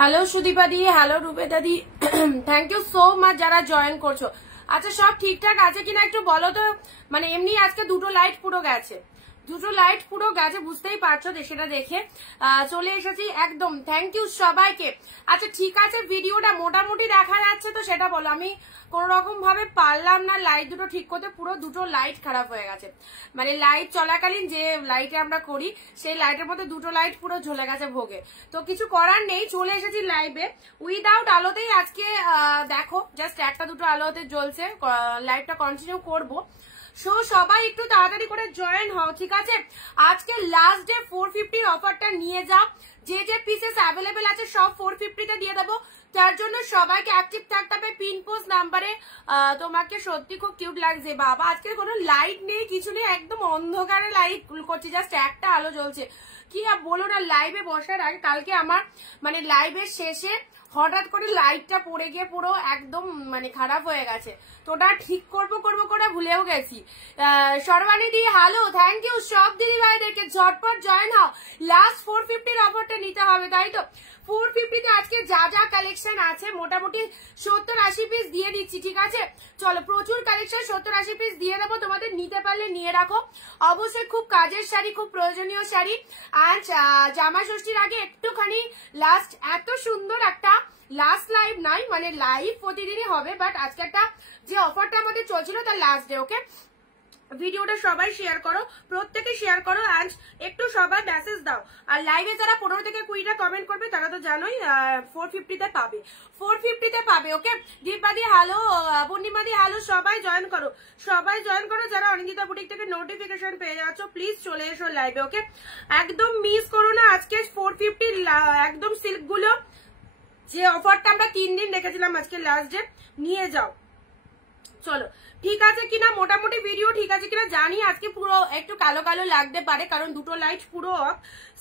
Hello Sudipa di, hello Rupeda di, thank you so much যারা join করছো। আচ্ছা সব ঠিকঠাক আছে কিনা একটু বলো তো। মানে এমনি আজকে দুটো লাইট পুরো গেছে, বুঝতেই পারছো, সেটা দেখে চলে এসেছি একদম। থ্যাংক ইউ সবাইকে। আচ্ছা ঠিক আছে, ভিডিওটা মোটামুটি দেখা যাচ্ছে তো সেটা বলো। আমি কোন রকম ভাবে পারলাম না লাইট দুটো ঠিক করতে, পুরো দুটো লাইট খারাপ হয়ে গেছে। মানে লাইট চলাকালীন যে লাইটে আমরা করি সেই লাইটের মধ্যে দুটো লাইট পুরো ঝুলে গেছে ভোগে। তো কিছু করার নেই, চলে এসেছি লাইভে উইদাউট আলোতেই। আজকে দেখো জাস্ট একটা দুটো আলোতে জ্বলছে, লাইভটা কন্টিনিউ করবো। সো সবাই একটু তাড়াতাড়ি করে জয়েন হও, ঠিক আছে। আজকে লাস্ট ডে 450 অফারটা নিয়ে যাও। যে যে পিসেস অ্যাভেলেবেল আছে সব 450 তে দিয়ে দেবো। তার জন্য সবাইকে অ্যাক্টিভ থাকতে হবে পিন পোস্ট নাম্বারে। তোমাকে সত্যি খুব কিউট লাগছে বাবা। আজকে কোনো লাইট নেই, কিছু নেই, একদম অন্ধকারে লাইট করছি, জাস্ট একটা আলো জ্বলছে। কি আর বলো না, লাইভে বসার আগে কালকে আমার মানে লাইভের শেষে হঠাৎ করে লাইটটা পড়ে গিয়ে পুরো একদম মানে খারাপ হয়ে গেছে। তো ওটা ঠিক করবো করে ভুলেও গেছি। সর্বাণী দি হ্যালো, থ্যাংক ইউ সব দিদি ভাইদেরকে। ঝটপট জয়েন হও, লাস্ট 450 অফারটা নিতে হবে, তাই তো। 450 তে আজকে যা যা কালেকশন আছে মোটামুটি 70-80 পিস দিয়ে দিচ্ছি, ঠিক আছে। চলো প্রচুর কালেকশন, 70-80 পিস দিয়ে দেবো, তোমাদের নিতে পারলে নিয়ে রাখো। অবশ্যই খুব কাজের শাড়ি, খুব প্রয়োজনীয় শাড়ি। আর জামা ষষ্ঠীর আগে একটুখানি লাস্ট এত সুন্দর একটা লাস্ট লাইভ নাই, মানে লাইভ প্রতিদিনই হবে, বাট আজকে একটা যে অফারটা আমাদের চলছিল তার লাস্ট ডে, ওকে। ভিডিওটা সবাই শেয়ার করো, প্রত্যেকে শেয়ার করো, অ্যান্ড একটু সবাই মেসেজ দাও। আর লাইভে যারা 15 থেকে 20টা কমেন্ট করবে তারা তো জানোই 450 তে পাবে, 450 তে পাবে, ওকে। দীপাদি হ্যালো, পূর্ণিমাদি হ্যালো, সবাই জয়েন করো, যারা অনিন্দিতা বুটিক থেকে নোটিফিকেশন পেয়ে যাচ্ছ প্লিজ চলে এসো লাইভে, ওকে। একদম মিস করো না আজকে 450 একদম সিল্ক গুলো, যে অফারটা আমরা 3 দিন রেখেছিলাম আজকে লাস্ট ডে, নিয়ে যাও। চলো ঠিক আছে কিনা, মোটামুটি ভিডিও ঠিক আছে কিনা জানি। আজকে পুরো একটু কালো কালো লাগতে পারে কারণ দুটো লাইট পুরো অফ।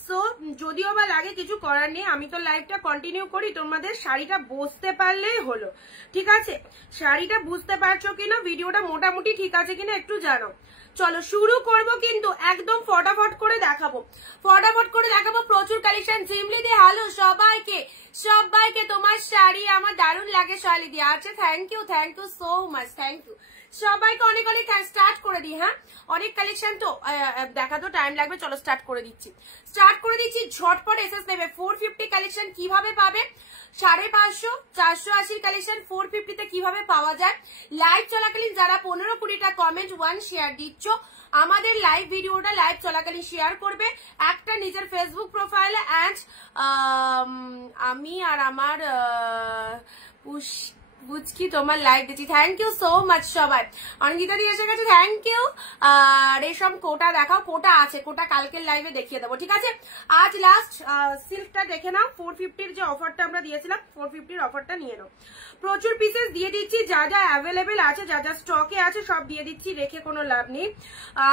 সো যদিও বা লাগে কিছু করার নেই, আমি তো লাইভটা কন্টিনিউ করি। তোমাদের শাড়িটা বুঝতে পারলেই হলো, ঠিক আছে। শাড়িটা বুঝতে পারছো কিনা, ভিডিওটা মোটামুটি ঠিক আছে কিনা একটু জানো। চলো শুরু করব, কিন্তু একদম ফটাফট করে দেখাবো, প্রচুর কালেকশন। জিমলি দি হ্যালো, সবাইকে তোমার শাড়ি আমার দারুণ লাগে শালি দি। আচ্ছা thank you so much, thank you সবাইকে অনেক অনেক। স্টার্ট করে দিই, হ্যাঁ অনেক কালেকশন তো দেখা তো টাইম লাগবে। চলো স্টার্ট করে দিচ্ছি ঝটপট এসএস নেবে। 450 কালেকশন কিভাবে পাবে, 550 480 কালেকশন 450 তে কিভাবে পাওয়া যায়। লাইভ চলাকালীন যারা 15-20টা কমেন্ট 1 শেয়ার দিচ্ছ, আমাদের লাইভ ভিডিওটা লাইভ চলাকালীন শেয়ার করবে একটা নিজের ফেসবুক প্রোফাইলে। অ্যান্ড আমি আর আমার বুঝকি তোমার লাইভ দিচ্ছি, থ্যাংক ইউ সো মাচ সবাই। অনিন্দিতা দিয়ে এসে গেছে, থ্যাংক ইউ। রেশম কোটা দেখাও, কোটা আছে, কোটা কালকের লাইভে দেখিয়ে দেবো, ঠিক আছে। আজ লাস্ট সিল্কটা দেখে নাও, 450 যে অফারটা আমরা দিয়েছিলাম 450 অফারটা নিয়ে নাও। প্রচুর পিসেস দিয়ে দিচ্ছি, যা যা অ্যাভেলেবেল আছে, যা যা স্টকে আছে সব দিয়ে দিচ্ছি, রেখে কোনো লাভ নেই।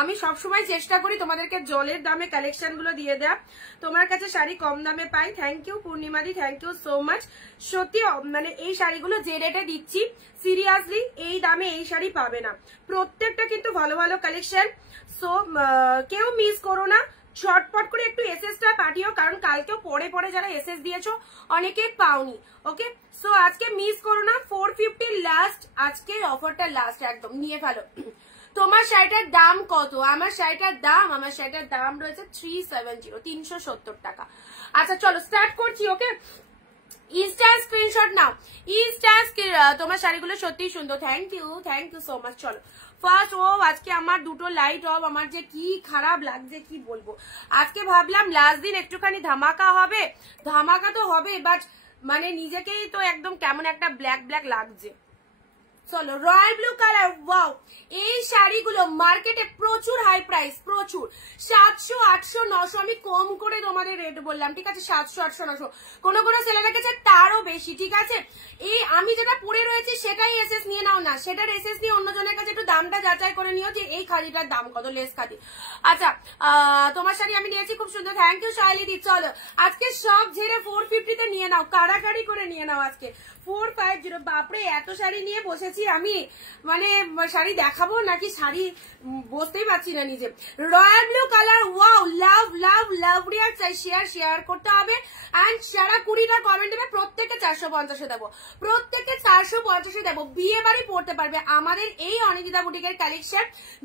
আমি সবসময় চেষ্টা করি তোমাদেরকে জলের দামে কালেকশন গুলো দিয়ে দেওয়া, তোমার কাছে শাড়ি কম দামে পাই। থ্যাংক ইউ পূর্ণিমাদি, থ্যাংক ইউ সো মাচ। সত্যি মানে এই শাড়িগুলো যে রেটে দিচ্ছি সিরিয়াসলি এই দামে এই শাড়ি পাবে না, প্রত্যেকটা কিন্তু ভালো ভালো কালেকশন। সো কেউ মিস করো না, ঝটপট করে একটু এসএসটা পাঠিও, কারণ কালকেও পরে যারা এসএস দিয়েছো অনেকে পাওনি, ওকে। সো আজকে মিস করো না, 450 লাস্ট, আজকে অফারটা লাস্ট, একদম নিয়ে ফেলো। তোমার শাড়িটার দাম কত? আমার শাড়িটার দাম রয়েছে 370, 370 টাকা। আচ্ছা চলো স্টার্ট করছি, ওকে। ইনস্ট্যান্ট স্ক্রিনশট নাও, তোমার শাড়িগুলো সত্যি সুন্দর, থ্যাংক ইউ সো মাচ। চলো ফার্স্ট আজকে আমার দুটো লাইট অফ, আমার যে কি খারাপ লাগছে কি বলবো। আজকে ভাবলাম লাস্ট দিন একটুখানি ধামাকা হবে, ধামাকা তো হবে, বাট মানে নিজেকেই তো একদম কেমন একটা ব্ল্যাক লাগছে। চলো রয়্যাল ব্লু কালার, ওয়াও। এই শাড়িগুলো মার্কেটে প্রচুর হাই প্রাইস, প্রচুর 700, 800, 900, আমি কম করে তোমাদের রেট বললাম, ঠিক আছে। 700, 800, 900, কোনো সেলে রেখেছে তারও বেশি, ঠিক আছে। এই আমি যেটা পরে রয়েছে সেটাই এসএস নিয়ে নাও না, সেটার এসএস নিয়ে অন্যজনের কাছে একটু দামটা যাচাই করে নিও যে এই খাদিটার দাম কত, লেস খাদি। আচ্ছা তোমার শাড়ি আমি নিয়েছি, খুব সুন্দর, থ্যাংক ইউ শাইলিদি। চলো আজকে সব ঝেড়ে 450 তে নিয়ে নাও, কাড়াকাড়ি করে নিয়ে নাও আজকে 450। বাপরে এত শাড়ি নিয়ে বসেছি বলছি আমি মানে শাড়ি দেখাবো নাকি শাড়ি বসতেই পারছি না নিজে। রয়্যাল ব্লু কালার, ওয়াও, লাভ লাভ লাভ রিয়াক্ট, চাই শেয়ার করতে হবে। এন্ড যারা 20টা কমেন্ট দেবে প্রত্যেকে 450 দেবো, প্রত্যেকে 450 দেবো। বিয়ে বাড়ি পড়তে পারবে আমাদের এই অনিন্দিতা বুটিকের কালেকশন।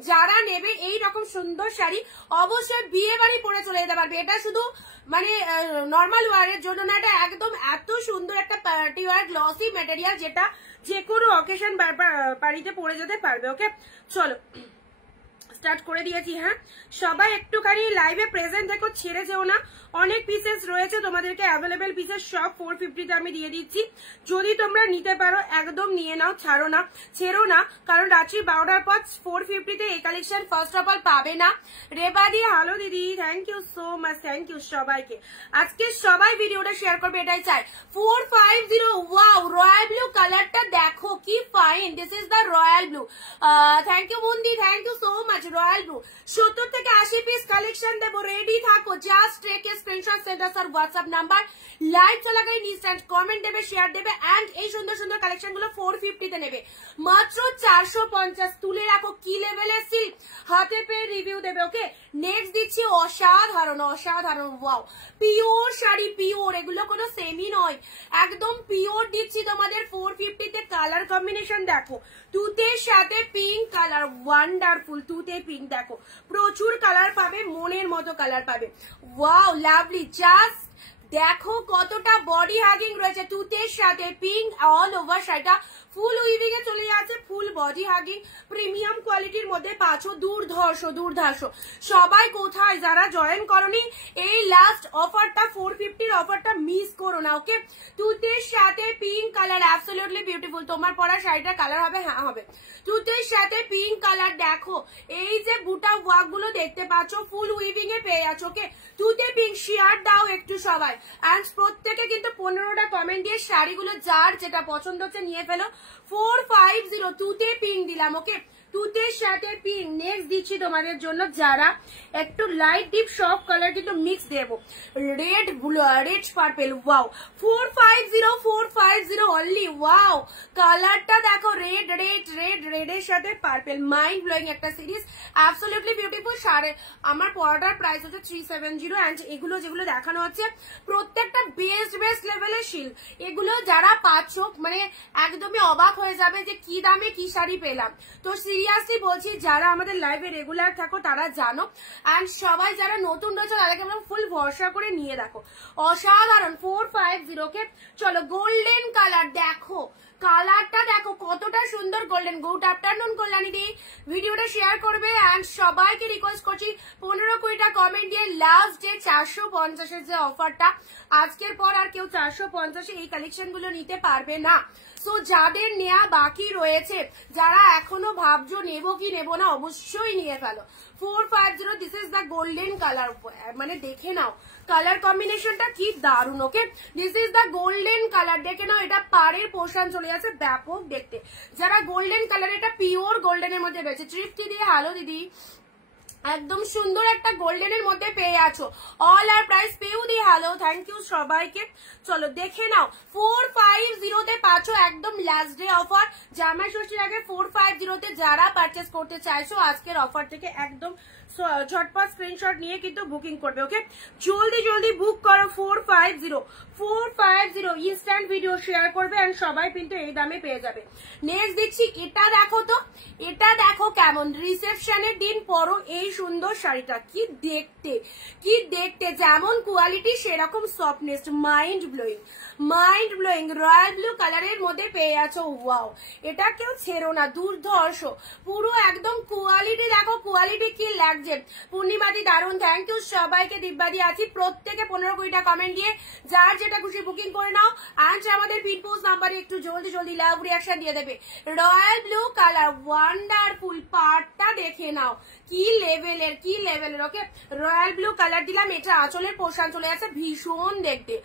যারা নেবে এই রকম সুন্দর শাড়ি অবশ্যই বিয়ে বাড়ি পরে চলে যেতে পারবে। এটা শুধু মানে নর্মাল ওয়ারের জন্য না, এটা একদম এত সুন্দর একটা পার্টি ওয়ার গ্লসি ম্যাটেরিয়াল যেটা যে কোনো অকেশন বাড়িতে পরে যেতে পারবে। ওকে চলো স্টার্ট করে দিয়েছি। হ্যাঁ সবাই একটুখানি লাইভে প্রেজেন্ট দেখো, ছেড়ে যেও না। অনেক পিসেস রয়েছে, তোমাদেরকে অ্যাভেলেবেল পিসেস সব 450 আমি দিয়ে দিচ্ছি। যদি তোমরা নিতে পারো একদম নিয়ে নাও, ছাড়ো না, ছেড়ো না, কারণ রাত্রি 12টার পর 450-তে এই কালেকশন ফার্স্ট অফ অল পাবে না। রেবাদি হ্যালো দিদি, thank you so much, thank you সবাইকে। আজকে সবাই ভিডিওটা শেয়ার করবে এটাই চাই। 450, ওয়াও, রয়্যাল ব্লু কালারটা দেখো কি fine, this is the royal blue. Thank you বন্দি, thank you so much. Royal blue 70 থেকে 80 পিস কালেকশন দেবো, রেডি থাকো। Just take a screenshot, send us our WhatsApp number, live চলাকালীন ইনস্ট্যান্ট কমেন্ট দেবে, share দেবে। এন্ড এই সুন্দর সুন্দর কালেকশন গুলো 450-তে নেবে, মাত্র 450। তুলে রাখো কি লেভেলের সিল্ক, হাতে পেয়ে রিভিউ দেবে। ওকে নেক্সট দিচ্ছি অসাধারণ অসাধারণ, ওয়াও, পিওর শাড়ি, পিওর, এগুলো কোনো সেমি নয়, একদম পিওর দিচ্ছি তোমাদের 450-তে। কালার কম্বিনেশন দেখো, তুতের সাথে পিঙ্ক কালার, ওয়ান্ডারফুল। তুতে পিঙ্ক দেখো, প্রচুর কালার পাবে, মনের মতো কালার পাবে। ওয়াও লাভলি, জাস্ট দেখো কতটা বডি হাগিং রয়েছে, তুতের সাথে পিঙ্ক অল ওভার শাড়িটা ফুল উইভিং এ চলে যাচ্ছে, ফুল বডি হাগিং, প্রিমিয়াম কোয়ালিটির মধ্যে পাচ্ছ। দুর্ধর্ষ দুর্ধর্ষ। সবাই কোথায় যারা জয়েন করনি, এই লাস্ট অফারটা 450-র অফারটা মিস করো না। ওকে তুতের সাথে পিঙ্ক কালার, অ্যাবসলিউটলি বিউটিফুল। তোমার পরা শাড়িটার কালার হবে, হ্যাঁ হবে। তুতের সাথে পিঙ্ক কালার দেখো, এই যে বুটা ওয়ার্ক গুলো দেখতে পাচ্ছ ফুল উইভিং এ পেয়ে যাচ্ছ। ওকে তুতে পিঙ্ক, শেয়ার দাও একটু সবাই। এন্ড প্রত্যেকে কিন্তু 15টা কমেন্ট দিয়ে শাড়িগুলো যার যেটা পছন্দ হচ্ছে নিয়ে ফেলো। 450 তুতে পিঙ্ক দিলাম। ওকে তুতের সাথে পিঙ্ক। নেক্সট দিচ্ছি তোমাদের জন্য যারা একটু লাইট ডিপ সব কালার কিন্তু মিক্স দেবো, red red purple, wow, 450 only. Wow কালারটা দেখো, রেড রেড রেড রেডের সাথে পার্পেল, মাইন্ড ব্লোয়িং একটা সিরিজ, অ্যাবসলিউটলি বিউটিফুল। আমার পড়াটার প্রাইস হচ্ছে 370। এন্ড এগুলো যেগুলো দেখানো হচ্ছে প্রত্যেকটা বেস্ট বেস্ট লেভেলের শিল। এগুলো যারা পাচ্ছ মানে একদমই অবাক হয়ে যাবে যে কি দামে কি শাড়ি পেলাম। তো সিরিয়াসলি বলছি, যারা আমাদের লাইভে রেগুলার থাকো তারা জানো, এন্ড সবাই যারা নতুন রয়েছে তাদেরকে ফুল ভরসা করে নিয়ে দেখো, অসাধারণ। 450-কে চলো গোল্ডেন কালার দেখো, কালারটা দেখো কতটা সুন্দর গোল্ডেন। গুড আফটারনুন কল্যাণী দি, ভিডিওটা শেয়ার করবে। এন্ড সবাইকে রিকোয়েস্ট করছি 15-20টা কমেন্ট দিয়ে লাস্ট যে 450-এর যে অফারটা, আজকের পর আর কেউ 450-এ এই কালেকশন গুলো নিতে পারবে না। সো যাদের নেওয়া বাকি রয়েছে, যারা এখনো ভাবছো নেবো কি নেবো না, অবশ্যই নিয়ে ফেলো। 450, this is the golden colour, মানে দেখে নাও কালার কম্বিনেশনটা কি দারুণ। Okay this is the golden colour, দেখে নাও, এটা পাড়ের পোর্শন চলে যাচ্ছে, ব্যাপক দেখতে। যারা গোল্ডেন কালার, এটা পিওর গোল্ডেনের মধ্যে রয়েছে। তৃপ্তি দিদি হ্যালো দিদি, একদম সুন্দর একটা গোল্ডেনের মধ্যে পেয়ে আছো। অল আর প্রাইস পেউ দি হ্যালো, থ্যাংক ইউ সবাইকে। চলো দেখে নাও, 450-তে পাচ্ছ একদম লাস্ট ডে অফার, জামাই ষষ্ঠীর আগে 450-তে যারা পারচেস করতে চাইছো আজকের অফার থেকে একদম ঝটপট স্ক্রিনশট নিয়ে কিন্তু বুকিং করবে। ওকে জলদি জলদি বুক করো। 450 ইনস্ট্যান্ট ভিডিও শেয়ার করবে এন্ড সবাই কিন্তু এই দামে পেয়ে যাবে। নেক্সট দিচ্ছি, এটা দেখো তো, এটা দেখো কেমন, রিসেপশনের দিন পরো এই সুন্দর শাড়িটা, কি দেখতে কি দেখতে, যেমন কোয়ালিটি সেরকম softness, mind blowing mind blowing. Royal blue কালারের মধ্যে পেয়ে আছো, ওয়াও, এটা কেউ ছেড়ো না, দুর্ধর্ষ পুরো একদম কোয়ালিটি দেখো, কোয়ালিটি কি লাগছে। পূর্ণিমাদি দারুণ, থ্যাংক ইউ সবাইকে। দিব্যাদি আছি, প্রত্যেকে 15-20টা কমেন্ট দিয়ে যার যেটা খুশি বুকিং করে নাও। এন্ড আমাদের পিনপোস্ট নাম্বারে একটু জলদি জলদি লাভ রিয়াকশন দিয়ে দেবে। রয়্যাল ব্লু কালার, ওয়ান্ডারফুল, পার্টটা দেখে নাও কি লেভেলের কি লেভেলের। ওকে রয়্যাল ব্লু কালার দিলাম, এটা আঁচলের পোর্শন চলে যাচ্ছে, ভীষণ দেখতে।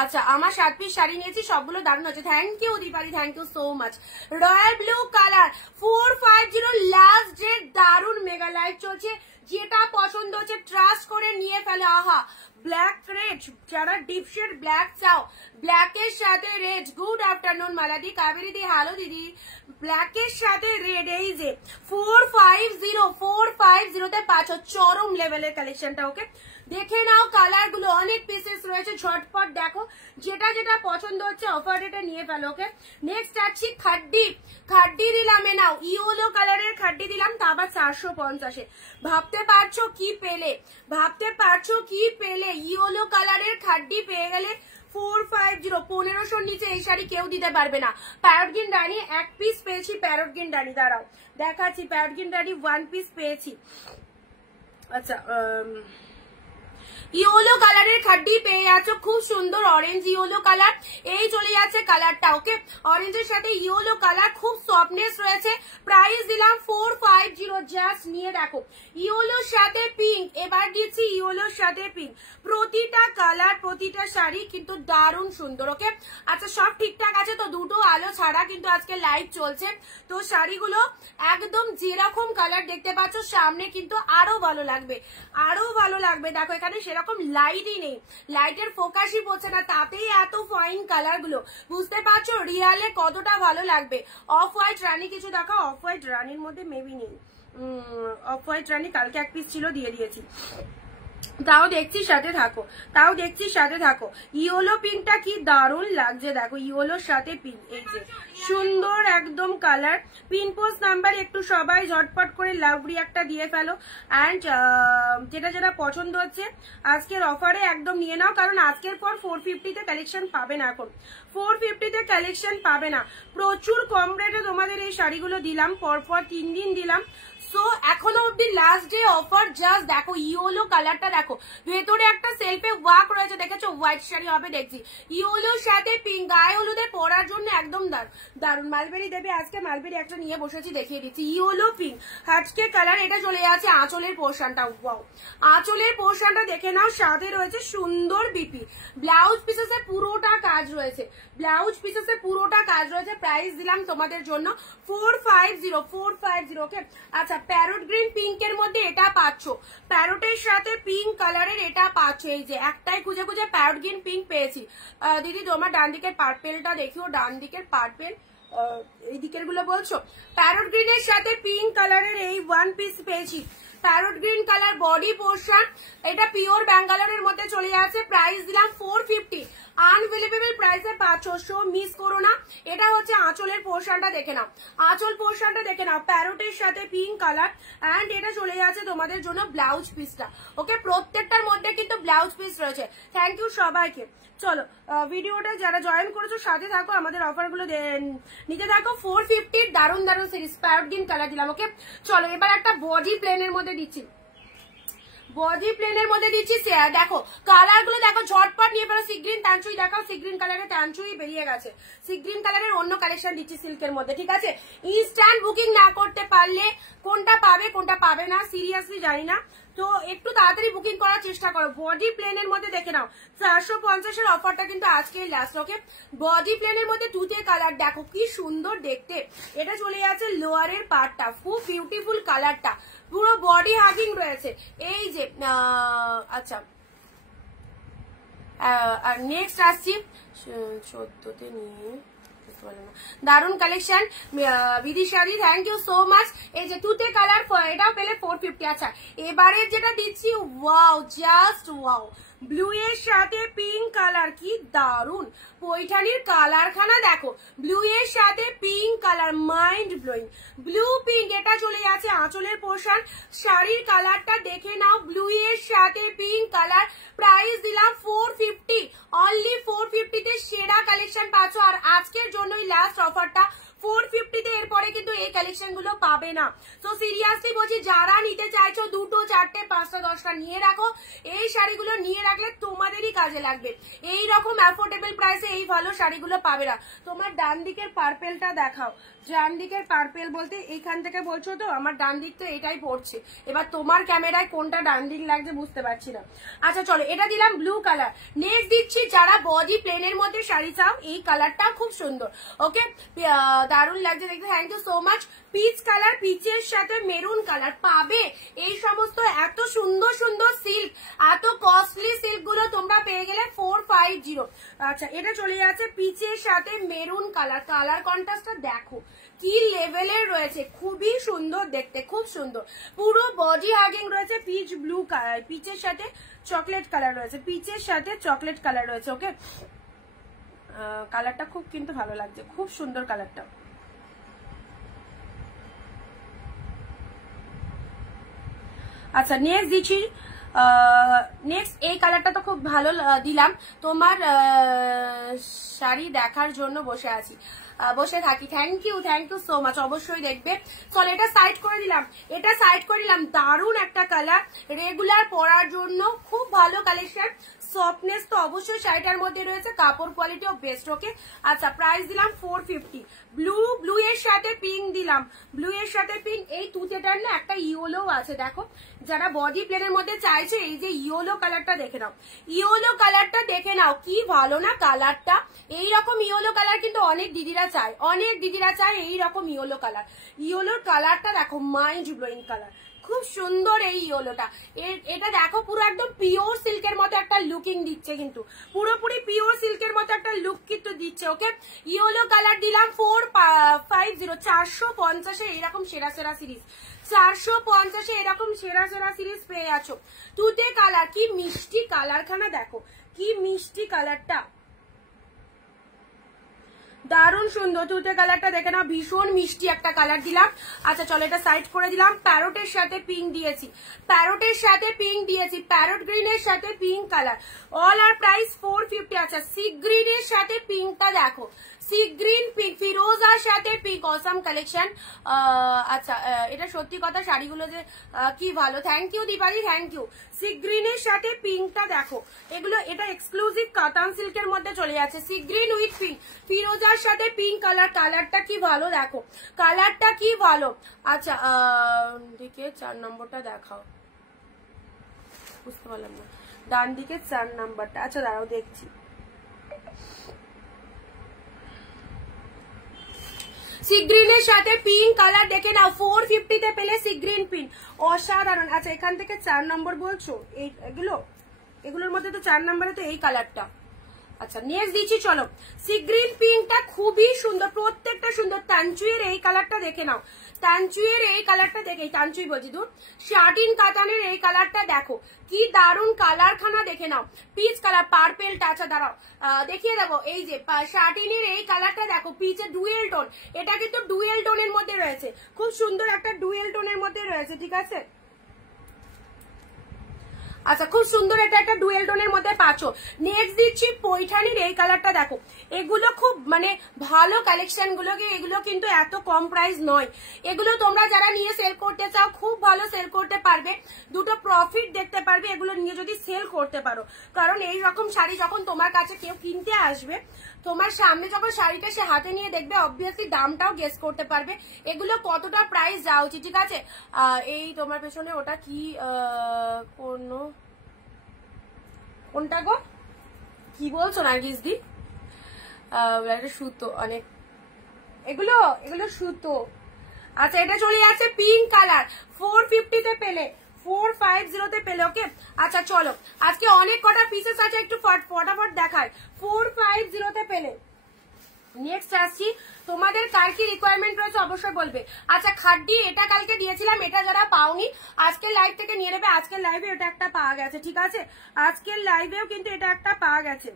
আচ্ছা আমার 7 পিস শাড়ি নিয়েছি, সবগুলো দারুণ হচ্ছে, thank you Dipali, thank you so much. Royal blue colour 450 last day, দারুণ মেগা লাইভ চলছে। যেটা পছন্দ হচ্ছে ট্রাস্ট করে নিয়ে ফেলে। আহা, ব্ল্যাক রেড, যারা ডিপ শেড ব্ল্যাক চাও, ব্ল্যাকের সাথে রেড। গুড আফটারনুন মালাদি, কাবেরি দি হ্যালো দিদি। ব্ল্যাকের সাথে রেড, এই যে 450 তে পাচ্ছ চরম লেভেলের কালেকশনটা। ওকে, দেখে নাও কালার গুলো, অনেক পিসেস রয়েছে, ঝটপট দেখো, যেটা যেটা পছন্দ হচ্ছে অফার রেটে নিয়ে ফেলো। ওকে, নেক্সট আসছি খাড্ডি। খাড্ডি দিলাম, এ নাও ইয়েলো কালারের খাড্ডি দিলাম, তা আবার 450-এ। ভাবতে পারছো কি পেলে, ভাবতে পারছো কি পেলে, ইয়েলো কালারের খাড্ডি পেয়ে গেলে 450। 1500 নিচে এই শাড়ি কেউ দিতে পারবে না। প্যারটগিন রানী এক পিস পেয়েছি, প্যারটগিন রানী দাঁড়াও দেখাচ্ছি, প্যারটগিন রানী 1 পিস পেয়েছি। আচ্ছা, ইয়েলো কালারের খাড্ডি পেয়ে যাচ্ছ, খুব সুন্দর অরেঞ্জ ইয়েলো কালার, এই চলে যাচ্ছে কালারটা। ওকে, অরেঞ্জের সাথে ইয়েলো কালার, খুব সফটনেস রয়েছে। প্রাইস দিলাম 450, জাস্ট নিয়ে দেখো। ইয়েলোর সাথে পিঙ্ক, এবার দিচ্ছি ইয়েলোর সাথে পিঙ্ক। প্রতিটা কালার, প্রতিটা শাড়ি কিন্তু দারুণ সুন্দর। ওকে, আচ্ছা সব ঠিকঠাক আছে তো? দুটো আলো ছাড়া কিন্তু আজকে লাইভ চলছে, তো শাড়িগুলো একদম যেরকম কালার দেখতে পাচ্ছ সামনে কিন্তু আরো ভালো লাগবে, আরো ভালো লাগবে। দেখো এখানে সেরকম লাইটই নেই, লাইটের ফোকাসই পড়ছে না, তাতেই এত ফাইন কালার গুলো, বুঝতে পারছো রিয়ালে কতটা ভালো লাগবে। অফ হোয়াইট রানী কিছু দেখো, অফ হোয়াইট রানীর মধ্যে মেবি নেই, অফ হোয়াইট রানী কালকে এক পিস ছিল, দিয়ে দিয়েছি। তাও দেখছি সাথে থাকো, তাও দেখছি সাথে থাকো। ইয়েলো পিঙ্কটা কি দারুণ লাগছে, দেখো ইয়েলোর সাথে পিঙ্ক, এই যে সুন্দর একদম কালার। পিন পোস্ট নাম্বার একটু সবাই ঝটপট করে লাভলি একটা দিয়ে ফেলো। অ্যান্ড যেটা যেটা পছন্দ হচ্ছে আজকের অফারে একদম নিয়ে নাও, কারণ আজকের পর 450-তে কালেকশন পাবে না, এখন 450-তে কালেকশন পাবে না। প্রচুর কম রেটে তোমাদের এই শাড়িগুলো দিলাম, পরপর 3 দিন দিলাম। সো এখনো অব্দি লাস্ট ডে অফার, জাস্ট দেখো ইয়েলো কালারটা দেখো, ভেতরে একটা সেলফে ওয়ার্ক রয়েছে, দেখেছো হোয়াইট শাড়ি হবে দেখছি, ইয়েলোর সাথে পিঙ্ক, গায়ে হলুদে পরার জন্য একদম দারুন। মালবেরি দেবে আজকে, মালবেরি একটা নিয়ে বসেছি, দেখিয়ে দিচ্ছি। ইয়েলো পিঙ্ক হাটকে কালার, এটা চলে যাচ্ছে আঁচলের পোর্শনটা। ওয়াও, আঁচলের পোর্শনটা দেখে নাও, সাথে রয়েছে সুন্দর বিপি। ব্লাউজ পিসেসে পুরোটা কাজ রয়েছে, ব্লাউজ পিসেসে পুরোটা কাজ রয়েছে। প্রাইস দিলাম তোমাদের জন্য 450। ওকে, আচ্ছা প্যারট গ্রিন পিঙ্কের মধ্যে এটা পাচ্ছ, প্যারটের সাথে পিঙ্ক কালারের এটা পাচ্ছ, এই যে একটাই খুঁজে খুঁজে প্যারট গ্রিন পিঙ্ক পেয়েছি। দিদি তোমার ডান দিকের পার্পেলটা দেখিও, ডান দিকের পার্পেল, এই দিকের গুলো বলছো। প্যারট গ্রিনের সাথে পিঙ্ক কালারের এই 1 পিস পেয়েছি, parrot green colour body portion, এটা পিওর ব্যাঙ্গালোরের মধ্যে চলে যাচ্ছে। প্রাইস দিলাম 450, আনবিলিভেবল প্রাইসে পাচ্ছ, সো মিস করো না। এটা হচ্ছে আঁচলের পোর্শনটা দেখে নাও, আঁচল পোর্শনটা দেখে নাও, প্যারটের সাথে পিঙ্ক কালার। অ্যান্ড এটা চলে যাচ্ছে তোমাদের জন্য ব্লাউজ পিসটা। ওকে, প্রত্যেকটার মধ্যে কিন্তু ব্লাউজ পিস রয়েছে। থ্যাংক ইউ সবাইকে। চলো ভিডিওটা যারা জয়েন করেছো সাথে থাকো, আমাদের অফার গুলো নিতে থাকো। 450 দারুন দারুন সিরিজ, প্যারট গ্রিন কালার দিলাম। ওকে, চলো এবার একটা বডি প্লেনের মধ্যে দিচ্ছি, বডি প্লেনের মধ্যে দিচ্ছি। দেখো কালার গুলো দেখো, ঝটপট নিয়ে ফেলো। সিগ্রিন ট্যানচুই দেখাও, সিগ্রিন কালারের ট্যানচুই বেরিয়ে গেছে, সিগ্রিন কালারের অন্য কালেকশন দিচ্ছি সিল্কের মধ্যে, ঠিক আছে? ইনস্ট্যান্ট বুকিং না করতে পারলে কোনটা পাবে কোনটা পাবে না সিরিয়াসলি জানি না, তো একটু তাড়াতাড়ি বুকিং করার চেষ্টা করো। বডি প্লেনের মধ্যে দেখে নাও, 450-এর অফারটা কিন্তু আজকেই লাস্ট। ওকে, বডি প্লেনের মধ্যে দুটো কালার দেখো কি সুন্দর দেখতে, এটা চলে যাচ্ছে লোয়ারের পার্টটা, খুব বিউটিফুল কালারটা, পুরো বডি হাগিং রয়েছে, এই যে আচ্ছা। আর নেক্সট আসছি 14-তে নিয়ে, দারুন কালেকশন বিদিশাদি, থ্যাংক ইউ সো মাচ। এই যে তুতে কালার, এটাও পেলে 450। আচ্ছা এবারের যেটা দিচ্ছি, ওয়াও জাস্ট ওয়াও, ব্লু এর সাথে পিঙ্ক কালার, কি দারুন পৈঠানির কালারখানা দেখো, ব্লু এর সাথে pink colour, mind blowing. Blue pink, এটা চলে যাচ্ছে আঁচলের পোর্শন, শাড়ির কালারটা দেখে নাও, ব্লু এর সাথে পিঙ্ক কালার। প্রাইস দিলাম 450, অনলি 450-তে সেরা কালেকশন পাচ্ছ। আর আজকের জন্যই লাস্ট অফারটা 450-তে, এরপরে কিন্তু এই কালেকশন গুলো পাবে না। তো সিরিয়াসলি বলছি, যারা নিতে চাইছো 2, 4, 5, 10টা নিয়ে রাখো, এই শাড়িগুলো নিয়ে রাখলে তোমাদেরই কাজে লাগবে। এই রকম অ্যাফোর্ডেবল প্রাইসে এই ভালো শাড়িগুলো পাবে না। তোমার ডান দিকের পার্পেলটা দেখাও, ডান দিকের পার্পেল বলতে এইখান থেকে বলছো তো, আমার ডান দিক তো এটাই পড়ছে, এবার তোমার ক্যামেরায় কোনটা ডান দিক লাগছে বুঝতে পারছি না। আচ্ছা চলো, এটা দিলাম ব্লু কালার। নেক্সট দিচ্ছি যারা বডি প্লেনের মধ্যে শাড়ি চাও, এই কালারটা খুব সুন্দর। ওকে, দারুণ লাগছে দেখতে, thank you so much. Peach colour, পিচের সাথে মেরুন কালার পাবে। এই সমস্ত এত সুন্দর সুন্দর সিল্ক, এত কস্টলি সিল্ক গুলো তোমরা পেয়ে গেলে 450। আচ্ছা এটা চলে যাচ্ছে পিচের সাথে মেরুন কালার, কালার কন্ট্রাস্টটা দেখো কি লেভেলের রয়েছে, খুবই সুন্দর দেখতে, খুব সুন্দর। পুরো বডি হাগিং রয়েছে পিচ ব্লু কালার, পিচের সাথে চকলেট কালার রয়েছে, পিচের সাথে চকলেট কালার রয়েছে। ওকে, কালারটা খুব কিন্তু ভালো লাগছে, খুব সুন্দর কালারটা। আচ্ছা নেক্সট দিচ্ছি, নেক্সট এই কালারটা তো খুব ভালো দিলাম, তোমার শাড়ি দেখার জন্য বসে আছি, বসে থাকি। থ্যাংক ইউ সো মাচ, অবশ্যই দেখবে। চলো এটা সাইড করে দিলাম, এটা সাইড করে দিলাম। দারুণ একটা কালার, রেগুলার পরার জন্য খুব ভালো কালেকশন। সফটনেস তো অবশ্যই শাড়িটার মধ্যে রয়েছে, কাপড় কোয়ালিটিও বেস্ট। ওকে, আচ্ছা প্রাইস দিলাম 450। ব্লু এর সাথে পিঙ্ক দিলাম, ব্লু এর সাথে পিঙ্ক। এই তুতেটার না একটা ইয়েলো আছে, দেখো যারা বডি প্লেনের মধ্যে চাইছে এই যে ইয়েলো কালারটা দেখে নাও, ইয়েলো কালারটা দেখে নাও, কি ভালো না কালারটা। এইরকম ইয়েলো কালার কিন্তু অনেক দিদিরা চায়, অনেক দিদিরা চায় এইরকম ইয়েলো কালার। ইয়েলোর কালারটা দেখো, মাইন্ড ব্লোয়িং কালার, খুব সুন্দর এই ইয়েলোটা। এটা দেখো পুরো একদম পিওর সিল্কের মতো একটা লুকিং দিচ্ছে, কিন্তু পুরোপুরি পিওর সিল্কের মতো একটা লুক কিন্তু দিচ্ছে। ওকে, ইয়েলো কালার দিলাম 450, 450 এরকম সেরা সেরা সিরিজ, 450 এরকম সেরা সেরা সিরিজ পেয়ে আছো। তুতে কালার, কি মিষ্টি কালারখানা দেখো, কি মিষ্টি কালারটা, দারুণ সুন্দর। তুতে কালারটা দেখে না, ভীষণ মিষ্টি একটা কালার দিলাম। আচ্ছা চলো এটা সাইড করে দিলাম। প্যারোটের সাথে পিঙ্ক দিয়েছি, প্যারোটের সাথে পিঙ্ক দিয়েছি, প্যারোট গ্রিনের সাথে পিঙ্ক কালার। অল আর প্রাইস 450। আচ্ছা সি গ্রিনের সাথে পিঙ্কটা দেখো, সি গ্রিন পিঙ্ক, ফিরোজার সাথে পিঙ্ক, অসাম কালেকশন। আচ্ছা এটা সত্যি কথা, শাড়িগুলো যে কি ভালো। Thank you Dipali, thank you. Sea গ্রিনের সাথে পিঙ্কটা দেখো, এগুলো এটা এক্সক্লুসিভ কাতান সিল্কের মধ্যে চলে যাচ্ছে। সি গ্রিন উইথ পিঙ্ক, ফিরোজার সাথে পিঙ্ক কালার, কালারটা কি ভালো দেখো, কালারটা কি ভালো। আচ্ছা দিকে 4 নম্বরটা দেখাও, বুঝতে পারলাম না, ডান দিকে 4 নাম্বারটা। আচ্ছা দাঁড়াও দেখছি। সি গ্রিনের সাথে পিঙ্ক কালার দেখে নাও, 450 তে পেলে সি গ্রিন পিঙ্ক, অসাধারণ। আচ্ছা এখান থেকে 4 নম্বর বলছো, এই এগুলোর মধ্যে তো 4 নম্বরে তো এই কালারটা। আচ্ছা নেক্সট দিচ্ছি, চলো সি গ্রিন পিঙ্কটা খুবই সুন্দর, প্রত্যেকটা সুন্দর। তানচুয়ের এই কালারটা দেখে নাও, তানচুয়ের এই কালারটা দেখে, তানচুই বলছি দূর, শার্টিন কাতানের এই কালারটা দেখো, কি দারুণ কালারখানা দেখে নাও, পিচ কালার, পার্পেলটা। আচ্ছা দাঁড়াও দেখিয়ে দেবো, এই যে শার্টিনের এই কালারটা দেখো, পিচে ডুয়েল টোন, এটা কিন্তু ডুয়েল টোনের মধ্যে রয়েছে, খুব সুন্দর একটা ডুয়েল টোনের মধ্যে রয়েছে, ঠিক আছে। আচ্ছা খুব সুন্দর এটা একটা ডুয়েল টোনের মধ্যে পাচ্ছ। নেক্সট দিচ্ছি পৈঠানির এই কালারটা দেখো, এগুলো খুব মানে ভালো কালেকশন গুলোকে, এগুলো কিন্তু এত কম প্রাইস নয়, এগুলো তোমরা যারা নিয়ে সেল করতে চাও খুব ভালো সেল করতে পারবে, দুটো প্রফিট দেখতে পারবে এগুলো নিয়ে যদি সেল করতে পারো। কারণ এই রকম শাড়ি যখন তোমার কাছে কেউ কিনতে আসবে, তোমার সামনে যখন শাড়িটা সে হাতে নিয়ে দেখবে, অবভিয়াসলি দামটাও গেস করতে পারবে এগুলো কতটা প্রাইস যাওয়া উচিত, ঠিক আছে। এই তোমার পেছনে ওটা কি কোনটা গো, কি বলছো নার্গিস দি? সুতো অনেক, এগুলো সুতো। আচ্ছা এটা চলে যাচ্ছে পিঙ্ক কালার, 450 তে পেলে, 450 তে পেলে। ওকে আচ্ছা চলো আজকে অনেক কটা পিসেস আছে, একটু ফটাফট দেখায়। 450 তে পেলে। নেক্সট আসছি, তোমাদের কার কি রিকোয়ারমেন্ট রয়েছে অবশ্যই বলবে। আচ্ছা খাড্ডি এটা কালকে দিয়েছিলাম, এটা যারা পাওনি আজকের লাইভ থেকে নিয়ে নেবে, আজকের লাইভে এটা একটা পাওয়া গেছে, ঠিক আছে, আজকের লাইভেও কিন্তু এটা একটা পাওয়া গেছে।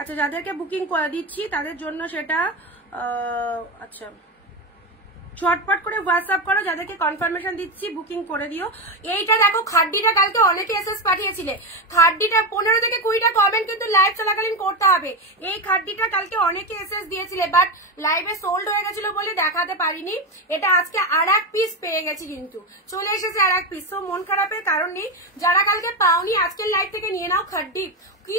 আচ্ছা যাদেরকে বুকিং করে দিচ্ছি তাদের জন্য সেটা আচ্ছা ঝটপট করে হোয়াটসঅ্যাপ করো, যাদেরকে কনফার্মেশন দিচ্ছি বুকিং করে দিও। এইটা দেখো খাড্ডিটা কালকে অনেকে এসএস পাঠিয়েছিলে, খাড্ডিটা 15 থেকে 20টা কমেন্ট কিন্তু লাইভ চলাকালীন করতে হবে। এই খাড্ডিটা কালকে অনেকে এসএস দিয়েছিলে, বাট লাইভে সোল্ড হয়ে গেছিল বলে দেখাতে পারিনি। এটা আজকে আর এক পিস পেয়ে গেছি, কিন্তু চলে এসেছে আর এক পিস, তো মন খারাপের কারণ নেই। যারা কালকে পাওনি আজকের লাইভ থেকে নিয়ে নাও খাড্ডি, কি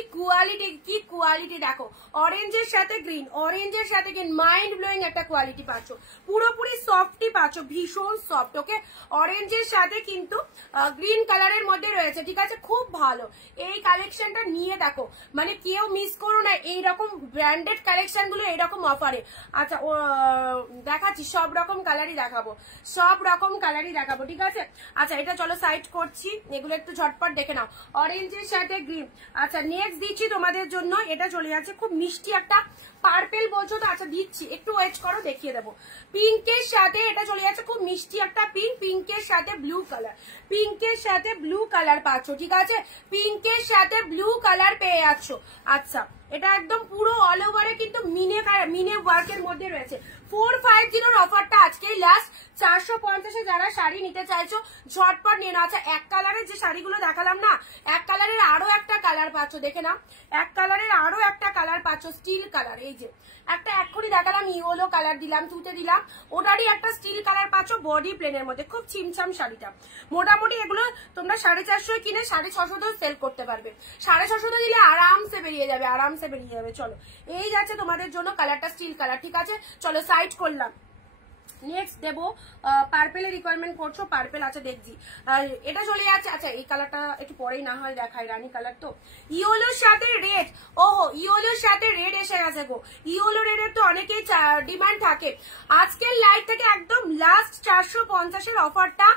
কোয়ালিটি দেখো, অরেঞ্জের সাথে গ্রিন, অরেঞ্জের সাথে গ্রিন, মাইন্ড ব্লোয়িং একটা কোয়ালিটি পাচ্ছ, পুরোপুরি সফটই পাচ্ছ, ভীষণ সফট। ওকে, অরেঞ্জের সাথে কিন্তু গ্রিন কালারের মধ্যে রয়েছে, ঠিক আছে, খুব ভালো। এই কালেকশনটা নিয়ে দেখো, মানে কেউ মিস করো না এইরকম ব্র্যান্ডেড কালেকশন গুলো এইরকম অফারে। আচ্ছা দেখাচ্ছি, সব রকম কালারই দেখাবো, সব রকম কালারই দেখাবো, ঠিক আছে। আচ্ছা এটা চলো সাইড করছি, এগুলো একটু ঝটপট দেখে নাও, অরেঞ্জের সাথে গ্রিন। আচ্ছা নেক্সট দিচ্ছি তোমাদের জন্য, এটা চলে যাচ্ছে খুব মিষ্টি একটা পার্পেল বলছো তো, আচ্ছা দিচ্ছি, একটু ওয়েট করো, দেখিয়ে দেবো। পিঙ্কের সাথে এটা চলে যাচ্ছে খুব মিষ্টি একটা পিঙ্ক, পিঙ্কের সাথে ব্লু কালার, পিঙ্কের সাথে ব্লু কালার পাচ্ছ, ঠিক আছে, পিঙ্কের সাথে ব্লু কালার পেয়ে যাচ্ছ। আচ্ছা এটা একদম পুরো অল ওভারে কিন্তু মিনে ওয়ার্কের মধ্যে রয়েছে। 450 অফারটা আজকেই লাস্ট, 450-এ যারা শাড়ি নিতে চাইছো ঝটপট নিয়ে নাও। আচ্ছা এক কালারের যে শাড়িগুলো দেখালাম না, এক কালারের আরো একটা কালার পাচ্ছ, দেখে না, এক কালারের আরো একটা কালার পাচ্ছ, স্টিল কালার। এই যে একটা এক্ষুনি দেখালাম ইয়েলো কালার দিলাম, তুতে দিলাম, ওটারই একটা স্টিল কালার পাচ্ছ বডি প্লেনের মধ্যে, খুব ছিমছাম শাড়িটা। মোটামুটি এগুলো তোমরা 450 কিনে 650 সেল করতে পারবে, 650 দিলে আরামসে বেরিয়ে যাবে, আরামসে বেরিয়ে যাবে। চলো এই যাচ্ছে তোমাদের জন্য কালারটা স্টিল কালার, ঠিক আছে, চলো সাইড করলাম। নেক্সট দেবো পার্পেলের রিকোয়ারমেন্ট করছো, পার্পেল আছে দেখছি, এটা চলে যাচ্ছে। আচ্ছা এই কালারটা একটু পরেই না হয় দেখায়, রানী কালার তো, ইয়েলোর সাথে রেড, ওহো ইয়েলোর সাথে রেড এসে গেছে গো, ইয়েলো রেডের তো অনেকেই ডিমান্ড থাকে। আজকের লাইভ থেকে একদম লাস্ট 450-এর অফারটা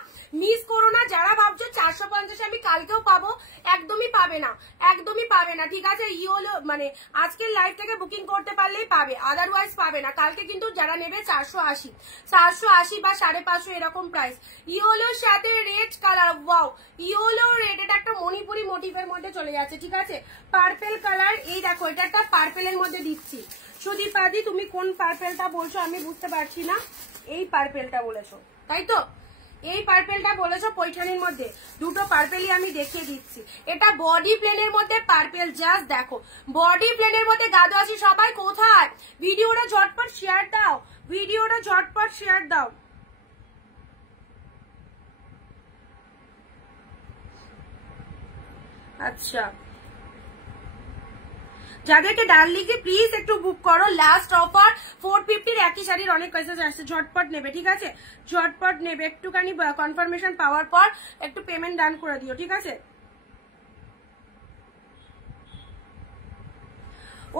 মিস করো না। যারা ভাবছো 450 আমি কালকেও পাবো, একদমই পাবে না, একদমই পাবে না, ঠিক আছে। ইয়েলো মানে আজকের লাইভ থেকে বুকিং করতে পারলেই পাবে, আদারওয়াইজ পাবে না। কালকে কিন্তু যারা নেবে 480 বা 550 এরকম প্রাইস। ইয়েলোর সাথে red colour, wow yellow red, এটা একটা মণিপুরি মোটিভের মধ্যে চলে যাচ্ছে, ঠিক আছে। পার্পেল কালার, এই দেখো এটা একটা পার্পেলের মধ্যে দিচ্ছি। সুদীপাদি তুমি কোন পার্পেলটা বলছো আমি বুঝতে পারছি না, এই পার্পেলটা বলেছো তাই তো, এই পার্পেলটা বলেছো পৈঠানির মধ্যে, দুটো পার্পেলই আমি দেখিয়ে দিচ্ছি। এটা বডি প্লেনের মধ্যে পার্পেল, জাস্ট দেখো বডি প্লেনের মধ্যে গাদো আছি। সবাই কোথায়, ভিডিওটা ঝটপট শেয়ার দাও, ভিডিওটা ঝটপট শেয়ার দাও। আচ্ছা যাদেরকে ডার্লিংকে প্লিজ একটু বুক করো, লাস্ট অফার 450-র একই শাড়ির অনেক মেসেজ আসছে, ঝটপট নেবে, ঠিক আছে, ঝটপট নেবে, একটুখানি কনফার্মেশন পাওয়ার পর একটু পেমেন্ট ডান করে দিও, ঠিক আছে।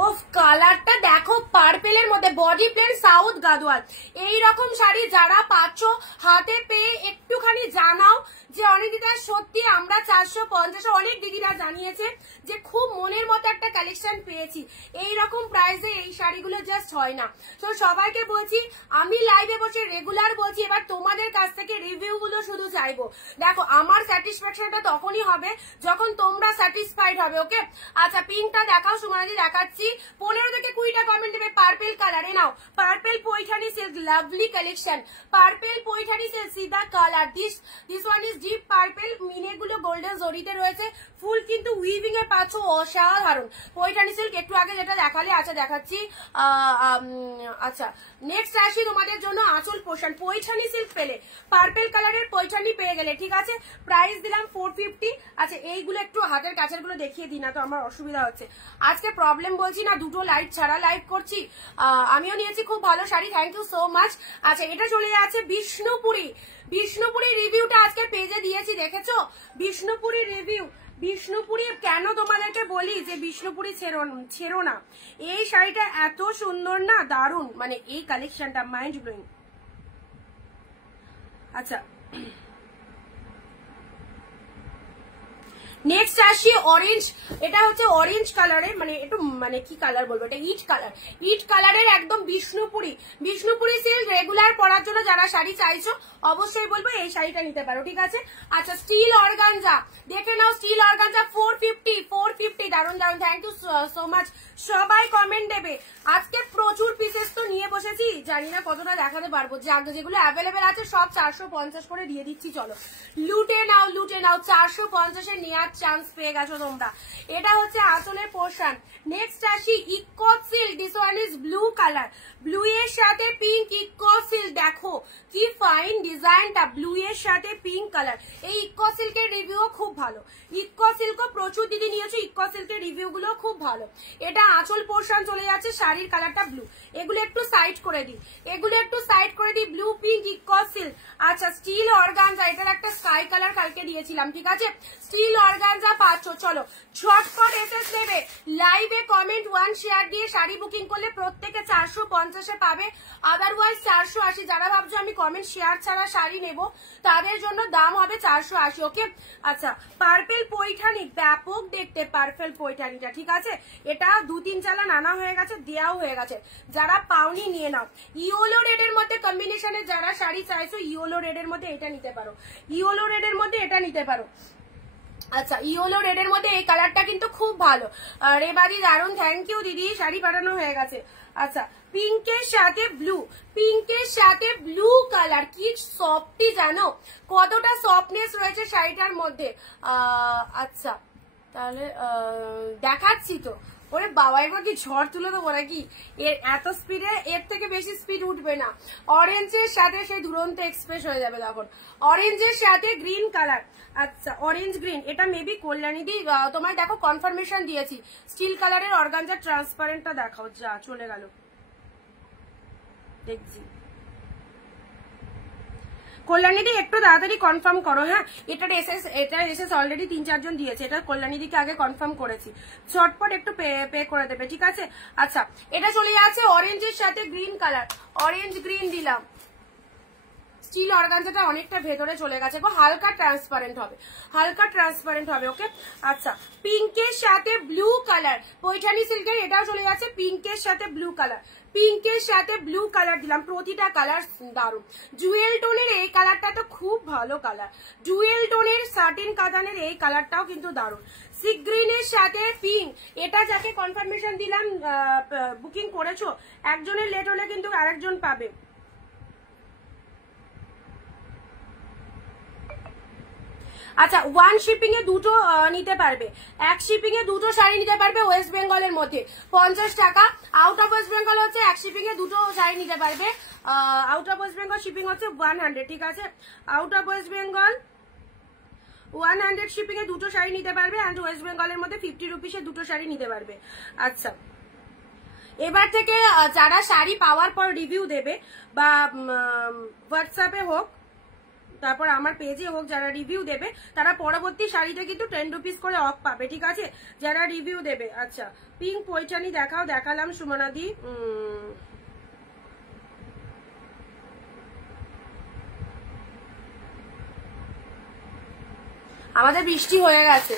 ওফ কালারটা দেখো পার্পেলের মধ্যে, বডি প্লেন সাউথ গাদোয়াল, এইরকম শাড়ি যারা পাচ্ছ হাতে পেয়ে একটুখানি জানাও যে অনিন্দিতা সত্যি আমরা 450, অনেক দিদিরা জানিয়েছে যে খুব মনের মতো একটা কালেকশন পেয়েছি, এইরকম প্রাইসে এই শাড়িগুলো জাস্ট হয় না। তো সবাইকে বলছি, আমি লাইভে বসে রেগুলার বলছি, এবার তোমাদের কাছ থেকে রিভিউ গুলো শুধু চাইবো। দেখো আমার স্যাটিসফ্যাকশনটা তখনই হবে যখন তোমরা স্যাটিসফাইড হবে, ওকে। আচ্ছা পিঙ্কটা দেখাও, সুমাদি দেখাচ্ছি, 15 থেকে 20টা কমেন্ট দেবে পার্পেল কালারে, now purple Paithani silk, lovely collection, purple Paithani silk, see the colour, this one is deep purple, মিনে গুলো গোল্ডেন জরিতে রয়েছে, ফুল কিন্তু উইভিং এ পাচ্ছ, অসাধারণ পৈঠানি সিল্ক। একটু আগে যেটা দেখালে, আচ্ছা দেখাচ্ছি। আচ্ছা নেক্সট আসি তোমাদের জন্য আঁচল পোষণ, পৈঠানি সিল্ক পেলে, পার্পেল কালারের পৈঠানি পেয়ে গেলে, ঠিক আছে, প্রাইস দিলাম 450। আচ্ছা এইগুলো একটু হাতের কাছের গুলো দেখিয়ে দিই না তো, আমার অসুবিধা হচ্ছে, আজকে প্রবলেম বলছি না, দুটো লাইভ ছাড়া লাইভ করছি। আমিও নিয়েছি খুব ভালো sari, thank you so much. আচ্ছা এটা চলে যাচ্ছে বিষ্ণুপুরি, বিষ্ণুপুরি রিভিউটা আজকে পেজে দিয়েছি, দেখেছো বিষ্ণুপুরি রিভিউ। বিষ্ণুপুরি কেন তোমাদেরকে বলি যে বিষ্ণুপুরি ছেড়ো না, এই শাড়িটা এত সুন্দর না, দারুণ, মানে এই কালেকশনটা মাইন্ড ব্লোয়িং। আচ্ছা নেক্সট আসি অরেঞ্জ, এটা হচ্ছে অরেঞ্জ কালারের, মানে একটু মানে কি কালার বলবো, এটা ইট কালার, ইট কালারের একদম বিষ্ণুপুরি, বিষ্ণুপুরি সিল্ক রেগুলার পরার জন্য যারা শাড়ি চাইছো অবশ্যই বলবো এই শাড়িটা নিতে পারো, ঠিক আছে। আচ্ছা স্টিল অর্গানজা দেখে নাও, স্টিল অর্গানজা 450, দারুন দারুন, থ্যাংক ইউ সো মাচ। সবাই কমেন্ট দেবে, আজকে প্রচুর পিসেস তো নিয়ে বসেছি, জানি না কতটা দেখাতে পারবো, যেগুলো অ্যাভেলেবেল আছে সব 450 করে দিয়ে দিচ্ছি, চলো লুটে নাও, লুটে নাও, 450-এ নেওয়ার চান্স পেয়ে গেছো তোমরা। এটা হচ্ছে আঁচলের পোর্শন। নেক্সট আসি eco silk, this one is blue colour, blue এর সাথে পিঙ্ক, ইকো সিল্ক দেখো কি ফাইন ডিজাইনটা, ব্লু এর সাথে পিঙ্ক কালার। এই ইকো সিল্কের রিভিউ খুব ভালো, ইকো সিল্কও প্রচুর দিদি নিয়েছো, ইকো সিল্ক সিল্কের রিভিউ গুলো খুব ভালো। এটা আঁচল পোর্শন চলে যাচ্ছে, শাড়ির কালারটা ব্লু। এগুলো একটু সাইড করে দিই, এগুলো একটু সাইড করে দিই। Blue pink x silk. আচ্ছা, স্টিল অর্গানজা, এটার একটা স্কাই কালার কালকে দিয়েছিলাম, ঠিক আছে? স্টিল অর্গানজা পাচ্ছ। চলো ঝটপট এসএস নেবে, লাইভে কমেন্ট 1 শেয়ার দিয়ে শাড়ি বুকিং করলে প্রত্যেকে 450-এ পাবে, আদারওয়াইজ 480। যারা ভাবছো আমি কমেন্ট শেয়ার ছাড়া শাড়ি নেব, তাদের জন্য দাম হবে 480। ওকে, আচ্ছা পার্পেল পৈঠানি, ব্যাপক দেখতে পার্পেল পৈঠানিটা, ঠিক আছে? এটা 2-3 চালান আনা হয়ে গেছে, দেওয়াও হয়ে গেছে। যারা পাওনি নিয়ে নাও। ইয়েলো রেডের মধ্যে কম্বিনেশনে যারা শাড়ি চাইছো, ইয়েলো রেডের মধ্যে এটা নিতে পারো, ইয়েলো রেডের মধ্যে এটা নিতে পারো। আচ্ছা, ইয়েলো রেডের মধ্যে এই কালারটা কিন্তু খুব ভালো। রেবাদি দারুন, থ্যাংক ইউ দিদি, শাড়ি পাঠানো হয়ে গেছে। আচ্ছা, পিঙ্কের সাথে ব্লু, পিঙ্কের সাথে ব্লু কালার, কি সফটি জানো, কতটা সফটনেস রয়েছে শাড়িটার মধ্যে। আচ্ছা তাহলে দেখাচ্ছি তো। ওরে বাবা, এবার কি ঝড় তুলে দেবো নাকি? এর এত স্পিডে, এর থেকে বেশি স্পিড উঠবে না। অরেঞ্জের সাথে সেই দুরন্ত এক্সপ্রেস হয়ে যাবে তখন। অরেঞ্জের সাথে গ্রিন কালার। আচ্ছা, অরেঞ্জ গ্রিন, এটা মেবি কল্যাণী দি তোমায় দেখো কনফার্মেশন দিয়েছি। স্টিল কালারের অর্গানজা ট্রান্সপারেন্টটা দেখাও। যা চলে গেল, দেখছি। কল্যাণীদি একটু তাড়াতাড়ি কনফার্ম করো। হ্যাঁ, এটার এসএস অলরেডি 3-4 জন দিয়েছে। এটা কল্যাণীদিকে আগে কনফার্ম করেছি, ঝটপট একটু পে করে দেবে, ঠিক আছে? আচ্ছা, এটা চলে যাচ্ছে অরেঞ্জের সাথে গ্রিন কালার, অরেঞ্জ গ্রিন দিলাম। স্টিল অর্গানজাটা অনেকটা ভেতরে চলে গেছে, হালকা ট্রান্সপারেন্ট হবে, হালকা ট্রান্সপারেন্ট হবে। ওকে, আচ্ছা পিঙ্কের সাথে ব্লু কালার, পৈঠানি সিল্কের, এটাও চলে যাচ্ছে পিঙ্কের সাথে ব্লু কালার, পিঙ্কের সাথে ব্লু কালার দিলাম। প্রতিটা কালার দারুণ। জুয়েল টোনের এই কালারটা তো খুব ভালো কালার, জুয়েল টোনের সাটিন কাতানের এই কালারটাও কিন্তু দারুণ। সি গ্রিনের সাথে পিঙ্ক, এটা যাকে কনফার্মেশন দিলাম বুকিং করেছো, একজনের লেট হলে কিন্তু আরেকজন পাবে। আচ্ছা, 1 শিপিং এ দুটো নিতে পারবে, 1 শিপিং এ দুটো শাড়ি নিতে পারবে ওয়েস্ট বেঙ্গলের মধ্যে 50 টাকা। আউট অফ ওয়েস্ট বেঙ্গল হচ্ছে 1 শিপিং এ দুটো শাড়ি নিতে পারবে। Out of West Bengal shipping হচ্ছে 100, ঠিক আছে? Out of West Bengal 100 shipping এ দুটো শাড়ি নিতে পারবে, অ্যান্ড ওয়েস্ট বেঙ্গলের মধ্যে 50 রুপিসে দুটো শাড়ি নিতে পারবে। আচ্ছা, এবার থেকে যারা শাড়ি পাওয়ার পর রিভিউ দেবে, বা হোয়াটসঅ্যাপে হোক, তারপর আমার পেজে হোক, যারা রিভিউ দেবে তারা পরবর্তী শাড়িতে কিন্তু 10 রুপিস করে অফ পাবে, ঠিক আছে? যারা রিভিউ দেবে। আচ্ছা, পিঙ্ক পৈঠানি দেখাও, দেখালাম সুমনাদি। আমাদের বৃষ্টি হয়ে গেছে,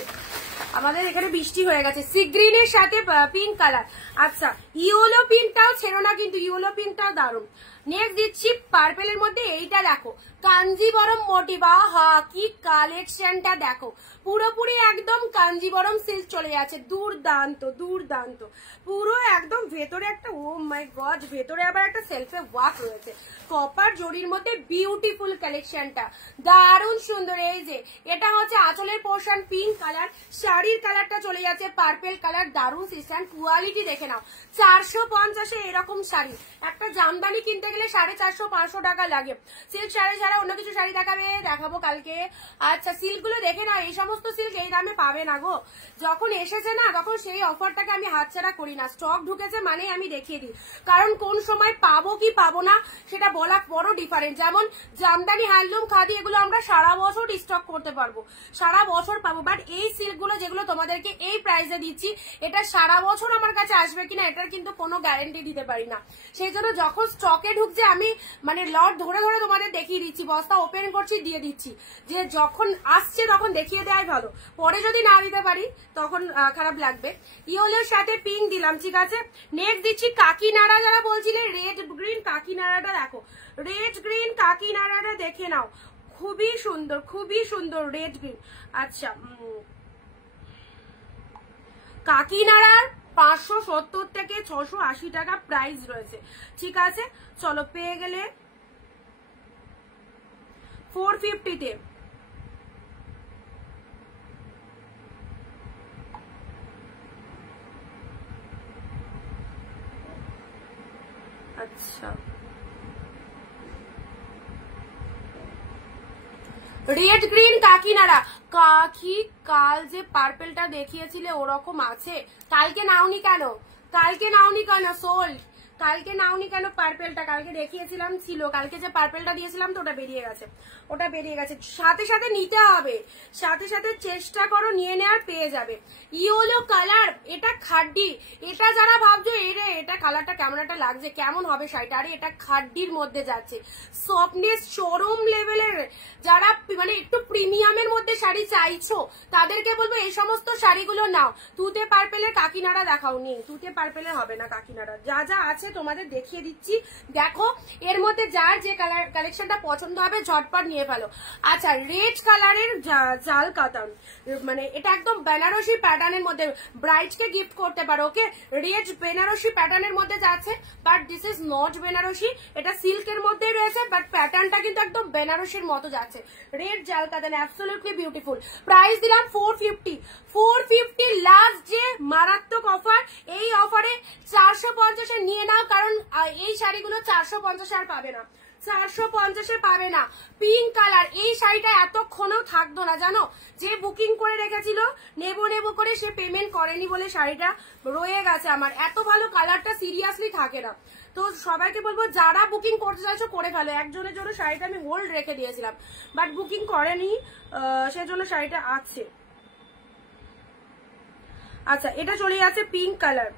আমাদের এখানে বৃষ্টি হয়ে গেছে। সি গ্রিনের সাথে পিঙ্ক কালার। আচ্ছা, ইয়েলো পিঙ্কটাও ছেড়ো না কিন্তু, ইয়েলো পিঙ্কটাও দারুণ। নেক্সট দিচ্ছি পার্পেলের মধ্যে, এইটা দেখো কাঞ্জিবরম মোটিভা। হা, কি কালেকশনটা দেখো, পুরোপুরি একদম কাঞ্জিবরম সিল্ক চলে যাচ্ছে, দুর্দান্ত দুর্দান্ত। পুরো একদম ভেতরে একটা, ও মাই গড, ভেতরে আবার একটা সেলফে ওয়ার্ক রয়েছে, কপার জরির মধ্যে বিউটিফুল কালেকশনটা, দারুণ সুন্দর। এই যে এটা হচ্ছে আঁচলের পোর্শন, পিঙ্ক কালার, শাড়ির কালারটা চলে যাচ্ছে পার্পেল কালার, দারুণ সিস্টেম। কোয়ালিটি দেখে নাও, 450-এ এরকম শাড়ি, একটা জামদানি কিনতে গেলে 450-500 টাকা লাগে। সিল্ক শাড়ি ছাড়া অন্য কিছু শাড়ি দেখাবো কালকে। আচ্ছা, সিল্ক গুলো দেখে নাও, এই সমস্ত সিল্ক এই দামে পাবে না গো। যখন এসেছে না, তখন সেই অফারটাকে আমি হাতছাড়া করি না। স্টক ঢুকেছে মানে আমি দেখিয়ে দিই, কারণ কোন সময় পাবো কি পাবো না সেটা বলা বড় ডিফারেন্ট। যেমন জামদানি, হ্যান্ডলুম, খাদি, এগুলো আমরা সারা বছর স্টক করতে পারবো, সারা বছর পাবো। বাট এই সিল্ক গুলো যেগুলো তোমাদেরকে এই প্রাইসে দিচ্ছি, এটা সারা বছর আমার কাছে আসবে কিনা এটার কিন্তু কোনো গ্যারেন্টি দিতে পারি না। সেই জন্য যখন স্টকে ঢুকছে আমি মানে লট ধরে ধরে তোমাদের দেখিয়ে দিচ্ছি, বস্তা ওপেন করছি, দিয়ে দিচ্ছি, যে যখন আসছে তখন দেখিয়ে দেওয়াই ভালো। পরে যদি না দিতে পারি তখন খারাপ লাগবে। ইয়েলোর সাথে পিঙ্ক দিলাম, ঠিক আছে? নেক্সট দিচ্ছি কাকিনাড়া। যারা বলছিলে রেড গ্রিন কাকিনাড়াটা দেখো, রেড গ্রিন কাকিনাড়াটা দেখে নাও, খুবই সুন্দর, খুবই সুন্দর রেড গ্রিন। আচ্ছা, কাকিনাড়ার 570 থেকে 680 টাকা প্রাইস রয়েছে, ঠিক আছে? চলো, পেয়ে গেলে 450-তে। আচ্ছা, রেড গ্রিন কাকিনাড়া কাকি কাল যে পার্পেলটা দেখিয়েছিলে ওরকম আছে? কালকে নাওনি কেন? কালকে নাওনি কেন সোল্ড? কালকে নাওনি কেন পার্পেলটা? কালকে দেখিয়েছিলাম ছিল, কালকে যে পার্পেলটা দিয়েছিলাম তো ওটা বেরিয়ে গেছে, ওটা বেরিয়ে গেছে। সাথে সাথে নিতে হবে, সাথে সাথে চেষ্টা করো নিয়ে নেওয়ার, পেয়ে যাবে। ইয়েলো কালার, এটা খাড্ডি। এটা যারা ভাবছো এরে এটা কালারটা কেমন একটা লাগছে, কেমন হবে শাড়িটা, আরে এটা খাড্ডির মধ্যে যাচ্ছে। সফটনেস শোরুম লেভেলের, যারা মানে একটু প্রিমিয়ামের মধ্যে শাড়ি চাইছো তাদেরকে বলবো এই সমস্ত শাড়িগুলো নাও। তুতে পার্পেলের কাকিনাড়া দেখাও, নেই তুতে পার্পেলের হবে না কাকিনাড়া। যা যা আছে তোমাদের দেখিয়ে দিচ্ছি, দেখো এর মধ্যে যার যে কালার কালেকশনটা পছন্দ হবে ঝটপট নিয়ে ফেলো। আচ্ছা, রেড কালারের জাল কাতান, মানে এটা একদম বেনারসি প্যাটার্নের মধ্যে, ব্রাইডকে গিফট করতে পারো। ওকে, রেড বেনারসি প্যাটার্নের মধ্যে যাচ্ছে, but this is not Banarasi, এটা সিল্কের মধ্যেই রয়েছে, বাট প্যাটার্নটা কিন্তু একদম বেনারসির মতো যাচ্ছে। রেড জাল কাতান, অ্যাবসলিউটলি বিউটিফুল। প্রাইস দিলাম 450, 450 লাস্ট যে মারাত্মক অফার। এই অফারে 450 নিয়ে নাও, কারণ এই শাড়িগুলো 450 আর পাবে না, 450 পাবে না। পিঙ্ক কালার, এই শাড়িটা এতক্ষণও থাকতো না জানো, যে বুকিং করে রেখেছিল নেবো নেবো করে সে পেমেন্ট করেনি বলে শাড়িটা রয়ে গেছে আমার। এত ভালো কালারটা সিরিয়াসলি থাকে না। তো সবাইকে বলবো যারা বুকিং করতে চাইছো করে ফেলো। একজনের জন্য শাড়িটা আমি হোল্ড রেখে দিয়েছিলাম, বাট বুকিং করেনি, সেজন্য শাড়িটা আছে। আচ্ছা, এটা চলে যাচ্ছে পিঙ্ক কালার,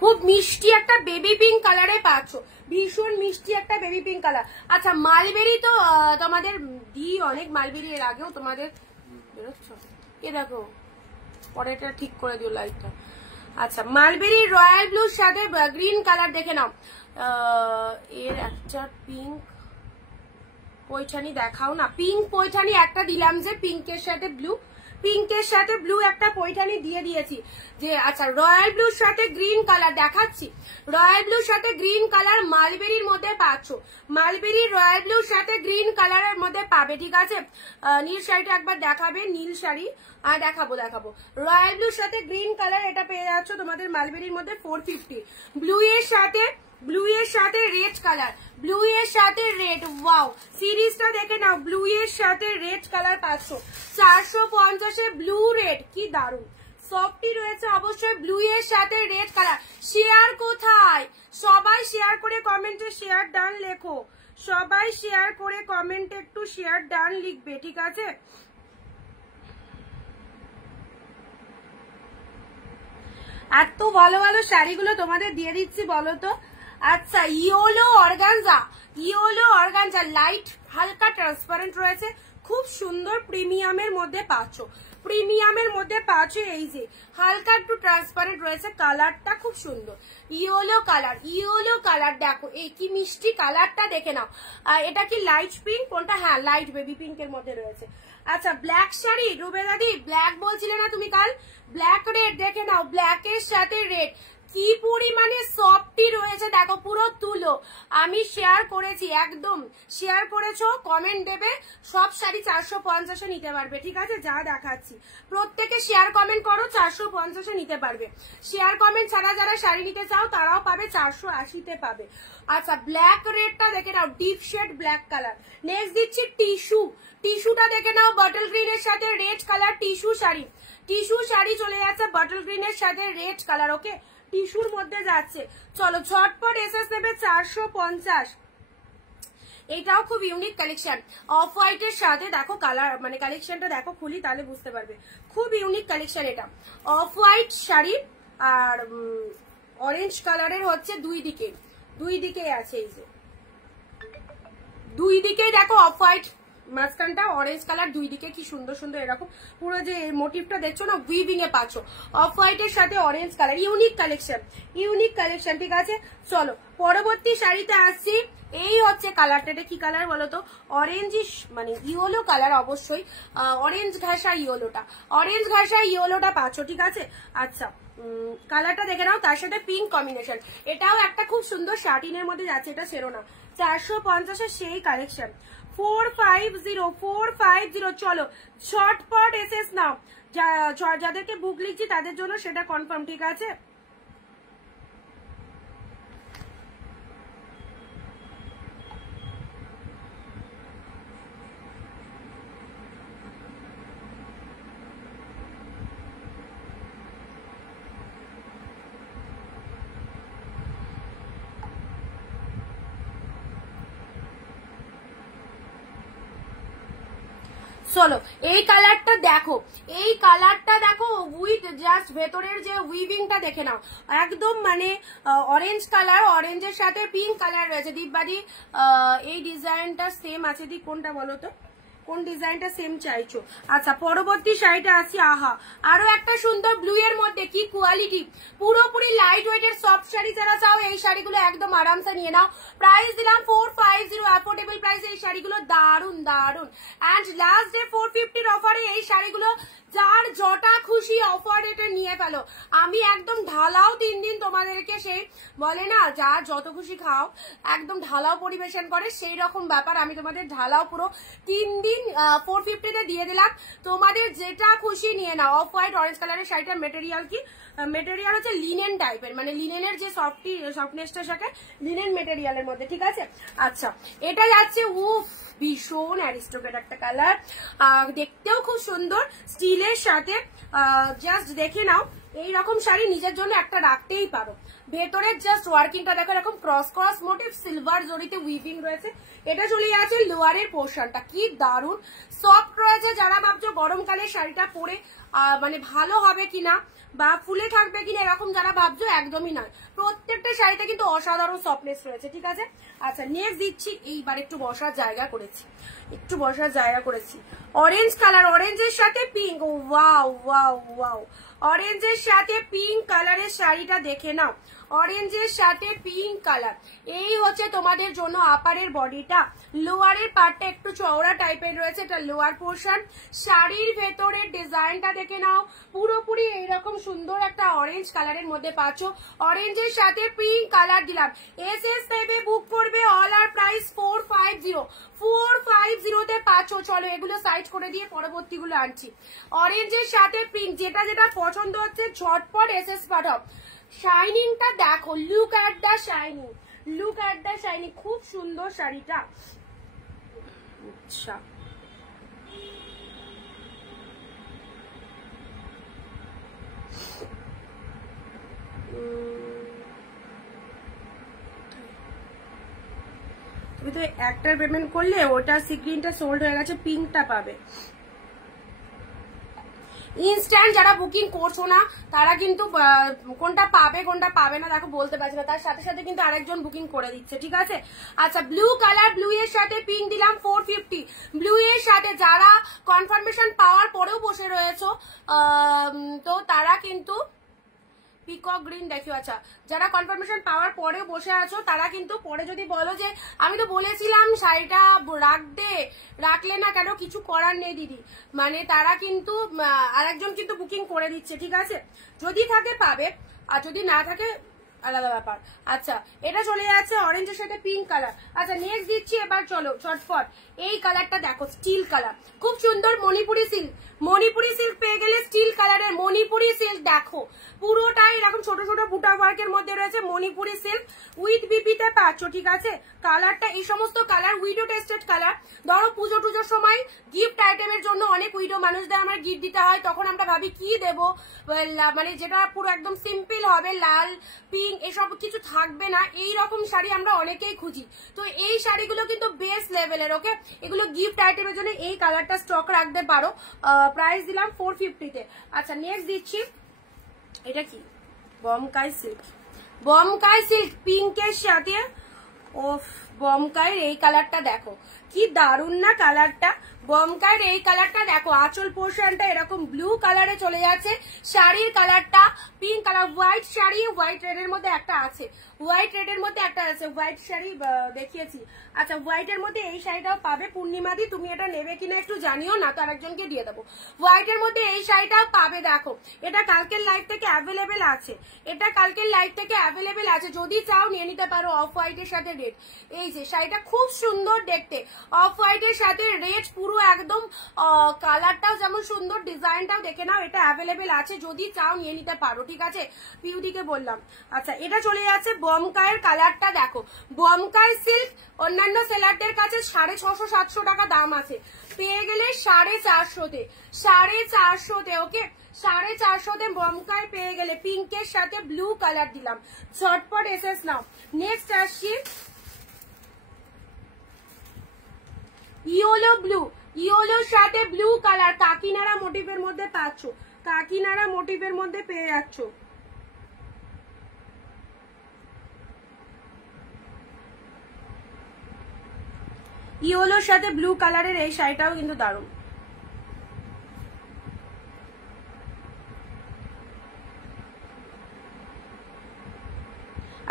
খুব মিষ্টি একটা বেবি পিঙ্ক কালারে পাচ্ছ, ভীষণ মিষ্টি একটা বেবি পিঙ্ক কালার। আচ্ছা, মালবেরি তো তোমাদের অনেক মালবেরি এর আগেও তোমাদের বেরোচ্ছ, এ দেখো পরে এটা ঠিক করে দিও লাইটটা। আচ্ছা, মালবেরি রয়্যাল ব্লুর সাথে গ্রিন কালার দেখে নাও। এর একটা পিঙ্ক পৈঠানি দেখাও না, পিঙ্ক পৈঠানি একটা দিলাম যে পিঙ্কের সাথে ব্লু, পিঙ্কের সাথে ব্লু একটা পৈঠানি দিয়ে দিয়েছি যে। আচ্ছা, রয়্যাল ব্লুর সাথে গ্রিন কালার দেখাচ্ছি, রয়্যাল ব্লুর সাথে গ্রিন কালার মালবেরির মধ্যে পাচ্ছ, মালবেরি রয়্যাল ব্লুর সাথে গ্রিন কালারের মধ্যে পাবে, ঠিক আছে। নীল শাড়িটা একবার দেখাবে, নীল শাড়ি দেখাবো দেখাবো। রয়্যাল ব্লুর সাথে গ্রিন কালার এটা পেয়ে যাচ্ছ তোমাদের মালবেরির মধ্যে 450। ব্লু এর সাথে, ব্লু এর সাথে রেড কালার, ব্লু এর সাথে রেড, ওয়াও সিরিজটা দেখে নাও, ব্লু এর সাথে রেড কালার পাচ্ছ 450 ব্লু রেড, কি দারুণ। সফটি রয়েছে অবশ্যই ব্লু এর সাথে রেড কালার। শেয়ার কোথায়? সবাই শেয়ার করে কমেন্টে শেয়ার ডান লেখো, সবাই শেয়ার করে কমেন্টে একটু শেয়ার ডান লিখবে, ঠিক আছে। এত ভালো ভালো শাড়িগুলো তোমাদের দিয়ে দিচ্ছি বলো তো। আচ্ছা, yellow organza, yellow organza light হালকা ট্রান্সপারেন্ট রয়েছে, খুব সুন্দর প্রিমিয়ামের মধ্যে পাচ্ছ, প্রিমিয়ামের মধ্যে পাচ্ছ। এই যে হালকা একটু ট্রান্সপারেন্ট রয়েছে, কালারটা খুব সুন্দর, ইয়েলো কালার, ইয়েলো কালার দেখো, এই কি মিষ্টি কালারটা দেখে নাও। এটা কি লাইট পিঙ্ক কোনটা? হ্যাঁ, লাইট বেবি পিঙ্কের মধ্যে রয়েছে। আচ্ছা, ব্ল্যাক শাড়ি রুবেদাদি, ব্ল্যাক বলছিলে না তুমি কাল, ব্ল্যাক রেড দেখে নাও, ব্ল্যাকের সাথে রেড, কি পরিমানে সফটি রয়েছে দেখো, পুরো তুলো। আমি শেয়ার করেছি, একদম শেয়ার করেছো, কমেন্ট দেবে, সব শাড়ি 450 নিতে পারবে, ঠিক আছে। যা দেখাচ্ছি প্রত্যেকে শেয়ার কমেন্ট করো, 450 নিতে পারবে। শেয়ার কমেন্ট ছাড়া যারা শাড়ি নিতে চাও তারাও পাবে, 480-তে পাবে। আচ্ছা, ব্ল্যাক রেডটা দেখে নাও, deep shade black colour. Next দিচ্ছি টিস্যু, টিস্যুটা দেখে নাও, বটল গ্রিনের সাথে red colour tissue sari, tissue sari চলে যাচ্ছে বটল গ্রিনের সাথে রেড কালার, ওকে টিস্যুর মধ্যে যাচ্ছে। চলো ঝটপট এসএস নেবে 450। এটাও খুব ইউনিক কালেকশন, অফ হোয়াইটের সাথে দেখো কালার, মানে কালেকশনটা দেখো, খুলি তাহলে বুঝতে পারবে, খুব ইউনিক কালেকশন এটা। অফ হোয়াইট শাড়ি আর অরেঞ্জ কালারের হচ্ছে দুই দিকে, দুই দিকে আছে, এই যে দুই দিকেই দেখো অফ হোয়াইট, মাঝখানটা অরেঞ্জ কালার, দুই দিকে কি সুন্দর সুন্দর এরকম পুরো যে মোটিভটা দেখছো না উইভিং এ পাচ্ছ, অফ হোয়াইটের সাথে orange colour, unique collection, unique collection, ঠিক আছে। চলো পরবর্তী শাড়িতে আসছি। এই হচ্ছে কালারটা, এটা কি কালার বলো তো? অরেঞ্জিশ মানে ইয়েলো কালার, অবশ্যই অরেঞ্জ ঘাসা ইয়েলোটা, অরেঞ্জ ঘাসা ইয়েলোটা পাচ্ছ, ঠিক আছে। আচ্ছা, কালারটা দেখে নাও, তার সাথে পিঙ্ক কম্বিনেশন, এটাও একটা খুব সুন্দর শার্টিনের মধ্যে যাচ্ছে, এটা সেরো না, 450 সেই কালেকশন। 450 চলো ঝটপট এসএস নাও, যাদেরকে বুক লিখছি তাদের জন্য সেটা কনফার্ম, ঠিক আছে। চলো এই কালারটা দেখো, এই কালারটা দেখো উইথ জাস্ট ভেতরের যে উইভিংটা দেখে নাও, একদম মানে অরেঞ্জ কালার, অরেঞ্জের সাথে পিঙ্ক কালার রয়েছে। দীপবাদি এই ডিজাইনটা সেম আছে, দি কোনটা বলো তো, কোন ডিজাইনটা সেম চাইছো? আচ্ছা পরবর্তী শাড়িটা আছে, আহা আরো একটা সুন্দর ব্লু এর মধ্যে, কি কোয়ালিটি, পুরোপুরি লাইট ওয়েটের সফট শাড়ি যারা চাও এই শাড়িগুলো একদম আরামসে নিয়ে নাও। প্রাইস দিলাম 450, অ্যাফোর্ডেবল প্রাইসে এই শাড়িগুলো দারুন দারুন। এন্ড লাস্ট ডে 450 অফারে এই শাড়িগুলো যার যটা খুশি অফার রেটে নিয়ে ফেলো। আমি একদম ঢালাও 3 দিন তোমাদেরকে, সেই বলে না যার যত খুশি খাও, একদম ঢালাও পরিবেশন করে সেই রকম ব্যাপার। আমি তোমাদের ঢালাও পুরো 3 দিন 450 দিয়ে দিলাম, তোমাদের যেটা খুশি নিয়ে নাও। অফ হোয়াইট অরেঞ্জ কালারের শাড়িটা মেটেরিয়াল কি, মেটেরিয়াল হচ্ছে লিনেন টাইপের, মানে লিনেনের যে সফটনেসটা থাকে লিনেন মেটেরিয়ালের মধ্যে, ঠিক আছে। আচ্ছা এটা যাচ্ছে উফ ভীষণ অ্যারিস্টোক্রেট একটা কালার, দেখতেও খুব সুন্দর স্টিলের সাথে। জাস্ট দেখে নাও, এইরকম শাড়ি নিজের জন্য একটা রাখতেই পারো। ভেতরের জাস্ট ওয়ার্কিংটা দেখো, এরকম ক্রস ক্রস মোটিভ সিলভার জড়িতে উইভিং রয়েছে। এটা চলে যাচ্ছে লোয়ারের পোর্শনটা, কি দারুন সফট রয়েছে। যারা ভাবছো গরমকালে শাড়িটা পরে মানে ভালো হবে কিনা বা ফুলে থাকবে কিনা এরকম যারা ভাবছো, একদমই নয়, প্রত্যেকটা শাড়িতে কিন্তু অসাধারণ সফটনেস রয়েছে, ঠিক আছে। আচ্ছা নেক্সট দিচ্ছি, এইবার একটু বসার জায়গা করেছি, একটু বসার জায়গা করেছি, অরেঞ্জ কালার, অরেঞ্জের সাথে পিঙ্ক, ওয়াও ওয়াও ওয়াও, অরেঞ্জের সাথে পিঙ্ক কালারের শাড়িটা দেখে নাও, অরেঞ্জের সাথে পিঙ্ক কালার। এই হচ্ছে তোমাদের জন্য আপারের বডিটা, লোয়ারের পার্টটা একটু চওড়া টাইপের রয়েছে, এটা লোয়ার পোর্শন। শাড়ির ভেতরের ডিজাইনটা দেখে নাও, পুরোপুরি এইরকম সুন্দর একটা অরেঞ্জ কালারের মধ্যে পাচ্ছ, অরেঞ্জের সাথে পিঙ্ক কালার দিলাম। এসএস টাইপে বুক করবে, অল আর প্রাইস 450 তে পাচ্ছ। চলো এগুলো সাইড করে দিয়ে পরবর্তীগুলো আনছি। অরেঞ্জের সাথে পিঙ্ক, যেটা যেটা পছন্দ হচ্ছে ঝটপট এসএস পাঠাও। শাইনিংটা দেখো, look at the shining, look at the shining, খুব সুন্দর শাড়িটা। আচ্ছা তুমি তো একটার পেমেন্ট করলে ওটা সিগ্রিনটা সোল্ড হয়ে গেছে, পিঙ্কটা পাবে ইনস্ট্যান্ট। যারা বুকিং করছো না তারা কিন্তু কোনটা পাবে কোনটা পাবে না দেখো বলতে পারছি না, তার সাথে সাথে কিন্তু আরেকজন বুকিং করে দিচ্ছে, ঠিক আছে। আচ্ছা ব্লু কালার, ব্লু এর সাথে পিঙ্ক দিলাম 450। ব্লু এর সাথে যারা কনফার্মেশন পাওয়ার পরেও বসে রয়েছো তো তারা কিন্তু পিকক গ্রিন দেখো। আচ্ছা যারা কনফার্মেশন পাওয়ার পরেও বসে আছো তারা কিন্তু পরে যদি বলো যে আমি তো বলেছিলাম শাড়িটা রাখতে, রাখলে না কেন, কিছু করার নেই দিদি, মানে তারা কিন্তু আরেকজন কিন্তু বুকিং করে দিচ্ছে, ঠিক আছে। যদি থাকে পাবে, আর যদি না থাকে আলাদা ব্যাপার। আচ্ছা এটা চলে যাচ্ছে অরেঞ্জের সাথে পিঙ্ক কালার। আচ্ছা নেক্সট দিচ্ছি এবার, চলো চটপট এই কালারটা দেখো, স্টিল কালার, খুব সুন্দর মণিপুরি সিল্ক, মণিপুরি সিল্ক পেয়ে গেলে স্টিল কালারের মণিপুরি সিল্ক দেখো, পুরোটাই এরকম ছোট ছোট বুটা ওয়ার্কের মধ্যে রয়েছে মণিপুরি সিল্ক উইথ বিপিতে পাচ্ছ, ঠিক আছে। কালারটা এই সমস্ত কালার উইডো টেস্টেড কালার। ধরো পুজো টুজোর সময় গিফট আইটেমের জন্য অনেক উইডো মানুষদের আমরা গিফট দিতে হয়, তখন আমরা ভাবি কি দেবো, মানে যেটা পুরো একদম সিম্পল হবে, লাল পিঙ্ক এসব কিছু থাকবে না, এই রকম শাড়ি আমরা অনেকেই খুঁজি। তো এই শাড়িগুলো কিন্তু বেস্ট লেভেলের, ওকে। এগুলো গিফট আইটেমের জন্য এই কালারটা স্টক রাখতে পারো। প্রাইস দিলাম 450 তে। আচ্ছা নেক্সট দিচ্ছি, এটা কি বমকাই সিল্ক, বমকাই সিল্ক পিঙ্কের সাথে, ও বমকাইয়ের এই কালারটা দেখো কি দারুন না কালারটা, বমকাইয়ের এই কালারটা দেখো, আঁচল পোর্শনটা এরকম ব্লু কালারে চলে যাচ্ছে, শাড়ির কালারটা pink colour, white sari white রেডের মধ্যে একটা আছে, হোয়াইট রেডের মধ্যে একটা আছে, হোয়াইট শাড়ি দেখিয়েছি। আচ্ছা হোয়াইটের মধ্যে এই শাড়িটাও পাবে, পূর্ণিমাদি তুমি এটা নেবে কিনা একটু জানিও না, তো আরেকজনকে দিয়ে দেবো। হোয়াইটের মধ্যে এই শাড়িটাও পাবে, দেখো এটা কালকের লাইভ থেকে অ্যাভেলেবেল আছে, এটা কালকের লাইভ থেকে অ্যাভেলেবেল আছে, যদি চাও নিয়ে নিতে পারো। অফ হোয়াইটের সাথে রেড, এই যে শাড়িটা খুব সুন্দর দেখতে, অফ হোয়াইটের সাথে রেড, পুরো একদম কালারটাও যেমন সুন্দর, ডিজাইনটাও দেখে নাও, এটা অ্যাভেলেবেল আছে, যদি চাও নিয়ে নিতে পারো, ঠিক আছে। পিউদিকে বললাম। আচ্ছা এটা চলে যাচ্ছে বমকাইয়ের কালারটা দেখো, বমকাই সিল্ক অন্যান্য সেলারদের কাছে 650-700 টাকা দাম আছে, পেয়ে গেলে 450-তে, 450-তে, ওকে 450-তে বমকাই পেয়ে গেলে। পিঙ্কের সাথে ব্লু কালার দিলাম, ঝটপট এসএস নাও। নেক্সট আসছি ইয়েলো ব্লু, ইয়েলোর সাথে ব্লু কালার কাকিনাড়া মোটিভের মধ্যে পাচ্ছ, কাকিনাড়া মোটিভের মধ্যে পেয়ে যাচ্ছ। ইয়েলোর সাথে ব্লু কালারের এই শাড়িটাও কিন্তু দারুণ।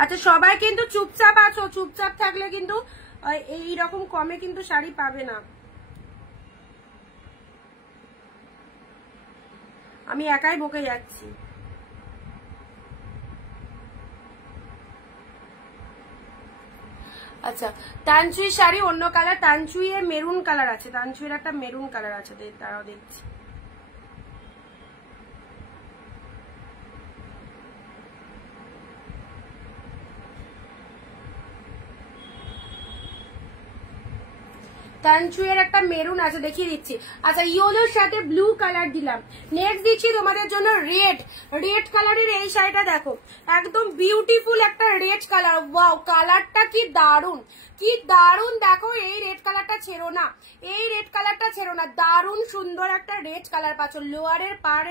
আচ্ছা সবাই কিন্তু চুপচাপ আছো, চুপচাপ থাকলে কিন্তু এইরকম কমে কিন্তু শাড়ি পাবে না। আমি একাই বকে যাচ্ছি। আচ্ছা তানচুই শাড়ি অন্য কালার, তানচুই এর মেরুন কালার আছে, তানচুইয়ের একটা মেরুন কালার আছে, তারাও দেখছি। তানচুইয়ের একটা মেরুন আছে, দেখিয়ে দিচ্ছি। আচ্ছা ইয়েলোর সাথে ব্লু কালার দিলাম। নেক্সট দিচ্ছি তোমাদের জন্য রেড, রেড কালারের এই শাড়িটা দেখো, একদম বিউটিফুল একটা রেড কালার। ওয়াও কালারটা কি দারুন, কি দারুন, দেখো এই রেড কালারটা ছেড়ো না, এই রেড কালারটা ছেড়ো না, দারুন সুন্দর একটা রেড কালার পাচ্ছ। লোয়ারের পার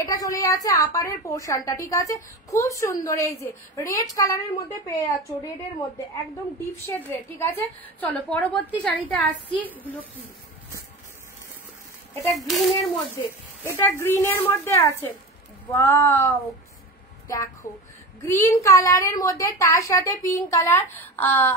এটা চলে যাচ্ছে আপারের পোর্শনটা, ঠিক আছে, খুব সুন্দর। এই যে রেড কালারের মধ্যে পেয়ে যাচ্ছ, রেড এর মধ্যে একদম ডিপ শেড রেড, ঠিক আছে। চলো পরবর্তী শাড়িতে আসছি। এগুলো কি, এটা গ্রিনের মধ্যে, এটা গ্রিনের মধ্যে আছে। ওয়াও দেখো গ্রিন কালারের মধ্যে তার সাথে পিঙ্ক কালার।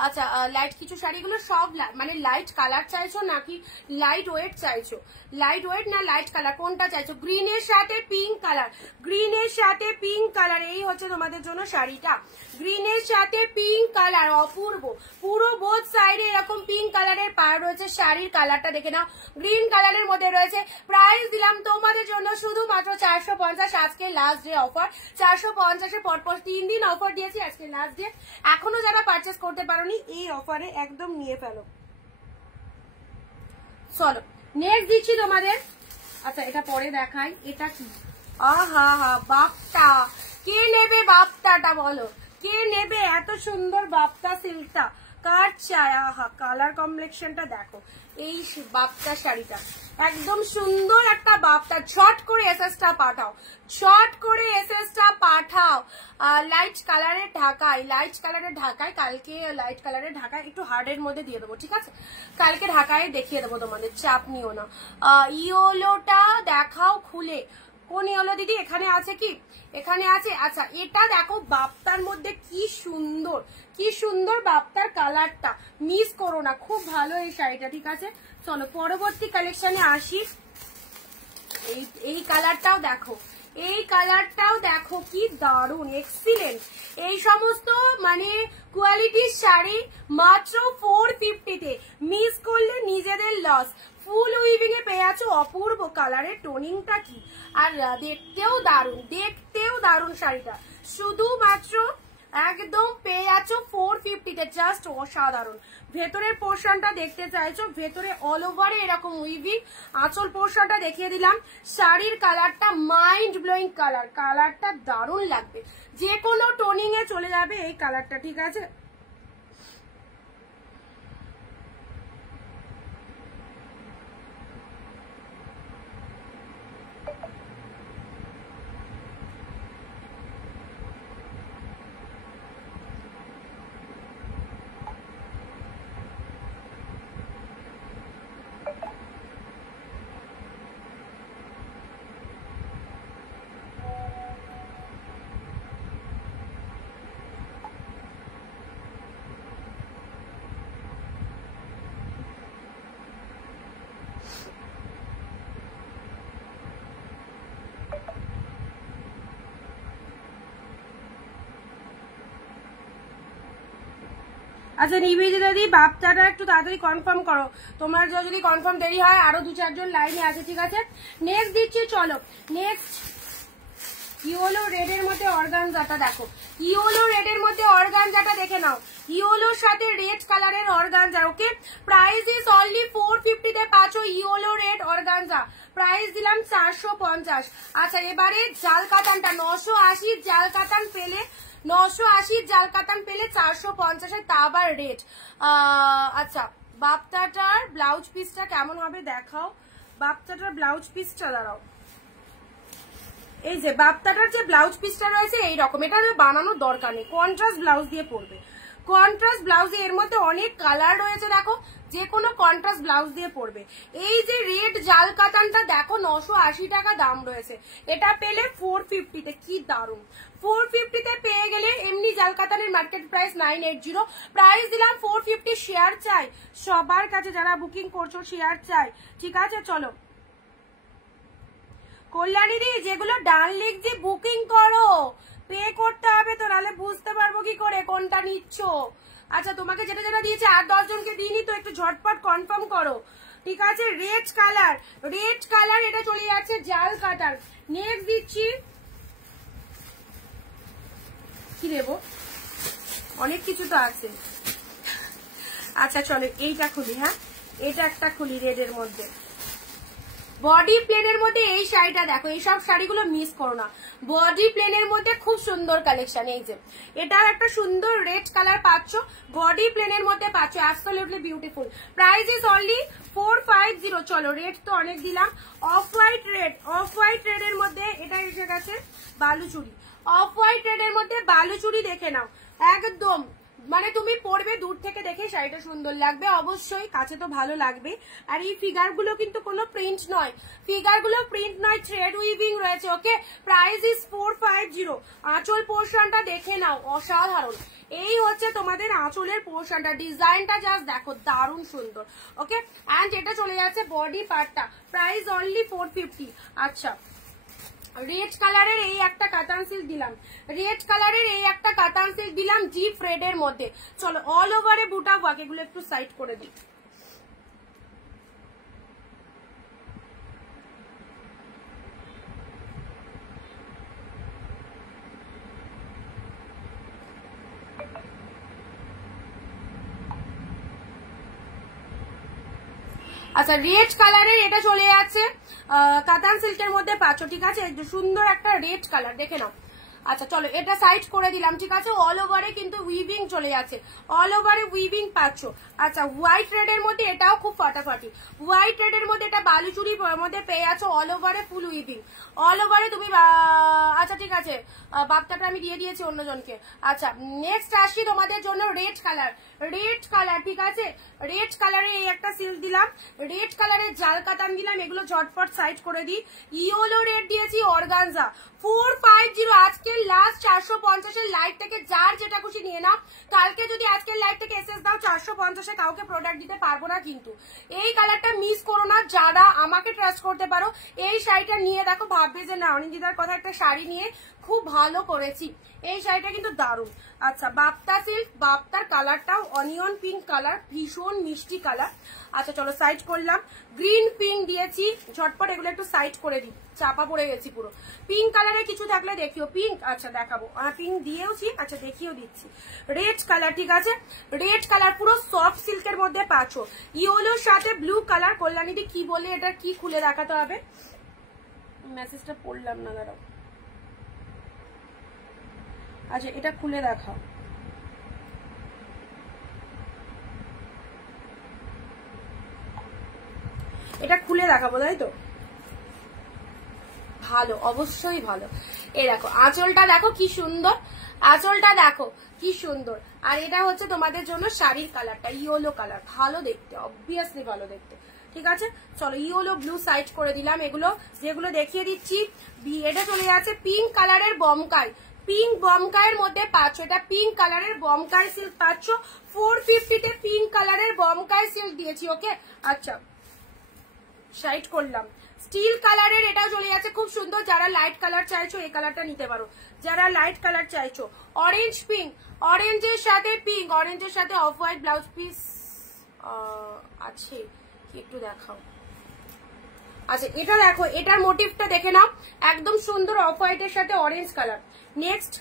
আচ্ছা লাইট কিছু শাড়িগুলো সব মানে লাইট কালার চাইছো নাকি লাইট ওয়েট চাইছো, লাইট ওয়েট না লাইট কালার কোনটা চাইছো? গ্রিনের সাথে পিঙ্ক কালার, গ্রিনের সাথে পিঙ্ক কালার, এই হচ্ছে তোমাদের জন্য শাড়িটা। গ্রিনের সাথে পিঙ্ক কালার অপূর্ব, পুরো বোথ সাইডে এরকম পিঙ্ক কালারের পার রয়েছে। শাড়ির কালারটা দেখে নাও, গ্রিন কালারের মধ্যে রয়েছে। প্রাইস দিলাম তোমাদের জন্য শুধুমাত্র 450, আজকে লাস্ট ডে অফার। 450-এ পরপর 3 দিন অফার দিয়েছি, আজকে লাস্ট ডে। এখনো যারা পারচেস করতে পারোনি এই অফারে একদম নিয়ে ফেলো। চলো নেক্সট দিচ্ছি তোমাদের। আচ্ছা এটা পরে দেখাই, এটা কি, আহা হা বাপটা, কে নেবে বাপটাটা বলো, কে নেবে এত সুন্দর বাপটা সিল্কটা, কার চায়? আহা কালার কম্বিনেশনটা দেখো, এই বাপটা শাড়িটা একদম সুন্দর একটা বাপটা। ঝট করে এসএসটা পাঠাও, ঝট করে এসএসটা পাঠাও। লাইট কালারের ঢাকায়, লাইট কালারের ঢাকায়, কালকে লাইট কালারের ঢাকায় একটু হার্ডের মধ্যে দিয়ে দেবো, ঠিক আছে, কালকে ঢাকায় দেখিয়ে দেবো তোমাদের, চাপ নিও না। ইয়েলোটা দেখাও খুলে, কোন ইয়েলো দিদি? এখানে আছে কি, এখানে আছে। আচ্ছা এটা দেখো বাপ্তার মধ্যে কি সুন্দর, কি সুন্দর বাপ্তার কালারটা, মিস করো না, খুব ভালো এই শাড়িটা, ঠিক আছে। চলো পরবর্তী কালেকশনে আসি। এই কালারটাও দেখো, এই কালারটাও দেখো কি দারুন, এক্সিলেন্ট। এই সমস্ত মানে কোয়ালিটির শাড়ি মাত্র 450-তে, মিস করলে নিজেদের লস। ফুল উইভিং এ পেয়ে আছো, অপূর্ব কালারের টোনিংটা কি, আর দেখতেও দারুন, দেখতেও দারুন শাড়িটা। শুধুমাত্র একদম পেয়ে যাচ্ছ 450-তে, জাস্ট অসাধারণ। ভেতরের পোর্শনটা দেখতে চাইছো, ভেতরে অল ওভারে এরকম উইভিং। আঁচল পোর্শনটা দেখিয়ে দিলাম। শাড়ির কালারটা মাইন্ড ব্লোয়িং কালার, কালারটা দারুণ লাগবে, যে কোনো টোনিং এ চলে যাবে এই কালারটা, ঠিক আছে। আচ্ছা নিবেদিতা দি বাপটাটা একটু তাড়াতাড়ি কনফার্ম করো, তোমার যদি কনফার্ম দেরি হয় আরো 2-4 জন লাইনে আছে, ঠিক আছে। নেক্সট দিচ্ছি, চলো নেক্সট। ইয়েলো রেড এর মধ্যে অর্গানজাটা দেখো, ইয়েলো রেড এর মধ্যে অর্গানজাটা দেখে নাও, ইয়েলোর সাথে রেড কালারের organza. Okay price is only 450-তে পাচ্ছ ইয়েলো রেড অর্গানজা। প্রাইস দিলাম 450। আচ্ছা এবারে জাল কাতানটা 980 জাল কাতান পেলে, 980 জাল কাতান পেলে 450-এ, তা আবার রেড। আচ্ছা বাপ্তাটার ব্লাউজ পিসটা কেমন হবে দেখাও। বাপ্তাটার ব্লাউজ পিসটা দাঁড়াও, এই যে বাপ্তাটার যে ব্লাউজ পিসটা রয়েছে এইরকম, এটা বানানোর দরকার নেই, কন্ট্রাস্ট ব্লাউজ দিয়ে পরবে। কন্ট্রাস্ট ব্লাউজে এর মধ্যে অনেক কালার রয়েছে, দেখো যে কোনো কন্ট্রাস্ট ব্লাউজ দিয়ে পরবে। এই যে রেড জাল কাতানটা দেখো 980 টাকা দাম রয়েছে, এটা পেলে 450-তে, কি দারুন। 450-তে পেয়ে গেলে। এমনি জাল কাতানের মার্কেট প্রাইস 980, প্রাইস দিলাম 450। শেয়ার চাই সবার কাছে, যারা বুকিং করছো শেয়ার চাই, ঠিক আছে। চলো কল্যাণী দি, যেগুলো ডান লিখছি বুকিং করো, পে করতে হবে তো, নাহলে বুঝতে পারবো কি করে কোনটা নিচ্ছ। আচ্ছা তোমাকে যেটা যেটা দিয়েছে আর 10 জনকে দিইনি তো, একটু ঝটপট কনফার্ম করো, ঠিক আছে। রেড কালার, রেড কালার, এটা চলে যাচ্ছে জাল কাটার। নেক্সট দিচ্ছি কি দেবো, অনেক কিছু তো আছে। আচ্ছা চলো এইটা খুলি, হ্যাঁ এটা একটা খুলি রেডের মধ্যে, বডি প্লেনের মধ্যে এই শাড়িটা দেখো, এইসব শাড়িগুলো মিস করো না। বডি প্লেনের মধ্যে খুব সুন্দর কালেকশন, এই যে এটা একটা সুন্দর রেড কালার পাচ্ছ, বডি প্লেনের মধ্যে পাচ্ছ, absolutely beautiful. Price is only 450। চলো রেড তো অনেক দিলাম। Off white red, off white রেডের মধ্যে এটা এসে গেছে বালুচুরি। অফ হোয়াইট রেডের মধ্যে বালুচুরি দেখে নাও, একদম মানে তুমি পরবে দূর থেকে দেখে শাড়িটা সুন্দর লাগবে, অবশ্যই কাছে তো ভালো লাগবে। আর এই ফিগার গুলো কিন্তু কোনো প্রিন্ট নয়, ফিগার গুলো প্রিন্ট নয়, থ্রেড উইভিং রয়েছে। ওকে, প্রাইস ইজ 450। আঁচল পোর্শনটা দেখে নাও, অসাধারণ। এই হচ্ছে তোমাদের আঁচলের পোর্শনটা, ডিজাইনটা জাস্ট দেখো, দারুণ সুন্দর। ওকে, এন্ড এটা চলে যাচ্ছে বডি পার্টটা, প্রাইস অনলি 450। আচ্ছা রেড কালারের এই একটা কাতান সিল্ক দিলাম, রেড কালারের এই একটা কাতান সিল্ক দিলাম জিপ রেডের মধ্যে। চলো অল ওভারে বুটা ওয়ার্ক, এগুলো একটু সাইড করে দিই। আচ্ছা রেড কালারের এটা চলে যাচ্ছে কাতান সিল্কের মধ্যে পাচ্ছ, ঠিক আছে, সুন্দর একটা রেড কালার দেখে নাও। আচ্ছা চলো এটা সাইড করে দিলাম, ঠিক আছে। অল ওভারে কিন্তু উইভিং চলে যাচ্ছে, অল ওভারে উইভিং পাচ্ছ। আচ্ছা হোয়াইট রেডের মধ্যে এটাও খুব ফাটাফাটি, হোয়াইট রেডের মধ্যে এটা বালুচুরির মধ্যে পেয়ে যাচ্ছ, অল ওভারে ফুল উইভিং, অল ওভারে তুমি। আচ্ছা ঠিক আছে, বাপ্তাটা আমি দিয়ে দিয়েছি অন্যজনকে। আচ্ছা নেক্সট আসি তোমাদের জন্য রেড কালার, রেড কালার, ঠিক আছে। রেড কালারের এই একটা সিল্ক দিলাম, রেড কালারের জাল কাতান দিলাম, এগুলো ঝটপট সাইড করে দিই। ইয়েলো রেড দিয়েছি অর্গানজা, 450। আজকের লাস্ট 450-এর লাইভ থেকে যার যেটা খুশি নিয়ে নাও। কালকে যদি আজকের লাইভ থেকে এসএস দাও 450-এ কাউকে প্রোডাক্ট দিতে পারবো না, কিন্তু এই কালারটা মিস করো না। যারা আমাকে ট্রাস্ট করতে পারো, এই শাড়িটা নিয়ে দেখো, ভাববে যে না অনিন্দিতার কথা একটা শাড়ি নিয়ে খুব ভালো করেছি। এই শাড়িটা কিন্তু দারুণ। আচ্ছা বাপ্তা সিল্ক, বাপ্তার কালারটাও অনিয়ন পিঙ্ক কালার, ভীষণ মিষ্টি কালার। আচ্ছা চলো সাইড করলাম, গ্রিন পিঙ্ক দিয়েছি, ঝটপট এগুলো একটু সাইড করে দিই, চাপা পড়ে গেছি পুরো। পিঙ্ক কালারে কিছু থাকলে দেখিও, পিঙ্ক আচ্ছা দেখাবো, পিঙ্ক দিয়েওছি, আচ্ছা দেখিয়েও দিচ্ছি। রেড কালার, ঠিক আছে, রেড কালার পুরো সফট সিল্কের মধ্যে পাচ্ছ, ইয়েলোর সাথে ব্লু কালার। কল্যাণীদি কি বলে এটা কি খুলে দেখাতে হবে, মেসেজটা পড়লাম না, দাঁড়াও। আচ্ছা এটা খুলে দেখাও, এটা খুলে দেখাবো তাই তো, ভালো অবশ্যই ভালো। এই দেখো আঁচলটা দেখো কি সুন্দর, আঁচলটা দেখো কি সুন্দর। আর এটা হচ্ছে তোমাদের জন্য শাড়ির কালারটা, ইয়েলো কালার, ভালো দেখতে, অবভিয়াসলি ভালো দেখতে, ঠিক আছে। চলো ইয়েলো ব্লু সাইড করে দিলাম। এগুলো যেগুলো দেখিয়ে দিচ্ছি, এটা চলে যাচ্ছে পিঙ্ক কালারের বমকাই, পিঙ্ক বমকাইয়ের মধ্যে পাচ্ছ, এটা পিঙ্ক কালারের বমকাই সিল্ক পাচ্ছ 450-তে, পিঙ্ক কালারের বমকাই সিল্ক দিয়েছি। ওকে আচ্ছা সাইড করলাম। স্টিল কালারের এটাও চলে যাচ্ছে, খুব সুন্দর। যারা লাইট কালার চাইছো এই কালারটা নিতে পারো, যারা লাইট কালার চাইছো। অরেঞ্জ পিঙ্ক, অরেঞ্জের সাথে পিঙ্ক, অরেঞ্জের সাথে অফ হোয়াইট ব্লাউজ পিস আছে, একটু দেখাও। আচ্ছা এটা দেখো, এটার মোটিভটা দেখে নাও, একদম সুন্দর অফ হোয়াইটের সাথে orange colour. Next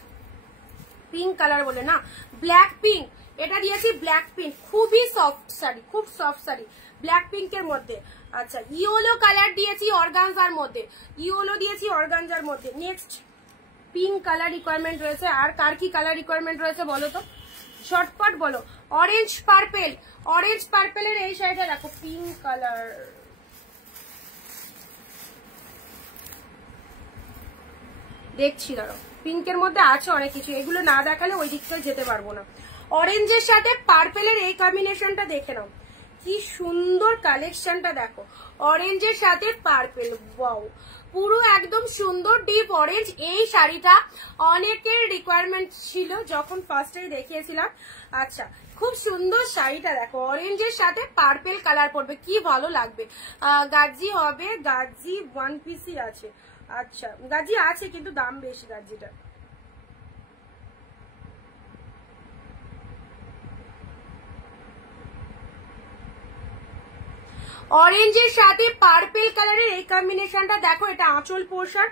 pink colour বলে না, ব্ল্যাক পিঙ্ক, এটা দিয়েছি ব্ল্যাক পিঙ্ক, খুবই সফট শাড়ি, খুব সফট শাড়ি ব্ল্যাক পিঙ্কের মধ্যে। আচ্ছা ইয়েলো কালার দিয়েছি অর্গানজার মধ্যে, ইয়েলো দিয়েছি অর্গানজার মধ্যে। নেক্সট পিঙ্ক কালার রিকোয়ারমেন্ট রয়েছে, আর কার কি কালার রিকোয়ারমেন্ট রয়েছে বলো তো। শর্টকাট বলো। অরেঞ্জ পার্পেল, অরেঞ্জ পার্পেলের এই শাড়িটা দেখো, পিঙ্ক কালার, দেখছি দাঁড়াও, পিঙ্কের মধ্যে আছে অনেক কিছু, এগুলো না দেখালে ওই দিকটা যেতে পারবো না। অরেঞ্জের সাথে পার্পেলের এই কম্বিনেশনটা দেখে নাও, কি সুন্দর কালেকশনটা দেখো, অরেঞ্জের সাথে পার্পেল, ওয়াও, পুরো একদম সুন্দর ডিপ অরেঞ্জ। এই শাড়িটা অনেকের রিকোয়ারমেন্ট ছিল যখন ফার্স্টেই দেখিয়েছিলাম। আচ্ছা, খুব সুন্দর শাড়িটা দেখো, অরেঞ্জের সাথে পার্পেল কালার পড়বে, কি ভালো লাগবে। গাজি হবে, গাজি ওয়ান পিসই আছে। আচ্ছা, গাজি আছে কিন্তু দাম বেশি গাজিটা। অরেঞ্জের সাথে পার্পেল কালারের এই কম্বিনেশনটা দেখো, এটা আঁচল পোর্শন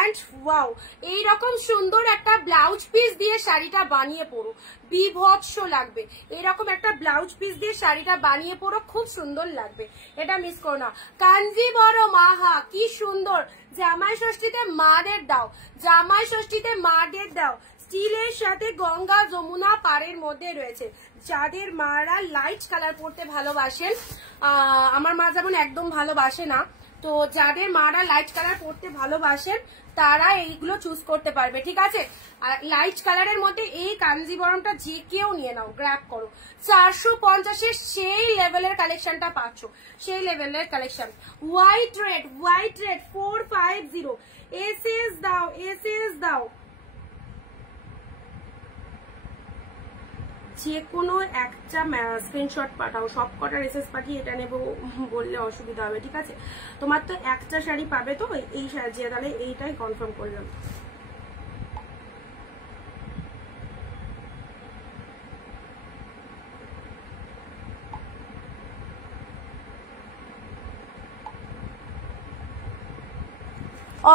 এন্ড ওয়াও, এইরকম সুন্দর একটা ব্লাউজ পিস দিয়ে শাড়িটা বানিয়ে পরো, বিভৎস লাগবে। এরকম একটা ব্লাউজ পিস দিয়ে শাড়িটা বানিয়ে পরো, খুব সুন্দর লাগবে, এটা মিস করো না। কাঞ্জিবরম, আহা কি সুন্দর, জামাই ষষ্ঠীতে মাদের দাও, জামাই ষষ্ঠীতে মাদের দাও। স্টিলের সাথে গঙ্গা যমুনা পাড়ের মধ্যে রয়েছে। যাদের মারা লাইট কালার পরতে ভালোবাসেন, আমার মা যেমন একদম ভালোবাসে না, তো যাদের মারা লাইট কালার পরতে ভালোবাসেন তারা এইগুলো চুজ করতে পারবে, ঠিক আছে। আর লাইট কালারের মধ্যে এই কাঞ্জিবরমটা যে কেউ নিয়ে নাও, গ্র্যাব করো। 450-এর সেই লেভেলের কালেকশনটা পাচ্ছ, সেই লেভেলের collection. White red, white red 450, SS দাও, এসএস দাও। যে কোনো একটা স্ক্রিনশট পাঠাও, সব কটা এসএস পাঠিয়ে এটা নেবো বললে অসুবিধা হবে, ঠিক আছে। তোমার তো একটা শাড়ি পাবে, তো এই শাড়ি, তাহলে এইটাই কনফার্ম করলাম।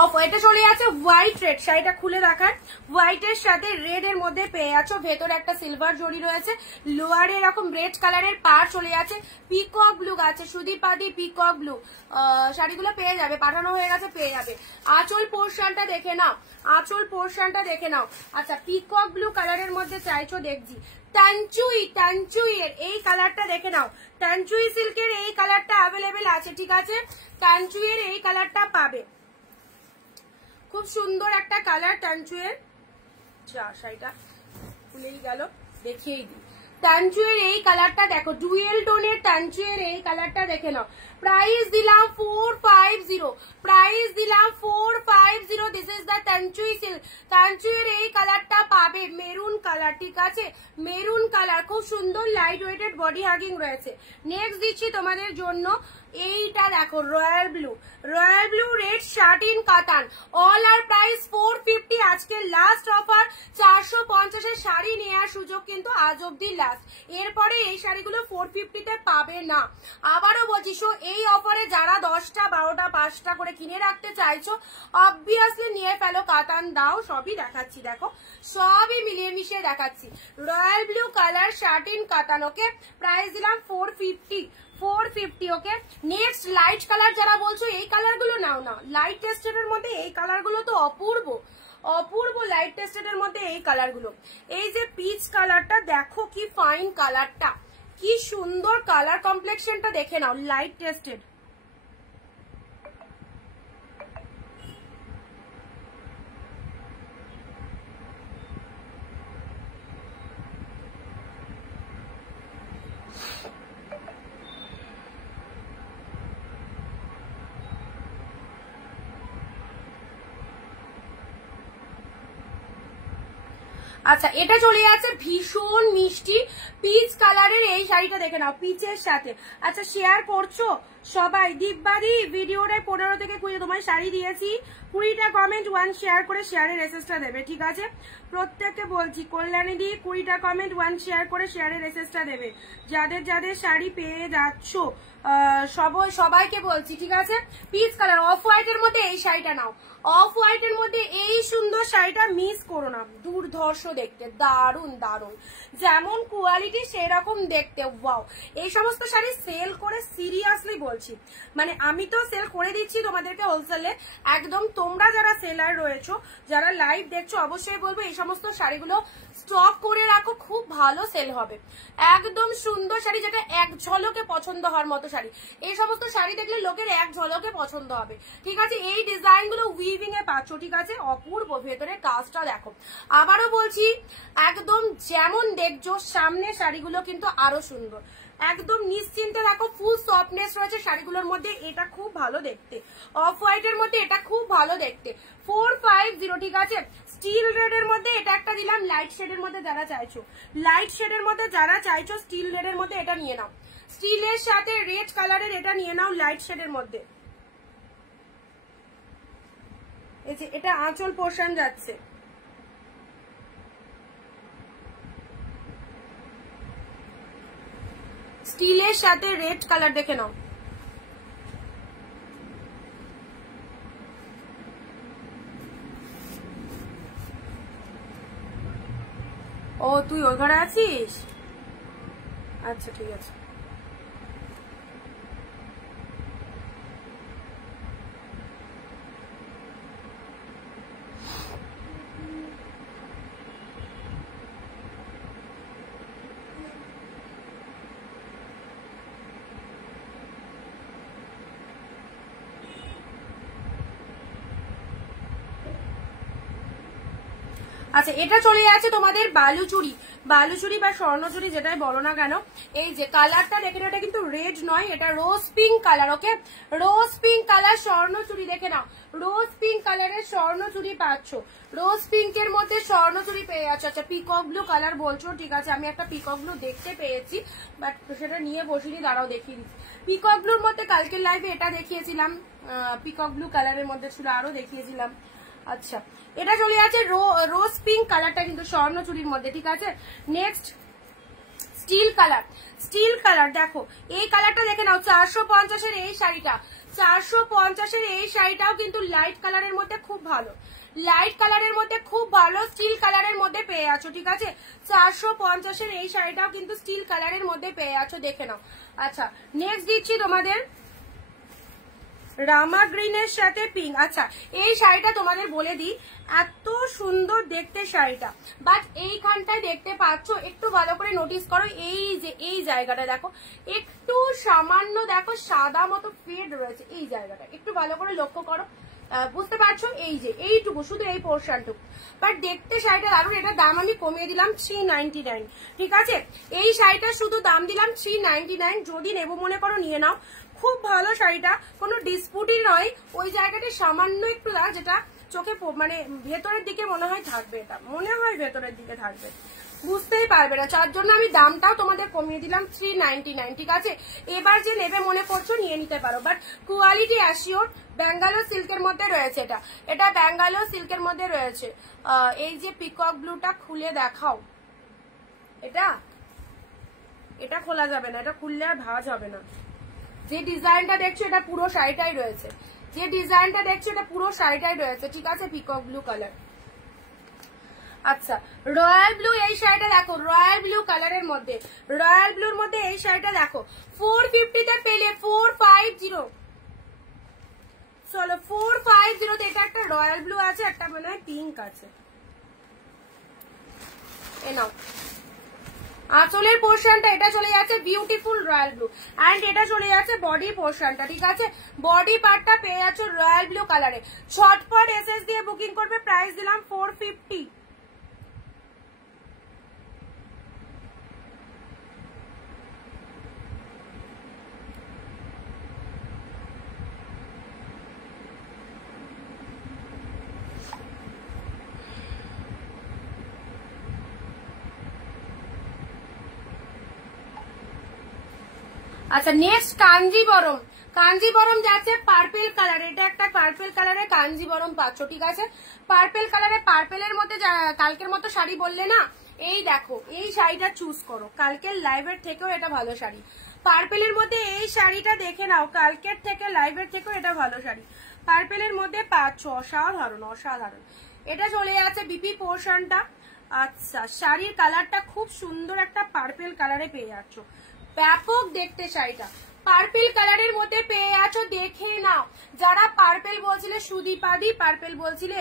অফ, এটা চলে যাচ্ছে হোয়াইট রেড, শাড়িটা খুলে দেখার। হোয়াইটের সাথে রেড এর মধ্যে পেয়ে যাচ্ছ, ভেতরে একটা সিলভার জড়ি রয়েছে, লোয়ারে এরকম রেড কালারের পার চলে যাচ্ছে, পিকক ব্লু আছে, সুদীপাদি পিকক ব্লু। শাড়িগুলো পেয়ে যাবে, পাঠানো হয়ে গেছে, পেয়ে যাবে। আঁচল পোর্শনটা দেখে নাও, আঁচল পোর্শনটা দেখে নাও। আচ্ছা, পিকক ব্লু কালারের মধ্যে চাইছো, দেখছি। টানচুই, টানচুই এর এই কালারটা দেখে নাও, টানচুই সিল্কের এই কালারটা অ্যাভেলেবেল আছে, ঠিক আছে। টানচুই এর এই কালারটা পাবে, খুব সুন্দর একটা কালার টানচুয়ের। শাড়িটা খুলেই গেল, দেখিয়েই দিই। টানচুয়ের এই কালারটা দেখো, ডুয়েল টোনের টানচুয়ের এই কালারটা দেখে নাও। প্রাইস দিলাম 450, প্রাইস দিলাম 450। This is the Tanchoi silk. টানচুয়ের এই কালারটা পাবে, মেরুন কালার, ঠিক আছে, মেরুন কালার, খুব সুন্দর লাইট ওয়েটেড বডি হাগিং রয়েছে। নেক্সট দিচ্ছি তোমাদের জন্য এইটা দেখো, royal blue, royal blue red satin কাতান, অল আর প্রাইস 450। আজকে লাস্ট অফার, 450-এর শাড়ি নেওয়ার সুযোগ কিন্তু আজ অব্দি লাস্ট, এরপরে এই শাড়িগুলো 450-তে পাবে না। আবারও বলছি, এই অফারে যারা 10টা 12টা 5টা করে কিনে রাখতে চাইছো, অবভিয়াসলি নিয়ে ফেলো, কাতান দাও, সবই দেখাচ্ছি, দেখো সবই মিলিয়ে মিশিয়ে দেখাচ্ছি। রয়্যাল ব্লু কালার শার্টিন কাতান, ওকে, প্রাইস দিলাম 450, ওকে। নেক্সট লাইট কালার যারা বলছো, এই কালার গুলো নাও না, লাইট টেস্টেড এর মধ্যে এই কালার গুলো তো অপূর্ব, অপূর্ব লাইট টেস্টেড এর মধ্যে এই কালার গুলো। এই যে পিচ কালারটা দেখো, কি ফাইন কালারটা, কি সুন্দর কালার কমপ্লেক্সনটা দেখে নাও, লাইট টেস্টেড। আচ্ছা, এটা চলে যাচ্ছে ভীষণ মিষ্টি পিচ কালারের এই শাড়িটা দেখে নাও, পিচের সাথে। আচ্ছা, শেয়ার করছো সবাই, দীপবাদি ভিডিওটা 15 থেকে 20 তোমার শাড়ি দিয়েছি, 20টা কমেন্ট 1 শেয়ার করে শেয়ারের এসএসটা দেবে, ঠিক আছে। প্রত্যেককে বলছি, কল্যাণী দি 20টা কমেন্ট 1 শেয়ার করে শেয়ারের এসএসটা দেবে। যাদের যাদের শাড়ি পেয়ে যাচ্ছ সবাইকে বলছি, ঠিক আছে। পিচ কালার অফ হোয়াইটের মধ্যে এই শাড়িটা নাও, অফ হোয়াইটের মধ্যে এই সুন্দর শাড়িটা মিস করো না, দুর্ধর্ষ দেখতে, দারুন দারুন। যেমন কোয়ালিটি কোয়ালিটি সেরকম দেখতে। ওয়াও, এই সমস্ত শাড়ি সেল করে সিরিয়াসলি বলছি, মানে আমি তো সেল করে দিচ্ছি তোমাদেরকে হোলসেলে একদম। তোমরা যারা সেলার রয়েছো, যারা লাইভ দেখছো, অবশ্যই বলবো এই সমস্ত শাড়িগুলো স্টক করে রাখো, খুব ভালো সেল হবে। একদম সুন্দর শাড়ি, যেটা এক ঝলকে পছন্দ হওয়ার মতো শাড়ি। এই সমস্ত শাড়ি দেখলে লোকের এক ঝলকে পছন্দ হবে, ঠিক আছে। এই ডিজাইন গুলো উইভিং এ পাচ্ছ, ঠিক আছে, অপূর্ব। ভেতরে কাজটা দেখো, আবারও বলছি একদম যেমন দেখছো সামনে শাড়িগুলো কিন্তু আরো সুন্দর। একদম নিশ্চিন্তে দেখো, ফুল সফটনেস রয়েছে শাড়িগুলোর মধ্যে, এটা খুব ভালো দেখতে। অফ হোয়াইট এর মধ্যে এটা খুব ভালো দেখতে। 450, ঠিক আছে। স্টিল রেড এর মধ্যে এটা একটা দিলাম, লাইট শেডের মধ্যে যারা চাইছো, লাইট শেডের মধ্যে যারা চাইছো স্টিল রেড এর মধ্যে এটা নিয়ে নাও। স্টিলের সাথে রেড কালারের এটা নিয়ে নাও লাইট শেডের মধ্যে। এই যে এটা আঁচল পোর্শন যাচ্ছে, স্টিলের সাথে রেড কালার দেখে নাও। ও তুই ওই ঘরে আছিস? আচ্ছা ঠিক আছে। আচ্ছা, এটা চলে যাচ্ছে তোমাদের বালুচুরি, বালুচুরি বা স্বর্ণচুরি যেটাই বলো না কেন। এই যে কালারটা দেখে নাও, এটা কিন্তু রেড নয়, এটা রোজ পিঙ্ক কালার। ওকে, রোজ পিঙ্ক কালার স্বর্ণচুরি দেখে নাও। রোজ পিঙ্ক কালারের স্বর্ণচুরি পাচ্ছ, রোজ পিঙ্কের মধ্যে স্বর্ণচুরি পেয়ে যাচ্ছ। আচ্ছা, পিকক ব্লু কালার বলছো, ঠিক আছে। আমি একটা পিকক ব্লু দেখতে পেয়েছি, বাট সেটা নিয়ে বসিনি, দাঁড়াও দেখিয়ে দিচ্ছি। পিকক ব্লুর মধ্যে কালকের লাইভে এটা দেখিয়েছিলাম, পিকক ব্লু কালারের মধ্যে ছিল, আরো দেখিয়েছিলাম। আচ্ছা, এটা চলে যাচ্ছে রোজ পিঙ্ক কালারটা কিন্তু স্বর্ণচুরির মধ্যে, ঠিক আছে। Next steel colour, steel colour দেখো, এই কালারটা দেখে নাও। 450-এর এই শাড়িটা, 450-এর এই শাড়িটাও কিন্তু লাইট কালারের মধ্যে খুব ভালো, লাইট কালারের মধ্যে খুব ভালো, স্টিল কালারের মধ্যে পেয়ে আছো, ঠিক আছে। 450-এর এই শাড়িটাও কিন্তু স্টিল কালারের মধ্যে পেয়ে আছো, দেখে নাও। আচ্ছা, নেক্সট দিচ্ছি তোমাদের রামা গ্রিনের সাথে পিঙ্ক। আচ্ছা, এই শাড়িটা তোমাদের বলে দিই, এত সুন্দর দেখতে শাড়িটা, বাট এইখানটায় দেখতে পাচ্ছ, একটু ভালো করে নোটিস করো, এই যে এই জায়গাটা দেখো, একটু সামান্য দেখো সাদা মতো ফেড রয়েছে, এই জায়গাটা একটু ভালো করে লক্ষ্য করো, বুঝতে পারছো? এই যে এইটুকু, শুধু এই পোর্শনটুকু, বাট দেখতে শাড়িটা দারুণ। এটার দাম আমি কমিয়ে দিলাম 399, ঠিক আছে। এই শাড়িটা শুধু দাম দিলাম 399, যদি নেবো মনে করো নিয়ে নাও। খুব ভালো শাড়িটা, কোনো ডিসপুটই নয়। ওই জায়গাটা সামান্য একটু যেটা চোখে মানে ভেতরের দিকে মনে হয় থাকবে, এটা মনে হয় ভেতরের দিকে থাকবে, বুঝতেই পারবে না, তার জন্য আমি দামটাও তোমাদের কমিয়ে দিলাম 399, ঠিক আছে। এবার যে নেবে মনে করছো নিয়ে নিতে পারো, বাট কোয়ালিটি অ্যাসিওর। ব্যাঙ্গালোর সিল্কের মধ্যে রয়েছে, এটা এটা ব্যাঙ্গালোর সিল্কের মধ্যে রয়েছে। এই যে পিকক ব্লুটা খুলে দেখাও, এটা এটা খোলা যাবে না, এটা খুললে আর ভাঁজ হবে না। যে ডিজাইনটা দেখছো এটা পুরো শাড়িটাই রয়েছে, যে ডিজাইনটা দেখছো এটা পুরো শাড়িটাই রয়েছে, ঠিক আছে। Peacock blue colour. আচ্ছা, রয়্যাল ব্লু এই শাড়িটা দেখো, রয়্যাল ব্লু কালারের মধ্যে, রয়্যাল ব্লুর মধ্যে এই শাড়িটা দেখো, 450-তে পেলে 450। চলো 450-তে এটা একটা রয়্যাল ব্লু আছে, একটা মনে হয় পিঙ্ক আছে, এ নাও। আঁচলের পোর্শনটা এটা চলে যাচ্ছে বিউটিফুল রয়্যাল ব্লু, এন্ড এটা চলে যাচ্ছে বডি পোর্শনটা, ঠিক আছে। বডি পার্টটা পেয়ে যাচ্ছ রয়্যাল ব্লু কালারে। ছটপট এসএস দিয়ে বুকিং করবে, প্রাইস দিলাম 450। আচ্ছা, নেক্সট কাঞ্জিবরম, কাঞ্জিবরম যাচ্ছে পার্পেল কালার, এটা একটা পার্পেল কালারে কাঞ্জিবরম পাচ্ছ, ঠিক আছে। পার্পেল কালারে, পার্পেলের মধ্যে কালকের মতো শাড়ি বললে না, এই দেখো এই শাড়িটা চুজ করো, কালকের লাইভের থেকেও এটা ভালো শাড়ি। পার্পেলের মধ্যে এই শাড়িটা দেখে নাও, কালকের থেকে লাইভের থেকেও এটা ভালো শাড়ি পার্পেলের মধ্যে পাচ্ছ, অসাধারণ অসাধারণ। এটা চলে যাচ্ছে বিপি পোর্শনটা, আচ্ছা, শাড়ির কালারটা খুব সুন্দর একটা পার্পেল কালারে পেয়ে যাচ্ছ, ব্যাপক দেখতে শাড়িটা পার্পেল কালারের মধ্যে পেয়ে যাচ্ছ, দেখে নাও। যারা পার্পেল বলছিলে, সুদীপাদি পার্পেল বলছিলে,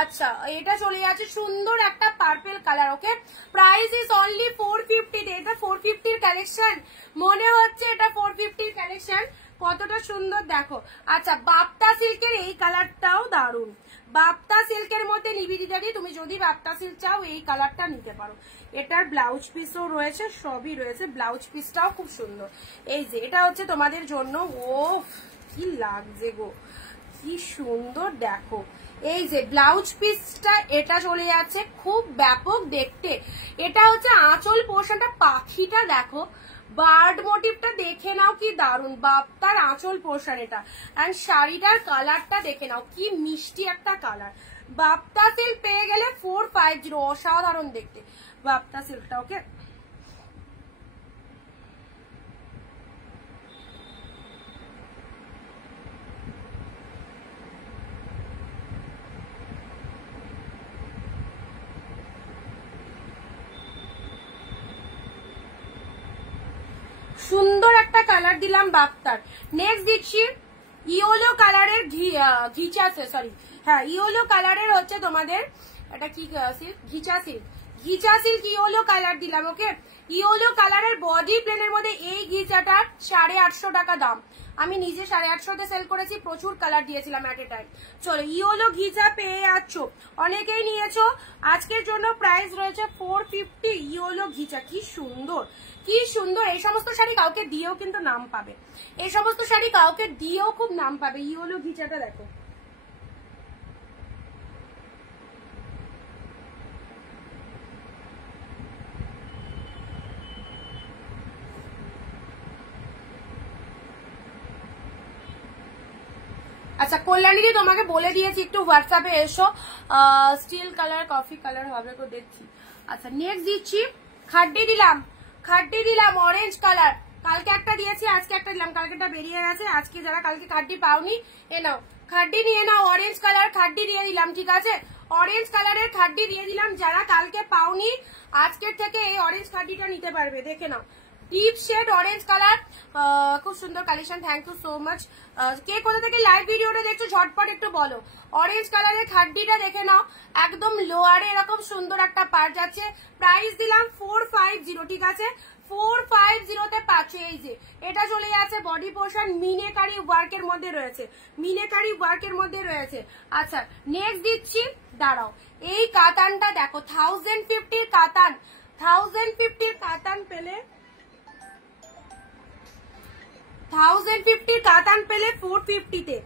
আচ্ছা এটা চলে যাচ্ছে সুন্দর একটা purple colour. Okay, price is only 450। এটা 450 এর কালেকশন মনে হচ্ছে, এটা 450 এর কালেকশন। কতটা সুন্দর দেখো। আচ্ছা, বাপ্তা সিল্কের এই কালারটাও দারুন। বাপ্তা সিল্কের মধ্যে নিবেদিতাদি, তুমি যদি বাপ্তা সিল্ক চাও এই কালারটা নিতে পারো। এটার ব্লাউজ পিসও রয়েছে, সবই রয়েছে, ব্লাউজ পিসটাও খুব সুন্দর। এই যে এটা হচ্ছে তোমাদের জন্য। ও কি লাগছে গো, কি সুন্দর দেখো। এই যে ব্লাউজ পিসটা এটা চলে যাচ্ছে, খুব ব্যাপক দেখতে। এটা হচ্ছে আঁচল পোর্শনটা, পাখিটা দেখো, বার্ড মোটিভটা দেখে নাও কি দারুন। বাপ্তার আঁচল পোর্শন এটা, এন্ড শাড়িটার কালারটা দেখে নাও, কি মিষ্টি একটা কালার। বাপ্তা সিল্ক পেয়ে গেলে 450, অসাধারণ দেখতে বাপ্তা সিল্কটা। ওকে, সুন্দর একটা কালার দিলাম বাপ্তার। নেক্সট দিচ্ছি ইয়েলো কালারের ঘিচা, সরি হ্যাঁ ইয়েলো কালারের হচ্ছে তোমাদের, এটা কি silk, Ghicha silk. Ghicha silk yellow colour দিলাম। ওকে, ইয়েলো কালারের বডি প্লেনের মধ্যে এই ঘিচাটার 850 টাকা দাম। আমি নিজে 850-তে সেল করেছি, প্রচুর কালার দিয়েছিলাম এট এ টাইম। চলো, ইয়েলো ঘিচা পেয়ে যাচ্ছ, অনেকেই নিয়েছো। আজকের জন্য প্রাইস রয়েছে 450। ইয়েলো ঘিচা কি সুন্দর, কি সুন্দর। এই সমস্ত শাড়ি কাউকে দিয়েও কিন্তু নাম পাবে, এই সমস্ত শাড়ি কাউকে দিয়েও খুব নাম পাবে। ইয়েলো ঘিচাটা দেখো। আচ্ছা কল্যাণীদি, তোমাকে বলে দিয়েছি একটু হোয়াটসঅ্যাপে এসো। স্টিল কালার, কফি কালার হবে তো দেখছি। আচ্ছা নেক্সট দিচ্ছি, খাড্ডি দিলাম, খাড্ডি দিলাম অরেঞ্জ কালার। কালকে একটা দিয়েছি, আজকে একটা দিলাম, কালকেটা বেরিয়ে গেছে। আজকে যারা কালকে খাড্ডি পাওনি, এ নাও খাড্ডি নিয়ে নাও। অরেঞ্জ কালার খাড্ডি দিয়ে দিলাম, ঠিক আছে, অরেঞ্জ কালারের খাড্ডি দিয়ে দিলাম। যারা কালকে পাওনি, আজকের থেকে এই অরেঞ্জ খাড্ডিটা নিতে পারবে। দেখে নাও, ডিপ শেড অরেঞ্জ কালার, খুব সুন্দর collection. Thank you so much. কে কোথা থেকে লাইভ ভিডিওটা দেখছো ঝটপট একটু বলো। অরেঞ্জ কালারের খাড্ডিটা দেখে নাও, একদম লোয়ারে এরকম সুন্দর একটা পার যাচ্ছে। প্রাইস দিলাম 450, ঠিক আছে, 450-তে পাচ্ছ। এই যে এটা চলে যাচ্ছে বডি পোর্শন, মিনেকারি ওয়ার্কের মধ্যে রয়েছে, মিনেকারি ওয়ার্কের মধ্যে রয়েছে। আচ্ছা নেক্সট দিচ্ছি, দাঁড়াও, এই কাতানটা দেখো, 1050 কাতান, 1050 কাতান পেলে, 1050 কাতান পেলে 450-তে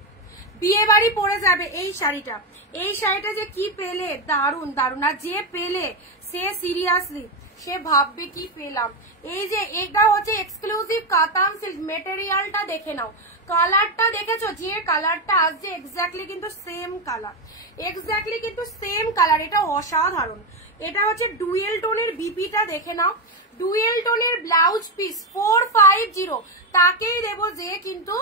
বিয়ে বাড়ি পরে যাবে এই শাড়িটা। এই শাড়িটা যে কি পেলে, দারুন দারুন। আর যে পেলে সে সিরিয়াসলি সে ভাববে কি পেলাম। এই যে এটা হচ্ছে এক্সক্লুসিভ কাতান সিল্ক, মেটেরিয়ালটা দেখে নাও, কালারটা দেখেছো, যে কালারটা আসছে এক্স্যাক্টলি কিন্তু সেম কালার, এক্স্যাক্টলি কিন্তু সেম কালার। এটা অসাধারণ। এটা হচ্ছে ডুয়েল টোনের বিপিটা দেখে নাও, ডুয়েল টোনের ব্লাউজ পিস 450। তাকেই দেবো যে কিন্তু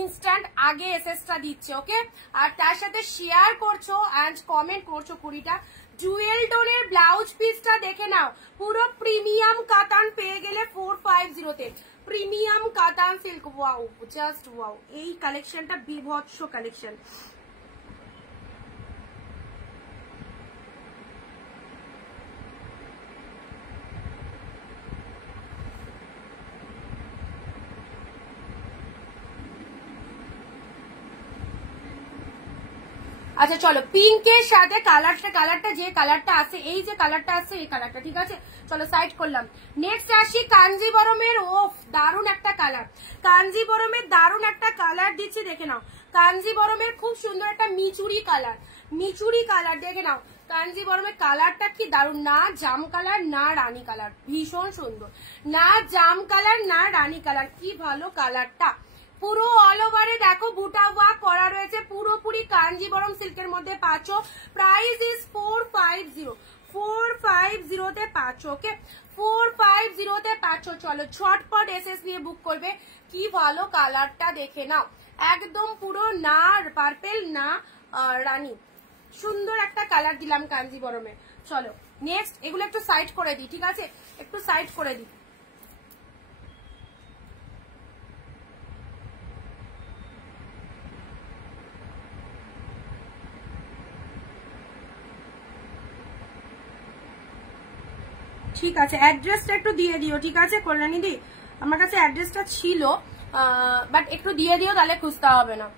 ইনস্ট্যান্ট আগে এসএসটা দিচ্ছে। ওকে, আর তার সাথে শেয়ার করছো এন্ড কমেন্ট করছো 20টা। ডুয়েল টোনের ব্লাউজ পিসটা দেখে নাও, পুরো প্রিমিয়াম কাতান পেয়ে গেলে 450-তে। প্রিমিয়াম কাতান সিল্ক, ওয়াও, জাস্ট ওয়াও। এই কালেকশনটা বিভৎস কালেকশন। আচ্ছা চলো, পিঙ্কের সাথে কালারটা যে কালারটা আছে, এই যে কালারটা আছে এই কালারটা, ঠিক আছে, চলো সাইড করলাম। নেক্সট আসি কাঞ্জিবরমের। ওফ, দারুন একটা কালার, কাঞ্জিবরমের দারুন একটা কালার দিচ্ছি, দেখে নাও। কাঞ্জিবরমের খুব সুন্দর একটা মিচুরি কালার, মিচুরি কালার দেখে নাও। কাঞ্জিবরমের কালারটা কি দারুন, না জাম কালার না রানী কালার, ভীষণ সুন্দর, না জাম কালার না রানী কালার, কি ভালো কালারটা। পুরো অল ওভারে দেখো বুটা ওয়ার্ক করা রয়েছে, পুরোপুরি কাঞ্জিবরম সিল্কের মধ্যে পাচ্ছ। প্রাইস ইজ 450, 450-তে পাচ্ছ। ওকে, 450-তে পাচ্ছ। চলো ঝটপট এসএস নিয়ে বুক করবে। কি ভালো কালারটা দেখে নাও, একদম পুরো না পার্পেল না রানী, সুন্দর একটা কালার দিলাম কাঞ্জিবরমে। চলো নেক্সট এগুলো একটু সাইড করে দিই, ঠিক আছে, একটু সাইড করে দিই। ঠিক আছে, অ্যাড্রেসটা একটু দিয়ে দিও, ঠিক আছে কল্যাণী দি, আমার কাছে অ্যাড্রেসটা ছিল বাট একটু দিয়ে দিও, তাহলে খুঁজতে হবে না।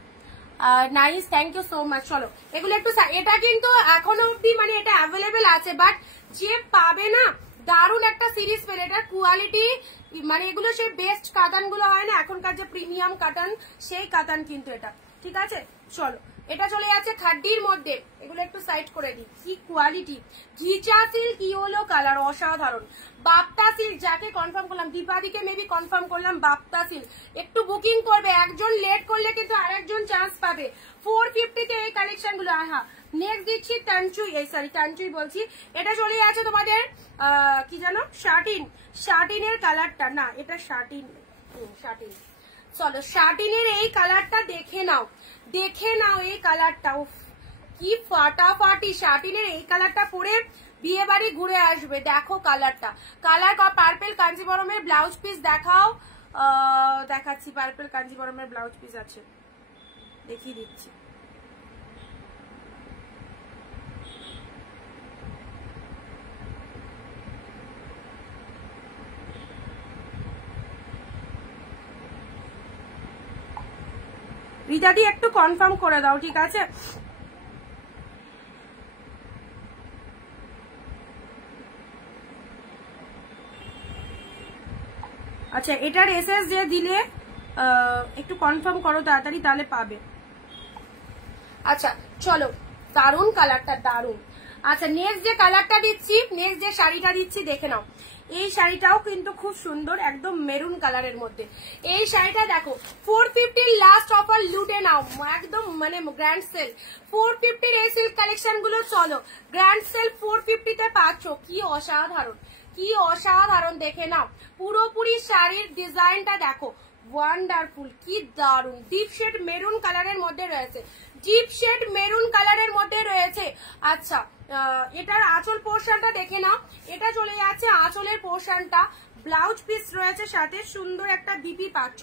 Nice, thank you so much. চলো এগুলো একটু, এটা কিন্তু এখনো অব্দি মানে এটা অ্যাভেলেবেল আছে, বাট যে পাবে না দারুণ একটা সিরিজ পেলে, এটার কোয়ালিটি মানে এগুলো সেই বেস্ট কাতান গুলো হয় না এখনকার যে প্রিমিয়াম কাতান, সেই কাতান কিন্তু এটা, ঠিক আছে। চলো এটা চলে যাচ্ছে 30-র মধ্যে, এগুলো একটু সাইড করে দিই। কি কোয়ালিটি, ঘিচা সিল্ক ইয়েলো কালার, অসাধারণ। বাপ্তা সিল্ক, যাকে কনফার্ম করলাম, দীপাদিকে মেবি কনফার্ম করলাম বাপ্তা সিল্ক, একটু বুকিং করবে, একজন লেট করলে কিন্তু আরেকজন চান্স পাবে। 450-তে এই কালেকশন গুলো। হ্যাঁ, নেক্সট দিচ্ছি তানচুই, এই সরি তানচুই বলছি, এটা চলে যাচ্ছে তোমাদের কি জানো, শার্টিনের কালারটা, না এটা শার্টিন। চলো শার্টিনের এই কালারটা দেখে নাও, দেখে নাও এই কালারটা, কি ফাটাফাটি। শার্টিনের এই কালারটা পরে বিয়ে বাড়ি ঘুরে আসবে, দেখো কালারটা, কালার পার্পেল কাঞ্জিবরমের ব্লাউজ পিস দেখাও। দেখাচ্ছি, পার্পেল কাঞ্জিবরমের ব্লাউজ পিস আছে, দেখিয়ে দিচ্ছি। রিতাদি একটু কনফার্ম করে দাও, ঠিক আছে। আচ্ছা, এটার এসএস যে দিলে একটু কনফার্ম করো তাড়াতাড়ি, তাহলে পাবে। আচ্ছা চলো, দারুন কালারটা, দারুন। আচ্ছা নেক্সট যে কালারটা দিচ্ছি, নেক্সট যে শাড়িটা দিচ্ছি দেখে নাও, এই শাড়িটাও কিন্তু খুব সুন্দর, একদম মেরুন কালারের মধ্যে। এই শাড়িটা দেখো, 450 লাস্ট অফার লুটে নাও, একদম মানে গ্র্যান্ড সেল। 450 এই সিল্ক কালেকশন গুলো চলো, গ্র্যান্ড সেল 450-তে পাচ্ছ, কি অসাধারণ, কি অসাধারণ, দেখে নাও। পুরোপুরি শাড়ির ডিজাইনটা দেখো, ওয়ান্ডারফুল, কি দারুন। ডিপ শেড মেরুন কালারের মধ্যে রয়েছে, ডিপ শেড মেরুন কালারের মধ্যে রয়েছে। আচ্ছা এটার আঁচল পোর্শনটা দেখে নাও, এটা চলে যাচ্ছে আঁচলের পোর্শনটা, ব্লাউজ পিস রয়েছে সাথে, সুন্দর একটা বিপি পাচ্ছ,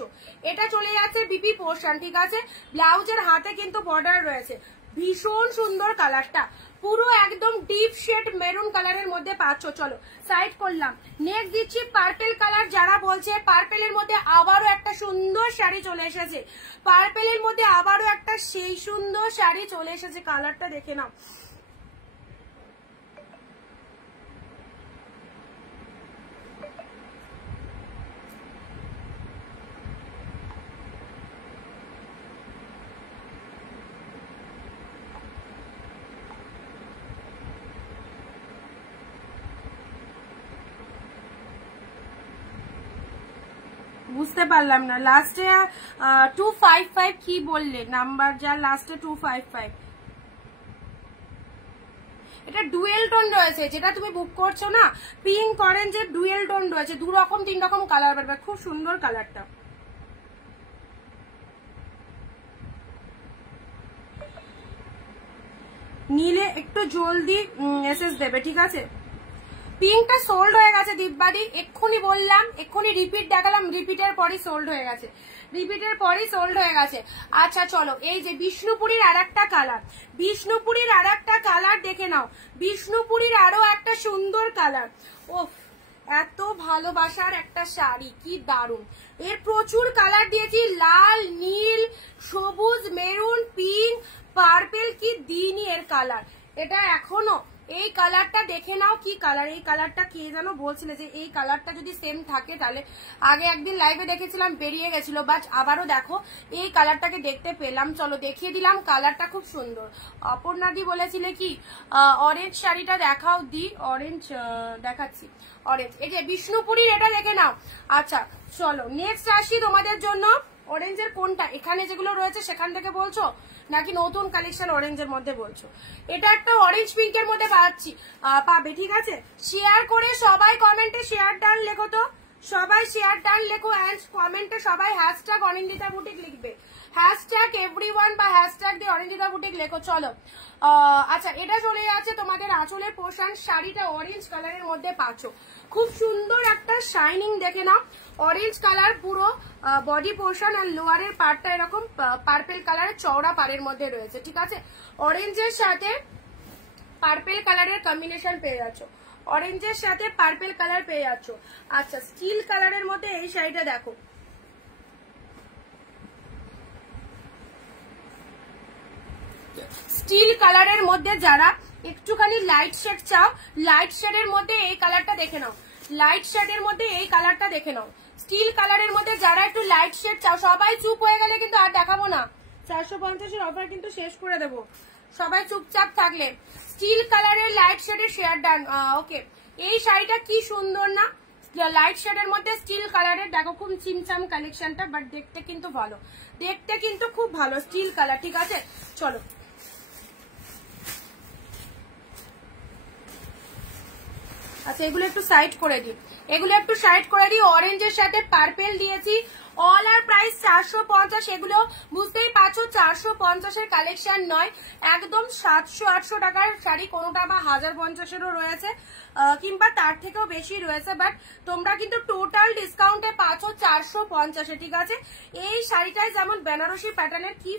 এটা চলে যাচ্ছে বিপি পোর্শন, ঠিক আছে। ব্লাউজের হাতে কিন্তু বর্ডার রয়েছে, ভীষণ সুন্দর কালারটা, পুরো একদম ডিপ শেড মেরুন কালারের মধ্যে পাচ্ছ। চলো সাইড করলাম, নেক্সট দিচ্ছি পার্পেল কালার। যারা বলছে পার্পেলের মধ্যে আবারও একটা সুন্দর শাড়ি চলে এসেছে, পার্পেলের মধ্যে আবারও একটা সেই সুন্দর শাড়ি চলে এসেছে, কালারটা দেখে নাও। বুঝতে পারলাম না, লাস্টে 255 কি বললে নাম্বার, যা লাস্টে 255, এটা ডুয়েল টোন রয়েছে, যেটা তুমি বুক করছো না, পিঙ্ক অরেঞ্জের ডুয়েল টোন রয়েছে, 2 রকম 3 রকম কালার পাবে, খুব সুন্দর কালারটা। নিলে একটু জলদি মেসেজ দেবে, ঠিক আছে। পিঙ্কটা সোল্ড হয়ে গেছে দীপবাদি, এক্ষুনি বললাম, এক্ষুনি রিপিট দেখালাম, রিপিটের পরই সোল্ড হয়ে গেছে, রিপিটের পরই সোল্ড হয়ে গেছে। আচ্ছা চলো, এই যে বিষ্ণুপুরীর আর একটা কালার, বিষ্ণুপুরীর আর একটা কালার দেখে নাও, বিষ্ণুপুরীর আরো একটা সুন্দর কালার। ওফ, এত ভালোবাসার একটা শাড়ি, কি দারুন। এর প্রচুর কালার দিয়েছি, লাল, নীল, সবুজ, মেরুন, পিঙ্ক, পার্পেল, কি দিনই এর কালার। এটা এখনো এই কালারটা দেখে নাও, কি কালার। এই কালারটা কে যেন বলছিলে যে এই কালারটা যদি সেম থাকে তাহলে, আগে একদিন লাইভে দেখেছিলাম বেরিয়ে গেছিল, বাট আবারও দেখো এই কালারটাকে দেখতে পেলাম। চলো দেখিয়ে দিলাম, কালারটা খুব সুন্দর। অপর্ণাদি বলেছিলে কি অরেঞ্জ শাড়িটা দেখাও, দি অরেঞ্জ দেখাচ্ছি, অরেঞ্জ, এই যে বিষ্ণুপুরীর, এটা দেখে নাও। আচ্ছা চলো নেক্সট আসি তোমাদের জন্য, অরেঞ্জের কোনটা, এখানে যেগুলো রয়েছে সেখান থেকে বলছো নাকি নতুন কালেকশন অরেঞ্জের মধ্যে বলছো? এটা একটা অরেঞ্জ পিঙ্কের মধ্যে পাচ্ছি, পাবে, ঠিক আছে। শেয়ার করে সবাই কমেন্টে শেয়ার ডান লেখো তো, সবাই শেয়ার ডান লেখো অ্যান্ড কমেন্টে সবাই হ্যাশট্যাগ অনিন্দিতা বুটিক লিখবে, হ্যাশট্যাগ এভরিওয়ান বা হ্যাশট্যাগ দিয়ে অনিন্দিতা বুটিক লেখো। চলো আচ্ছা, এটা চলে যাচ্ছে তোমাদের আঁচলের পোর্শন। শাড়িটা অরেঞ্জ কালারের মধ্যে পাচ্ছ, খুব সুন্দর একটা শাইনিং দেখে নাও। অরেঞ্জ কালার পুরো বডি পোর্শন আর লোয়ারের পার্টটা এরকম পার্পেল কালারের চওড়া পাড়ের মধ্যে রয়েছে, ঠিক আছে। অরেঞ্জের সাথে পার্পেল কালারের কম্বিনেশন পেয়ে যাচ্ছ, অরেঞ্জের সাথে পার্পেল কালার পেয়ে যাচ্ছ। আচ্ছা, স্টিল কালারের মধ্যে এই শাড়িটা দেখো, স্টিল কালারের মধ্যে যারা একটুখানি লাইট শেড চাও, লাইট শেডের মধ্যে এই কালারটা দেখে নাও, লাইট শেডের মধ্যে এই কালারটা দেখে নাও। স্টিল কালারের মধ্যে যারা একটু লাইট শেড চাও, সবাই চুপ হয়ে গেলে কিন্তু আর দেখাবো না, 450-এর অফার কিন্তু শেষ করে দেবো, সবাই চুপচাপ থাকলে। স্টিল কালারের লাইট শেডের শেয়ার ডান। ওকে, এই শাড়িটা কি সুন্দর না, লাইট শেডের মধ্যে স্টিল কালারের, দেখো খুব চিমচাম কালেকশনটা, বাট দেখতে কিন্তু ভালো, দেখতে কিন্তু খুব ভালো স্টিল কালার, ঠিক আছে। চলো আচ্ছা, এগুলো একটু সাইড করে দিই, এগুলো একটু সাইড করে দিই। অরেঞ্জের সাথে পার্পেল দিয়েছি, অল আর প্রাইস 450। এগুলো বুঝতেই পারছো 450-এর কালেকশন নয়, একদম 700-800 টাকার শাড়ি, কোনোটা বা 1050-এরও রয়েছে কিংবা তার থেকেও বেশি রয়েছে, বাট তোমরা কিন্তু টোটাল ডিসকাউন্টে পাচ্ছ 450-এ, ঠিক আছে। এই শাড়িটাই যেমন বেনারসি প্যাটার্নের, কি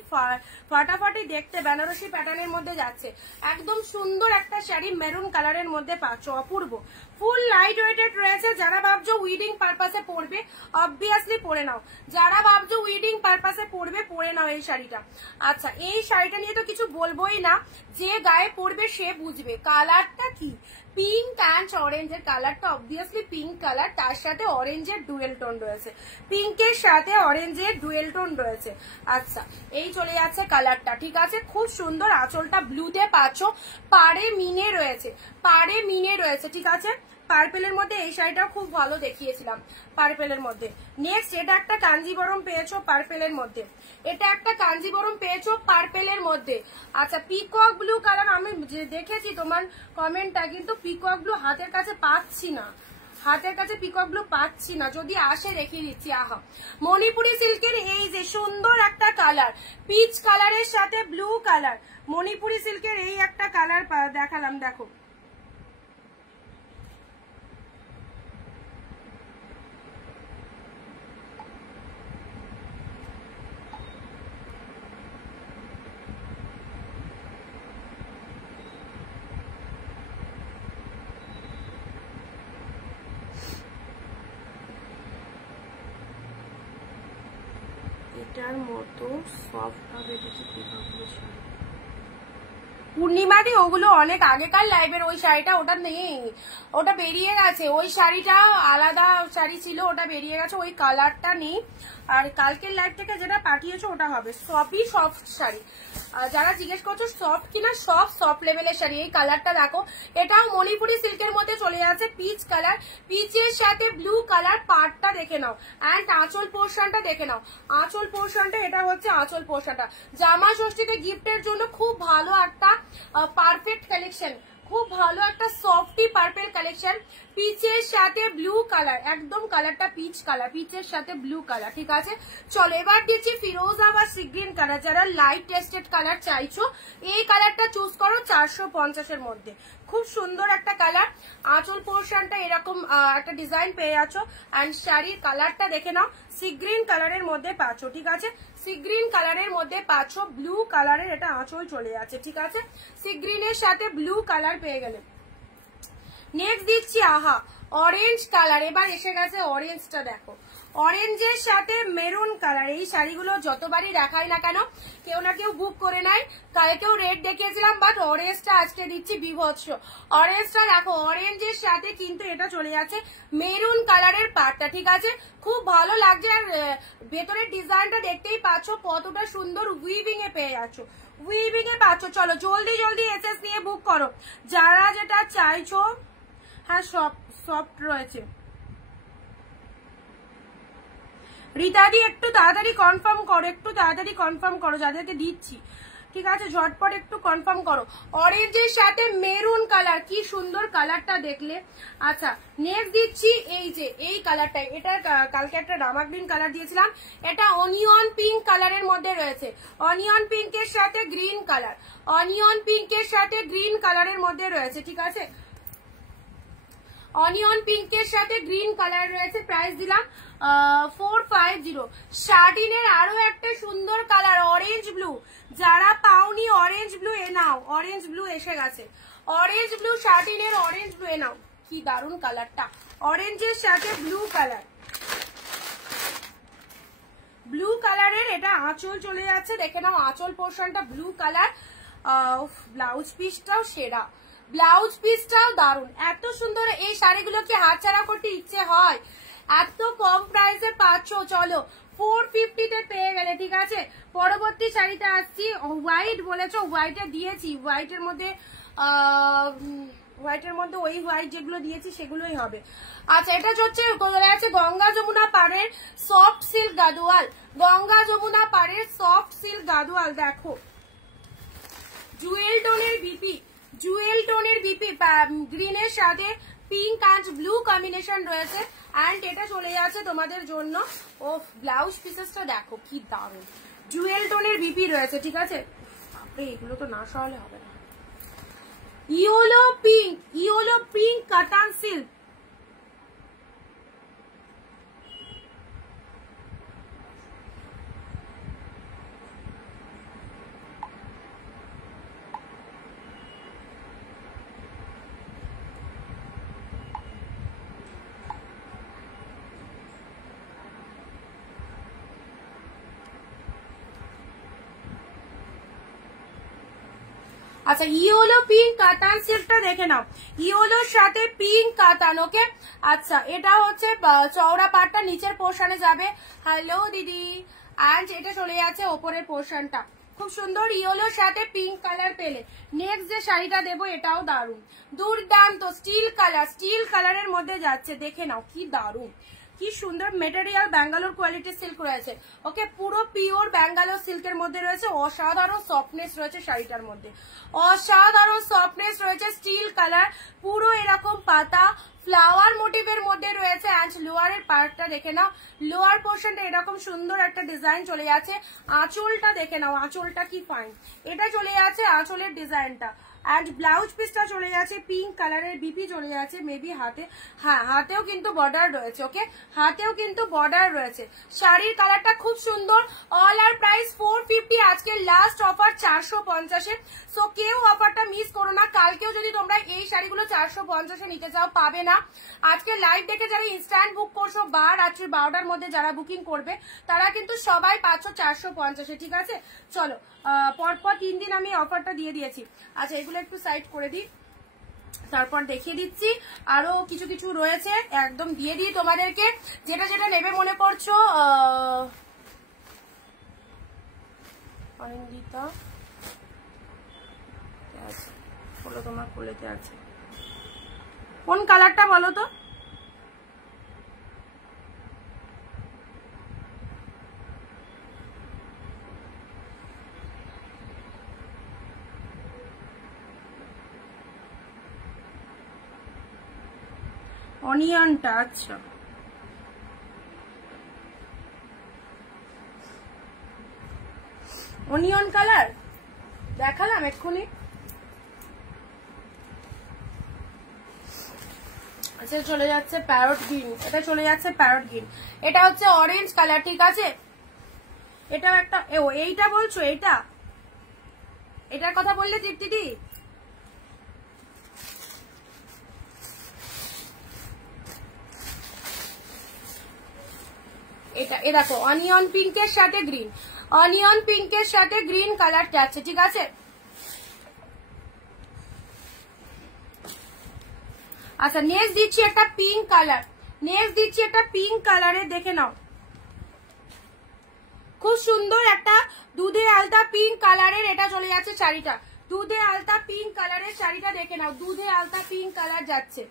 ফাটাফাটি দেখতে, বেনারসি প্যাটার্নের মধ্যে যাচ্ছে, একদম সুন্দর একটা শাড়ি, মেরুন কালারের মধ্যে পাচ্ছ, অপূর্ব, ফুল লাইট ওয়েটেড রয়েছে। যারা ভাবছো উইডিং পারপাসে পরবে, অবভিয়াসলি পরে নাও, যারা ভাবছো উইডিং পারপাসে পরবে, পরে নাও এই শাড়িটা। আচ্ছা, এই শাড়িটা নিয়ে তো কিছু বলবোই না, যে গায়ে পরবে সে বুঝবে। কালারটা কি, পিঙ্ক অ্যান্ড অরেঞ্জের কালারটা, অবভিয়াসলি পিঙ্ক কালার, তার সাথে অরেঞ্জের ডুয়েল টোন রয়েছে, পিঙ্কের সাথে অরেঞ্জের ডুয়েল টোন রয়েছে। আচ্ছা, এই চলে যাচ্ছে কালারটা, ঠিক আছে, খুব সুন্দর। আঁচলটা ব্লুতে পাচ্ছ, পাড়ে মিনে রয়েছে, পাড়ে মিনে রয়েছে, ঠিক আছে। পার্পেলের মধ্যে এই শাড়িটাও খুব ভালো দেখিয়েছিলাম, পার্পেলের মধ্যে। নেক্সট, এটা একটা কাঞ্জিবরম পেয়েছো পার্পেলের মধ্যে, এটা একটা কাঞ্জিবরম পেয়েছো পার্পেলের মধ্যে। আচ্ছা, পিকক ব্লু কালার, আমি দেখেছি তোমার কমেন্টটা, কিন্তু পিকক ব্লু হাতের কাছে পাচ্ছি না, হাতের কাছে পিকক ব্লু পাচ্ছি না, যদি আসে দেখিয়ে দিচ্ছি। আহা, মণিপুরি সিল্কের এই যে সুন্দর একটা কালার, পিচ কালারের সাথে ব্লু কালার, মণিপুরি সিল্কের এই একটা কালার দেখালাম, দেখো এটার মতো সফট হবে পূর্ণিমা দি, ওগুলো অনেক আগেকার লাইভের ওই শাড়িটা, ওটা নেই, ওটা বেরিয়ে গেছে, ওই শাড়িটা আলাদা শাড়ি ছিল, ওটা বেরিয়ে গেছে, ওই কালারটা নেই। আর কালকের লাইভ থেকে যেটা পাঠিয়েছো ওটা হবে সবই সফট শাড়ি। যারা জিজ্ঞেস করছো সফট কিনা, সব সফট লেভেলের শাড়ি। এই কালারটা দেখো, এটাও মণিপুরি সিল্কের মধ্যে চলে যাচ্ছে, পিচ কালার, পিচের সাথে ব্লু কালার, পাড়টা দেখে নাও, অ্যান্ড আঁচল পোর্শনটা দেখে নাও, আঁচল পোর্শনটা, এটা হচ্ছে আঁচল পোর্শনটা। জামা ষষ্ঠীতে গিফটের জন্য খুব ভালো একটা পারফেক্ট কালেকশন, খুব ভালো একটা সফটি পার্পেল কালেকশন, পিচের সাথে ব্লু কালার, একদম কালারটা পিচ কালার, পিচের সাথে ব্লু কালার, ঠিক আছে। চলো এবার দিচ্ছি ফিরোজা বা সি গ্রিন কালার। যারা লাইট টেস্টেড কালার চাইছো, এই কালারটা চুজ করো 450-এর মধ্যে, খুব সুন্দর একটা কালার। আঁচল পোর্শনটা এরকম একটা ডিজাইন পেয়ে যাচ্ছ, অ্যান্ড শাড়ির কালারটা দেখে নাও, সি গ্রিন কালারের মধ্যে পাচ্ছ, ঠিক আছে, সি গ্রিন কালারের মধ্যে পাচ্ছ, ব্লু কালারের এটা আঁচল চলে যাচ্ছে, ঠিক আছে, সি গ্রিনের সাথে ব্লু কালার পেয়ে গেলে। নেক্সট দিচ্ছি আহা অরেঞ্জ কালার, এবার এসে গেছে অরেঞ্জটা, দেখো অরেঞ্জের সাথে মেরুন কালার। এই শাড়িগুলো যতবারই দেখাই না কেন কেউ না কেউ বুক করে নেয়, কালকেও রেড দেখিয়েছিলাম, বাট অরেঞ্জটা আজকে দিচ্ছি বিভৎস। অরেঞ্জটা দেখো, অরেঞ্জের সাথে কিন্তু এটা চলে যাচ্ছে মেরুন কালারের পাড়টা, ঠিক আছে, খুব ভালো লাগছে। আর ভেতরের ডিজাইনটা দেখতেই পাচ্ছ কতটা সুন্দর, উইভিং এ পেয়ে যাচ্ছ, উইভিং এ পাচ্ছ। চলো জলদি জলদি এসএস নিয়ে বুক করো যারা যেটা চাইছো। হ্যাঁ, সফট রয়েছে। রীতাদি একটু তাড়াতাড়ি কনফার্ম করো, একটু তাড়াতাড়ি কনফার্ম করো যাদেরকে দিচ্ছি, ঠিক আছে, ঝটপট একটু কনফার্ম করো। অরেঞ্জের সাথে মেরুন কালার, কি সুন্দর কালারটা দেখলে। আচ্ছা নেক্সট দিচ্ছি এই যে এই কালারটা, এটা কালকে একটা রামা গ্রিন কালার দিয়েছিলাম, এটা অনিয়ন পিঙ্ক কালারের মধ্যে রয়েছে। অনিয়ন পিঙ্কের সাথে গ্রিন কালার, অনিয়ন পিঙ্কের সাথে গ্রিন কালারের মধ্যে রয়েছে। ঠিক আছে, অনিয়ন পিঙ্কের সাথে গ্রিন কালার রয়েছে। প্রাইস দিলাম 450। শার্টিনের আরো একটা সুন্দর কালার অরেঞ্জ ব্লু, যারা পাওনি অরেঞ্জ ব্লু এ নাও, অরেঞ্জ ব্লু এসে গেছে। অরেঞ্জ ব্লু শার্টিনের অরেঞ্জ ব্লু এ নাও, কি দারুন কালারটা, অরেঞ্জের সাথে ব্লু কালার, ব্লু কালারের এটা আঁচল চলে যাচ্ছে, দেখে নাও আঁচল পোর্শনটা ব্লু কালার। ব্লাউজ পিসটাও সেরা, ব্লাউজ পিসটাও দারুন, এত সুন্দর। এই শাড়িগুলোকে হাতছাড়া করতে ইচ্ছে হয়, এত কম প্রাইসে পাচ্ছ। চলো 450 পেয়ে গেলে। ঠিক আছে, পরবর্তী শাড়িটা আসছি। হোয়াইট বলেছো, হোয়াইটে দিয়েছি, হোয়াইটের মধ্যে ওই হোয়াইট যেগুলো দিয়েছি সেগুলোই হবে। আচ্ছা এটা হচ্ছে গঙ্গা যমুনা পাড়ের সফট সিল্ক গাদোয়াল, গঙ্গা যমুনা পাড়ের সফট সিল্ক গাদোয়াল। দেখো জুয়েল টোনের বিপি, জুয়েল টোনের বিপি, গ্রিনের সাথে পিঙ্ক অ্যান্ড ব্লু কম্বিনেশন রয়েছে। অ্যান্ড এটা চলে যাচ্ছে তোমাদের জন্য। ও ব্লাউজ পিসেসটা দেখো কি দারুণ, জুয়েল টোনের বিপি রয়েছে। ঠিক আছে, এগুলো তো না সরালে হবে না। ইয়েলো পিঙ্ক, ইয়েলো পিঙ্ক কাটান সিল্ক, আচ্ছা ইয়েলো পিঙ্ক কাতান সিল্কটা দেখে নাও, ইয়েলোর সাথে পিঙ্ক কাতান। ওকে, আচ্ছা এটা হচ্ছে চওড়া পাটটা নিচের পোর্শনে যাবে। হ্যালো দিদি, অ্যান্ড এটা চলে যাচ্ছে ওপরের পোর্শনটা, খুব সুন্দর ইয়েলোর সাথে পিঙ্ক কালার পেলে। নেক্সট যে শাড়িটা দেবো এটাও দারুন, দুর্দান্ত স্টিল কালার, স্টিল কালারের মধ্যে যাচ্ছে, দেখে নাও কি দারুন, কি সুন্দর মেটেরিয়াল, ব্যাঙ্গালোর কোয়ালিটির সিল্ক রয়েছে। ওকে, পুরো পিওর ব্যাঙ্গালোর সিল্কের মধ্যে রয়েছে, অসাধারণ সফটনেস রয়েছে শাড়িটার মধ্যে, অসাধারণ সফটনেস রয়েছে, স্টিল কালার, পুরো এরকম পাতা ফ্লাওয়ার মোটিভের মধ্যে রয়েছে। অ্যান্ড লোয়ারের পার্টটা দেখে নাও, লোয়ার পোর্শনটা এরকম সুন্দর একটা ডিজাইন চলে যাচ্ছে। আঁচলটা দেখে নাও, আঁচলটা কি ফাইন, এটা চলে যাচ্ছে আঁচলের ডিজাইনটা। অ্যান্ড ব্লাউজ পিসটা চলে যাচ্ছে পিঙ্ক কালারের, বিপি চলে যাচ্ছে মেবি হাতে, হ্যাঁ হাতেও কিন্তু বর্ডার রয়েছে। ওকে, হাতেও কিন্তু বর্ডার রয়েছে। শাড়ির কালারটা খুব সুন্দর। অল আর প্রাইস 450, আজকে লাস্ট অফার 450-এ। সো কেউ অফারটা মিস করো না, কালকেও যদি তোমরা এই শাড়িগুলো 450-এ নিতে চাও পাবে না। আজকে লাইভ দেখে যারা ইনস্ট্যান্ট বুক করছো বা রাত্রি 12টার মধ্যে যারা বুকিং করবে তারা কিন্তু সবাই পাচ্ছ 450-এ। ঠিক আছে, চলো পরপর 3 দিন আমি অফারটা দিয়ে দিয়েছি। আচ্ছা এগুলো একটু সাইড করে দিই, তারপর দেখিয়ে দিচ্ছি আরো কিছু কিছু রয়েছে, একদম দিয়ে দিই তোমাদেরকে যেটা যেটা নেবে মনে করছো। অনিন্দিতা বলো তোমার কোলেতে আছে, কোন কালারটা বলো তো? অনিয়নটা, আচ্ছা অনিয়ন কালার দেখালাম এক্ষুনি। আচ্ছা চলে যাচ্ছে প্যারট গ্রিন, এটা চলে যাচ্ছে প্যারট গ্রিন, এটা হচ্ছে অরেঞ্জ কালার। ঠিক আছে, এটাও একটা, এইটা বলছো, এইটা এটার কথা বললে দীপ্তিদি? এটা এ দেখো অনিয়ন পিঙ্কের সাথে গ্রিন, অনিয়ন পিঙ্কের সাথে গ্রিন কালার যাচ্ছে। ঠিক আছে, আচ্ছা নেক্সট দিচ্ছি একটা পিঙ্ক কালার, নেক্সট দিচ্ছি একটা পিঙ্ক কালারের, দেখে নাও খুব সুন্দর একটা দুধে আলতা পিঙ্ক কালারের, এটা চলে যাচ্ছে শাড়িটা, দুধে আলতা পিঙ্ক কালারের শাড়িটা দেখে নাও, দুধে আলতা পিঙ্ক কালার যাচ্ছে।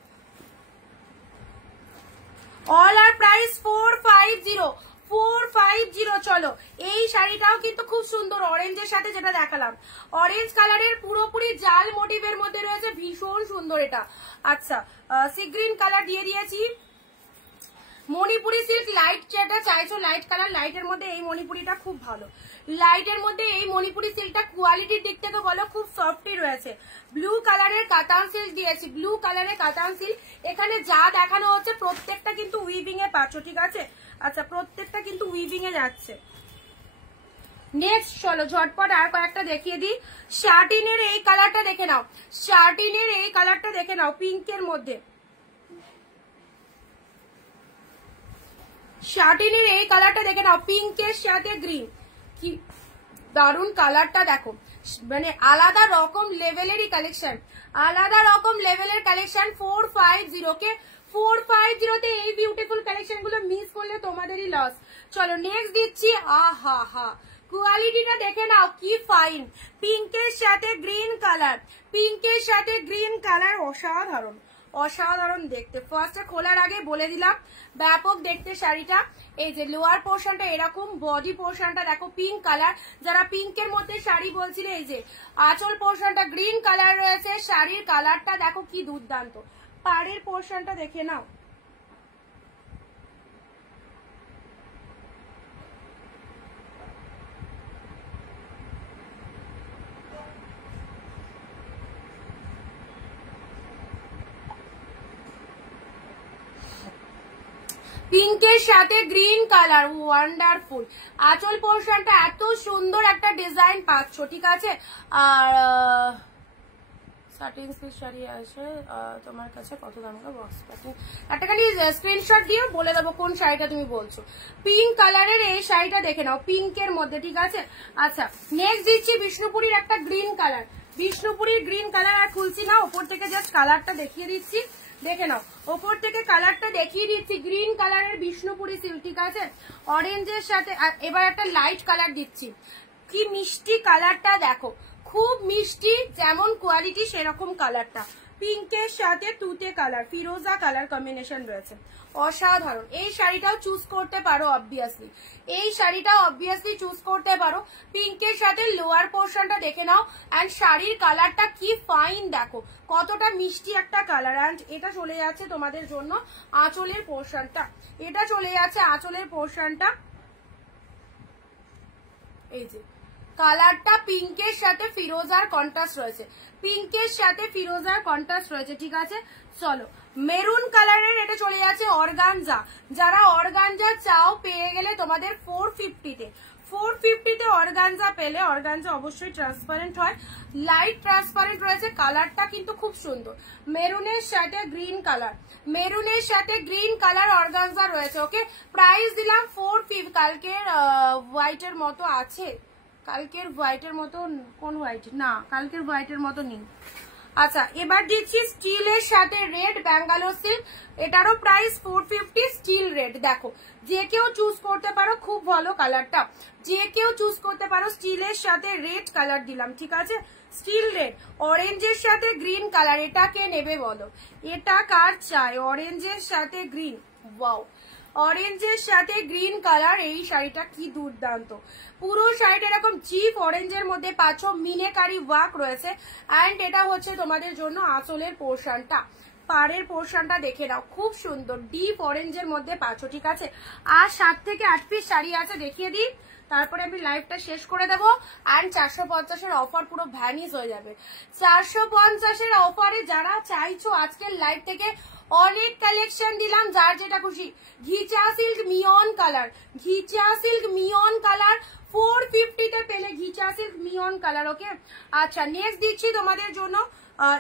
অল আর প্রাইস 450, 450। চলো এই শাড়িটাও কিন্তু খুব সুন্দর, অরেঞ্জের সাথে যেটা দেখালাম, অরেঞ্জ কালারের পুরোপুরি জাল মোটিভের মধ্যে রয়েছে, ভীষণ সুন্দর এটা। আচ্ছা সি গ্রিন কালার দিয়ে দিয়েছি। মণিপুরি সিল্ক লাইট যেটা চাইছো, লাইট কালার, লাইটের মধ্যে এই মণিপুরিটা খুব ভালো, লাইটের মধ্যে এই মণিপুরি সিল্কটা কোয়ালিটির দিক থেকে বলো খুব সফটই রয়েছে। ব্লু কালারের কাতান সিল্ক দিয়েছি, ব্লু কালারের কাতান সিল্ক। এখানে যা দেখানো হচ্ছে প্রত্যেকটা কিন্তু উইভিং এ পাচ্ছ, ঠিক আছে? আচ্ছা প্রত্যেকটা কিন্তু উইভিং এ যাচ্ছে। নেক্সট চলো ঝটপট আর কয়েকটা দেখিয়ে দিই। শার্টিনের এই কালারটা দেখে নাও, শার্টিনের এই কালারটা দেখে নাও, পিঙ্কের মধ্যে। শার্টিনের এই কালারটা দেখে নাও, পিঙ্কের সাথে গ্রিন, কি দারুন কালারটা দেখো, মানে আলাদা রকম লেভেলেরই কালেকশন, আলাদা রকম লেভেলের কালেকশন। 450 কে 450 তে এই বিউটিফুল কালেকশন গুলো মিস করলে তোমাদেরই লস। চলো নেক্সট দিচ্ছি। আহা হা কোয়ালিটিটা দেখে নাও কি ফাইন, পিঙ্কের সাথে গ্রিন কালার, পিঙ্কের সাথে গ্রিন কালার, অসাধারণ অসাধারণ দেখতে। ফার্স্টে খোলার আগে বলে দিলাম ব্যাপক দেখতে শাড়িটা। এই যে লোয়ার পোর্শনটা এরকম, বডি পোর্শনটা দেখো পিঙ্ক কালার, যারা পিঙ্কের মধ্যে শাড়ি বলছিলে, এই যে আঁচল পোর্শনটা গ্রিন কালার রয়েছে, শাড়ির কালারটা দেখো কি দুর্দান্ত। পাড়ের পোর্শনটা দেখে নাও, পিঙ্কের সাথে গ্রিন কালার, ওয়ান্ডারফুল। আঁচল পোর্শনটা এত সুন্দর একটা ডিজাইন পাচ্ছ, ঠিক আছে? আর সাটিন সিল্ক শাড়ি আছে তোমার কাছে কত দাম? বক্স প্যাকিং একটা খালি স্ক্রিনশট দিয়ে বলে দেবো কোন শাড়িটা তুমি বলছো। পিঙ্ক কালারের এই শাড়িটা দেখে নাও, পিঙ্কের মধ্যে, ঠিক আছে? আচ্ছা নেক্সট দিচ্ছি বিষ্ণুপুরীর একটা গ্রিন কালার, বিষ্ণুপুরীর গ্রিন কালার। আর খুলছি না, ওপর থেকে জাস্ট কালারটা দেখিয়ে দিচ্ছি, দেখে নাও ওপর থেকে কালারটা দেখিয়ে দিচ্ছি। গ্রিন কালারের বিষ্ণুপুরী সিল্ক, ঠিক আছে? অরেঞ্জের সাথে এবার একটা লাইট কালার দিচ্ছি, কি মিষ্টি কালারটা দেখো, খুব মিষ্টি, যেমন কোয়ালিটি সেরকম কালারটা। পিঙ্কের সাথে তুতে কালার, ফিরোজা কালার কম্বিনেশন রয়েছে, অসাধারণ। এই শাড়িটাও চুজ করতে পারো অবভিয়াসলি, এই শাড়িটাও অবভিয়াসলি চুজ করতে পারো। পিঙ্কের সাথে লোয়ার পোর্শনটা দেখে নাও, অ্যান্ড শাড়ির কালারটা কি ফাইন দেখো, কতটা মিষ্টি একটা কালার। অ্যান্ড এটা চলে যাচ্ছে তোমাদের জন্য আঁচলের পোর্শনটা, এটা চলে যাচ্ছে আঁচলের পোর্শনটা। এই যে কালারটা পিঙ্কের সাথে ফিরোজার কন্ট্রাস্ট রয়েছে, পিঙ্কের সাথে ফিরোজার কন্ট্রাস্ট রয়েছে, ঠিক আছে? চলো মেরুন কালারের এটা চলে যাচ্ছে অর্গানজা, যারা অর্গানজা চাও পেয়ে গেলে তোমাদের 450 তে, 450 তে অর্গানজা পেলে। অর্গানজা অবশ্যই ট্রান্সপারেন্ট হয়, লাইট ট্রান্সপারেন্ট রয়েছে, কালারটা কিন্তু খুব সুন্দর। মেরুনের সাথে গ্রিন কালার, মেরুনের সাথে গ্রিন কালার অর্গানজা রয়েছে। ওকে প্রাইস দিলাম 450। কালকের হোয়াইটের মতো আছে, কালকের হোয়াইটের মতো কোন হোয়াইট? না কালকের হোয়াইটের মতো নেই। আচ্ছা এবার দিচ্ছি স্টিলের সাথে রেড ব্যাঙ্গালোর সিল্ক, এটারও প্রাইস 450, স্টিল রেড। দেখো যে কেউ চুজ করতে পারো, খুব ভালো কালারটা, যে কেউ চুজ করতে পারো। স্টিলের সাথে রেড কালার দিলাম, ঠিক আছে? স্টিল রেড, অরেঞ্জের সাথে গ্রিন কালার, এটা কে নেবে বলো? এটা কার চাই? অরেঞ্জের সাথে গ্রিন, ওয়াও, অরেঞ্জের সাথে গ্রিন কালার। এই শাড়িটা কি দুর্দান্ত, পুরো শাড়িটা এরকম চিপ অরেঞ্জের মধ্যে পাচ্ছ, মিনেকারি ওয়ার্ক রয়েছে। অ্যান্ড এটা হচ্ছে তোমাদের জন্য আঁচলের পোর্শনটা, পাড়ের পোর্শনটা দেখে নাও, খুব সুন্দর ডিপ অরেঞ্জের মধ্যে পাচ্ছ, ঠিক আছে? আর 7 থেকে 8 পিস শাড়ি আছে, দেখিয়ে দিই, তারপরে আমি লাইভটা শেষ করে দেবো। অ্যান্ড 450-এর অফার পুরো ভ্যানিশ হয়ে যাবে। 450-এর অফারে যারা চাইছো আজকের লাইভ থেকে অনেক কালেকশন দিলাম, যার যেটা খুশি। ঘিচা সিল্ক মিয়ন কালার, ঘিচা সিল্ক মিয়ন কালার 450 তে পেলে, ঘিচা সিল্ক মিয়ন কালার। ওকে আচ্ছা নেক্সট দিচ্ছি তোমাদের জন্য,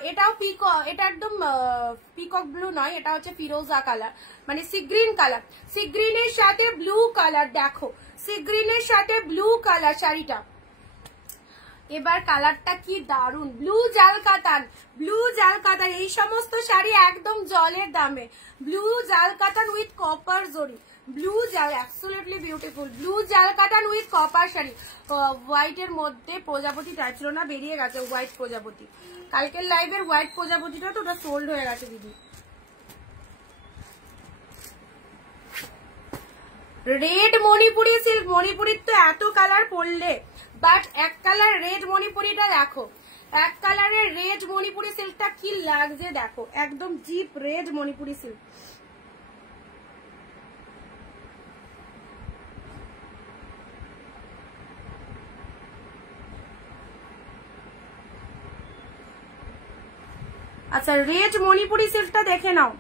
এটাও পিকক, এটা একদম পিকক ব্লু নয়, এটা হচ্ছে ফিরোজা কালার, মানে সিগ্রিন কালার, সিগ্রিনের সাথে ব্লু কালার। দেখো সিগ্রিনের সাথে ব্লু কালার শাড়িটা, এবার কালারটা কি দারুন, ব্লু জাল কাতান, ব্লু জাল কাতান। এই সমস্ত শাড়ি একদম জলের দামে, ব্লু জাল কাতান উইথ কপার জরি, ব্লু জাল, অ্যাবসলিউটলি বিউটিফুল, ব্লু জাল কাতান উইথ কপার শাড়ি। হোয়াইটের মধ্যে প্রজাপতি চাইছিল না, বেরিয়ে গেছে হোয়াইট প্রজাপতি। কালকের লাইভের হোয়াইট প্রজাপতিটা তো ওটা সোল্ড হয়ে গেছে দিদি। রেড মণিপুরি সিল্ক, মণিপুরির তো এত কালার পড়লে, বাট এক কালার রেড মণিপুরিটা দেখো, এক কালারের রেড মণিপুরি সিল্কটা কি লাগছে দেখো, একদম জিপ রেড মণিপুরি সিল্ক। আচ্ছা রেড মণিপুরি সিল্কটা দেখে নাও।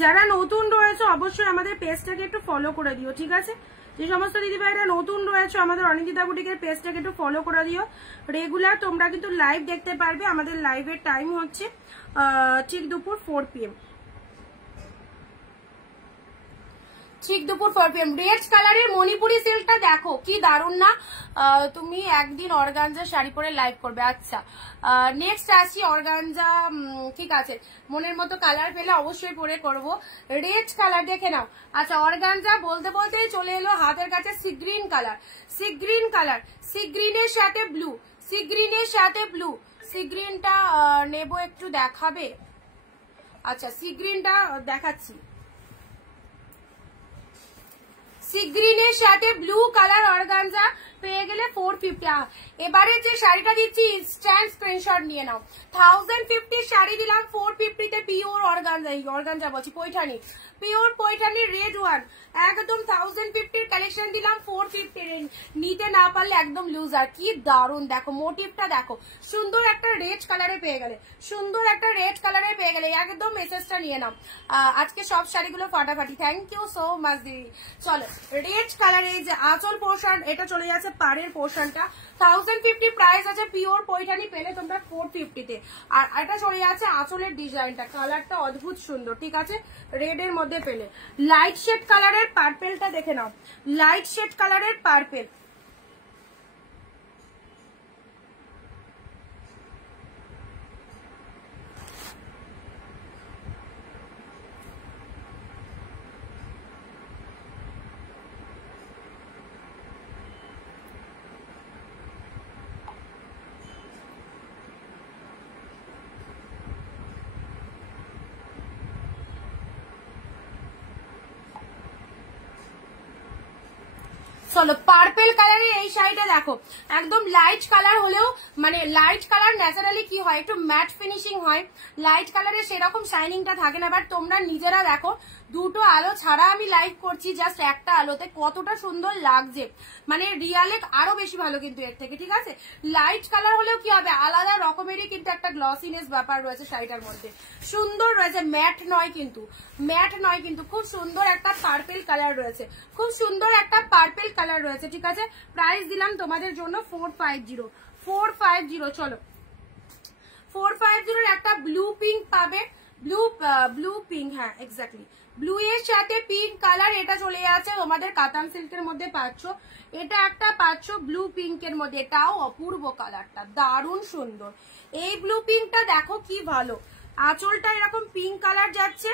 যারা নতুন রয়েছে অবশ্যই আমাদের পেজটাকে একটু ফলো করে দিও, ঠিক আছে? যে সমস্ত দিদিভাইরা নতুন রয়েছে আমাদের অনিন্দিতা বুটিকের পেজটাকে একটু ফলো করে দিও। রেগুলার তোমরা কিন্তু লাইভ দেখতে পারবে। আমাদের লাইভের টাইম হচ্ছে ঠিক দুপুর 4 PM, ঠিক দুপুর 4 PM। রেড কালারের মণিপুরি সিল্কটা দেখো কি দারুণ না? তুমি একদিন অর্গানজা শাড়ি পরে লাইভ করবে। আচ্ছা নেক্সট আসি অর্গানজা, ঠিক আছে, মনের মতো কালার পেলে অবশ্যই পরে করব। রেড কালার দেখে নাও। আচ্ছা অর্গানজা বলতে বলতেই চলে এলো হাতের কাছে sea green colour, sea green colour, sea গ্রিনের সাথে ব্লু, সি গ্রিনের সাথে ব্লু। সি গ্রিনটা নেব, একটু দেখাবে? আচ্ছা সি গ্রিনটা দেখাচ্ছি। সি গ্রিনের সাথে ব্লু কালার অর্গানজা পেয়ে গেলে 450। এবারে যে শাড়িটা দিচ্ছি ইনস্ট্যান্ট স্ক্রিনশট নিয়ে নাও। 1050 শাড়ি দিলাম 450 তে, পিওর অর্গানজা, অর্গানজা বলছি Paithani, pure Paithani red one, একদম 1050 কালেকশন দিলাম 450। নিতে না পারলে একদম লুজার। কি দারুন দেখো, মোটিভটা দেখো, সুন্দর একটা রেড কালারে পেয়ে গেলে, সুন্দর একটা রেড কালারে পেয়ে গেলে, একদম মেসেজটা নিয়ে নাও। আজকে সব শাড়িগুলো ফাটাফাটি। থ্যাংক ইউ সো মাচ দিদি। চলো রেড কালারে যে আঁচল পোর্শন, এটা চলে যাচ্ছে পাড়ের পোর্শনটা, 1050 প্রাইস আছে, পিওর পৈঠানি পেলে তোমরা 450 তে। আর এটা চলে যাচ্ছে আঁচলের ডিজাইনটা, কালারটা অদ্ভুত সুন্দর, ঠিক আছে, রেড এর মধ্যে পেলে। লাইট শেড কালারের পার্পেলটা দেখে নাও, লাইট শেড কালারের পার্পেল। চলো পার্পেল কালারের এই শাড়িটা দেখো, একদম লাইট কালার হলেও, মানে লাইট কালার ন্যাচারালি কি হয় একটু ম্যাট ফিনিশিং হয়, লাইট কালারে সেরকম শাইনিংটা থাকে না। বাট তোমরা নিজেরা দেখো, দুটো আলো ছাড়া আমি লাইভ করছি, জাস্ট একটা আলোতে কতটা সুন্দর লাগছে, মানে রিয়ালে আরো বেশি ভালো কিন্তু এর থেকে, ঠিক আছে? লাইট কালার হলেও কি হবে, আলাদা রকমেরই কিন্তু একটা গ্লসিনেস ব্যাপার রয়েছে শাড়িটার মধ্যে, সুন্দর রয়েছে, ম্যাট নয় কিন্তু, ম্যাট নয় কিন্তু, খুব সুন্দর একটা পার্পেল কালার রয়েছে, খুব সুন্দর একটা পার্পেল কালার রয়েছে, ঠিক আছে? প্রাইস দিলাম তোমাদের জন্য 450, 450। চলো 450 একটা ব্লু পিঙ্ক পাবে, ব্লু পিঙ্ক, হ্যাঁ এক্স্যাক্টলি ব্লু এর সাথে পিঙ্ক কালার, এটা চলে যাচ্ছে তোমাদের কাতান সিল্কের মধ্যে পাচ্ছ, এটা একটা পাচ্ছ ব্লু পিঙ্কের মধ্যে, এটাও অপূর্ব কালারটা, দারুণ সুন্দর। এই ব্লু পিঙ্কটা দেখো কি ভালো, আঁচলটা এরকম পিঙ্ক কালার যাচ্ছে,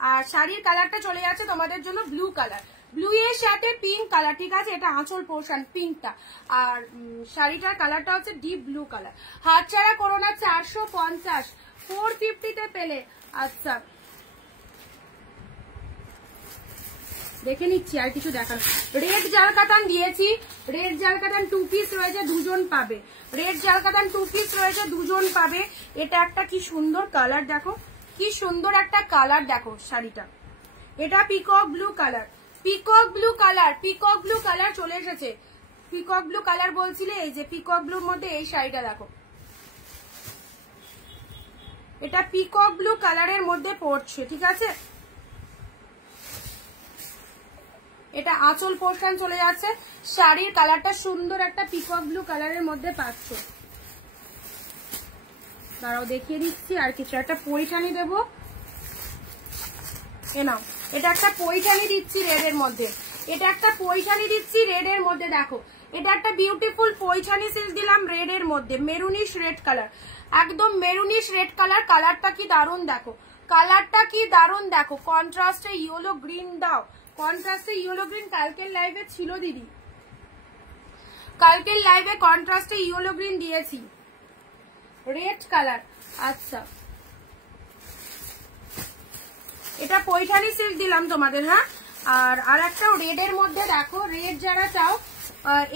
আর শাড়ির কালারটা চলে যাচ্ছে তোমাদের জন্য ব্লু কালার, ব্লু এর সাথে পিঙ্ক কালার, ঠিক আছে? এটা আঁচল পোর্শন পিঙ্কটা, আর শাড়িটার কালারটা হচ্ছে ডিপ ব্লু কালার। হাত ছাড়া করো না, 450, 450 তে পেলে। আচ্ছা দেখে নিচ্ছি আর কিছু দেখার। রেড জাল কাতান দিয়েছি, রেড জাল কাতান 2 পিস রয়েছে, দুজন পাবে, রেড জাল কাতান 2 পিস রয়েছে, দুজন পাবে। এটা একটা কি সুন্দর কালার দেখো, কি সুন্দর একটা কালার দেখো শাড়িটা, এটা peacock blue colour, peacock blue colour, peacock blue colour চলে এসেছে, পিকক ব্লু কালার বলছিলে, এই যে পিকক ব্লুর মধ্যে এই শাড়িটা দেখো, এটা পিকক ব্লু কালারের মধ্যে পড়ছে, ঠিক আছে? এটা আঁচল পোর্শন চলে যাচ্ছে, শাড়ির কালারটা সুন্দর একটা পিকক ব্লু কালারের মধ্যে পাচ্ছ। দাঁড়াও দেখিয়ে দিচ্ছি আর কিছু, একটা পৈঠানি দেবো, এ নাও, এটা একটা পৈঠানি দিচ্ছি রেডের মধ্যে, এটা একটা পৈঠানি দিচ্ছি রেডের মধ্যে, দেখো এটা একটা বিউটিফুল পৈঠানি সিল্ক দিলাম রেডের মধ্যে, মেরুনিশ রেড কালার, একদম মেরুনিশ রেড কালার, কালারটা কি দারুণ দেখো, কালারটা কি দারুণ দেখো, কন্ট্রাস্টে ইয়েলো গ্রিন দাও, কন্ট্রাস্টে ইয়েলো গ্রিন কালকের লাইভে ছিল দিদি, কালকের লাইভে কন্ট্রাস্টে ইয়েলো গ্রিন দিয়েছি, রেড কালার। আচ্ছা এটা পৈঠানি সিল্ক দিলাম তোমাদের। হ্যাঁ, আর একটাও রেড এর মধ্যে দেখো, রেড যারা চাও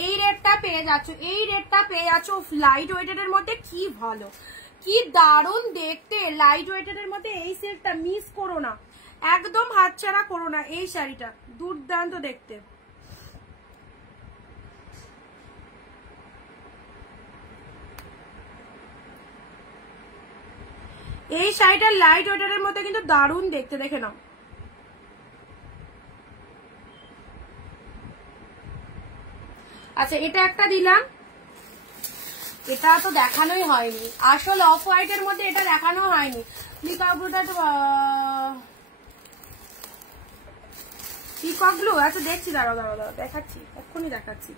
এই রেডটা পেয়ে যাচ্ছ, এই রেডটা পেয়ে যাচ্ছ। লাইট ওয়েটেড এর মধ্যে কি ভালো, কি দারুণ দেখতে। লাইট ওয়েটেড এর মধ্যে এই সিল্কটা মিস করো না, একদম হাতছাড়া করো না। এই শাড়িটা দুর্দান্ত দেখতে। এই শাড়িটা লাইট ওয়েটেড এর মধ্যে কিন্তু দারুণ দেখতে, দেখে নাও। আচ্ছা এটা একটা দিলাম, এটা তো দেখানোই হয়নি, আসল অফ হোয়াইট এর মধ্যে এটা দেখানো হয়নি। পিকক ব্লু, আচ্ছা দেখছি, দাঁড়াও দাঁড়াও দাঁড়াও, দেখাচ্ছি, এক্ষুনি দেখাচ্ছি।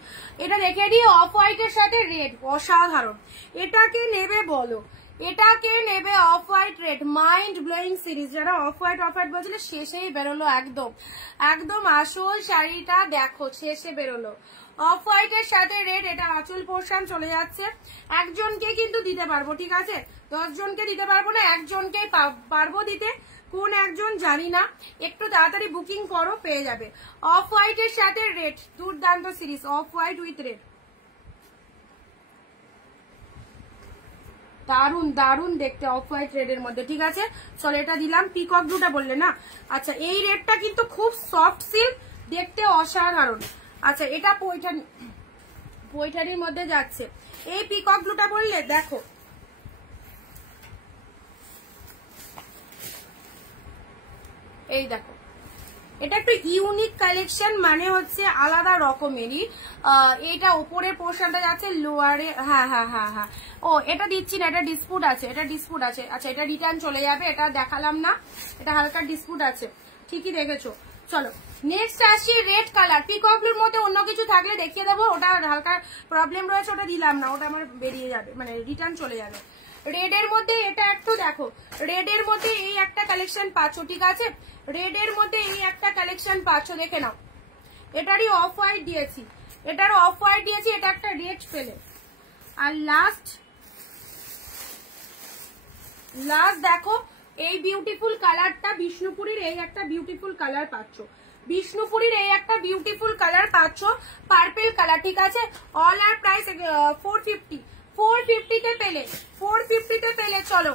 এটা দেখে দিই, অফ হোয়াইট এর সাথে রেড, অসাধারণ। এটাকে নেবে বলো, এটাকে নেবে of white red, mind blowing series. যারা অফ হোয়াইট বলছিল শেষেই বেরোলো, একদম একদম আসল শাড়িটা দেখো, শেষে বেরোলো। অফ হোয়াইট এর সাথে রেড, এটা আঁচল পোর্শন চলে যাচ্ছে। একজনকে কিন্তু দিতে পারবো, ঠিক আছে, 10 জনকে দিতে পারবো না, একজনকেই পারবো দিতে। কোন একজন জানি না, একটু তাড়াতাড়ি বুকিং করো, পেয়ে যাবে। অফ হোয়াইট এর সাথে রেড, দুর্দান্ত series, off white with red, দারুন দারুন দেখতে অফ হোয়াইট রেড এর মধ্যে। ঠিক আছে, চলো এটা দিলাম। পিকক ব্লুটা বললে না, আচ্ছা এই রেডটা কিন্তু খুব সফট সিল্ক, দেখতে অসাধারণ। আচ্ছা এটা পৈঠানির মধ্যে যাচ্ছে। এই পিকক ব্লুটা বললে, দেখো এই দেখো, এটা একটু ইউনিক কালেকশন, মানে হচ্ছে আলাদা রকমেরই। এটা উপরের পোর্শনটা যাচ্ছে, লোয়ারে, হ্যাঁ হ্যাঁ হ্যাঁ হ্যাঁ, ও এটা দিচ্ছি না, এটা ডিসপুট আছে, এটা ডিসপুট আছে। আচ্ছা এটা রিটার্ন চলে যাবে, এটা দেখালাম না, এটা হালকা ডিসপুট আছে, ঠিকই দেখেছো। চলো নেক্সট আসছি রেড কালার। পিকক ব্লুর মধ্যে অন্য কিছু থাকলে দেখিয়ে দেবো, ওটা হালকা প্রবলেম রয়েছে, ওটা দিলাম না, ওটা আমার বেরিয়ে যাবে, মানে রিটার্ন চলে যাবে। রেড এর মধ্যে এটা একটু দেখো, রেড এর মধ্যে এই একটা কালেকশন পাচ্ছ, ঠিক আছে, রেড এর মধ্যে এই একটা কালেকশন পাচ্ছ, দেখে নাও। এটারই অফ হোয়াইট দিয়েছি, এটারও অফ হোয়াইট দিয়েছি, এটা একটা রেড পেলে। আর লাস্ট দেখো এই বিউটিফুল কালারটা, বিষ্ণুপুরীর এই একটা বিউটিফুল কালার পাচ্ছ, বিষ্ণুপুরীর এই একটা বিউটিফুল কালার পাচ্ছ, পার্পেল কালার, ঠিক আছে। অল আর প্রাইস 450, 450-তে পেলে, 450-তে পেলে। চলো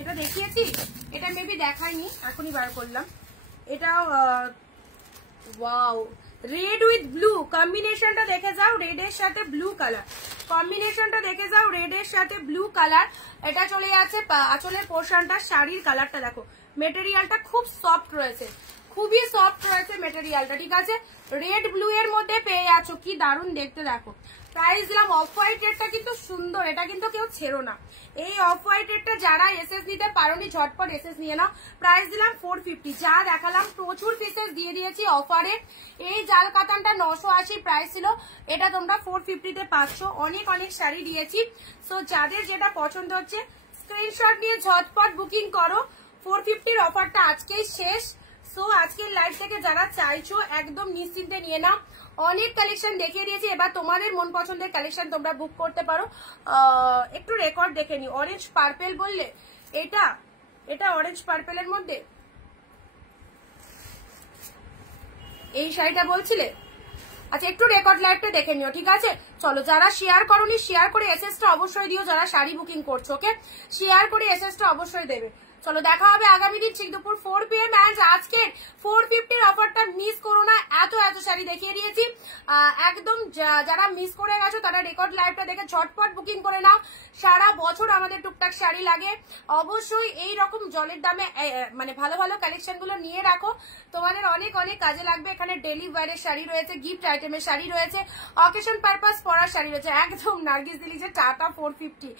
এটা দেখিয়েছি, এটা মেবি দেখাইনি, এখনই বার করলাম। এটাও ওয়াও, রেড উইথ ব্লু কম্বিনেশনটা দেখে যাও, রেড এর সাথে ব্লু কালার কম্বিনেশনটা দেখে যাও, রেড এর সাথে ব্লু কালার। এটা চলে যাচ্ছে আঁচলের পোর্শনটা। শাড়ির কালারটা দেখো, মেটেরিয়ালটা খুব সফট রয়েছে, খুবই সফট রয়েছে মেটেরিয়ালটা, ঠিক আছে। রেড ব্লু এর মধ্যে পেয়ে যাচ্ছ, কি দারুণ দেখতে দেখো। প্রাইস দিলাম, অফ হোয়াইট রেডটা কিন্তু সুন্দর, এটা কিন্তু কেউ ছেড়ো না। এই অফ হোয়াইট রেডটা যারা এসএস নিতে পারোনি, ঝটপট এসএস নিয়ে নাও। প্রাইস দিলাম 450। যা দেখালাম প্রচুর পিসেস দিয়ে দিয়েছি অফারে। এই জাল কাতানটা 980 প্রাইস ছিল, এটা তোমরা 450-তে পাচ্ছ। অনেক অনেক শাড়ি দিয়েছি, সো যাদের যেটা পছন্দ হচ্ছে স্ক্রিনশট নিয়ে ঝটপট বুকিং করো। 450-র অফারটা আজকেই শেষ। সো আজকের লাইভ থেকে যারা চাইছো একদম নিশ্চিন্তে নিয়ে নাও। অনেক কালেকশন দেখিয়ে দিয়েছি, এবার তোমাদের মন পছন্দের কালেকশন তোমরা বুক করতে পারো। একটু রেকর্ড দেখে নি, অরেঞ্জ পার্পেল বললে, এটা অরেঞ্জ পার্পেলের মধ্যে এই শাড়িটা বলছিলে। আচ্ছা একটু রেকর্ড লাইভটা দেখে নিও, ঠিক আছে। চলো যারা শেয়ার করোনি, শেয়ার করে এসএসটা অবশ্যই দিও। যারা শাড়ি বুকিং করছো, ওকে, শেয়ার করে এসএসটা অবশ্যই দেবে। চলো দেখা হবে আগামী দিন ঠিক দুপুর 4 PM। আজকের 450-র অফারটা মিস করো না, এত শাড়ি দেখিয়ে দিয়েছি একদম। যারা মিস করে গেছো তারা রেকর্ড লাইভটা দেখে ঝটপট বুকিং করে নাও। সারা বছর আমাদের টুকটাক শাড়ি লাগে, অবশ্যই এই রকম জলের দামে মানে ভালো ভালো কালেকশন গুলো নিয়ে রাখো, তোমাদের অনেক অনেক কাজে লাগবে। এখানে ডেলি ওয়্যারের শাড়ি রয়েছে, গিফট আইটেমের শাড়ি রয়েছে, অকেশন পারপাস পরার শাড়ি রয়েছে, একদম নার্গিস দিলি যে টাটা 450।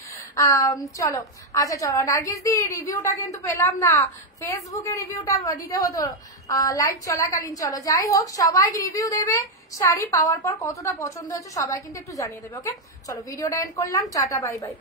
চলো আচ্ছা চলো, নার্গিস দি রিভিউটা কিন্তু পেলাম না, ফেসবুকে রিভিউটা দিতে হতো লাইভ চলাকালীন। চলো যাই হোক, সবাই রিভিউ দেবে, শাড়ি পাওয়ার পর কতটা পছন্দ হয়েছে সবাই কিন্তু একটু জানিয়ে দেবে, ওকে। চলো ভিডিওটা এন্ড করলাম, টাটা বাই বাই।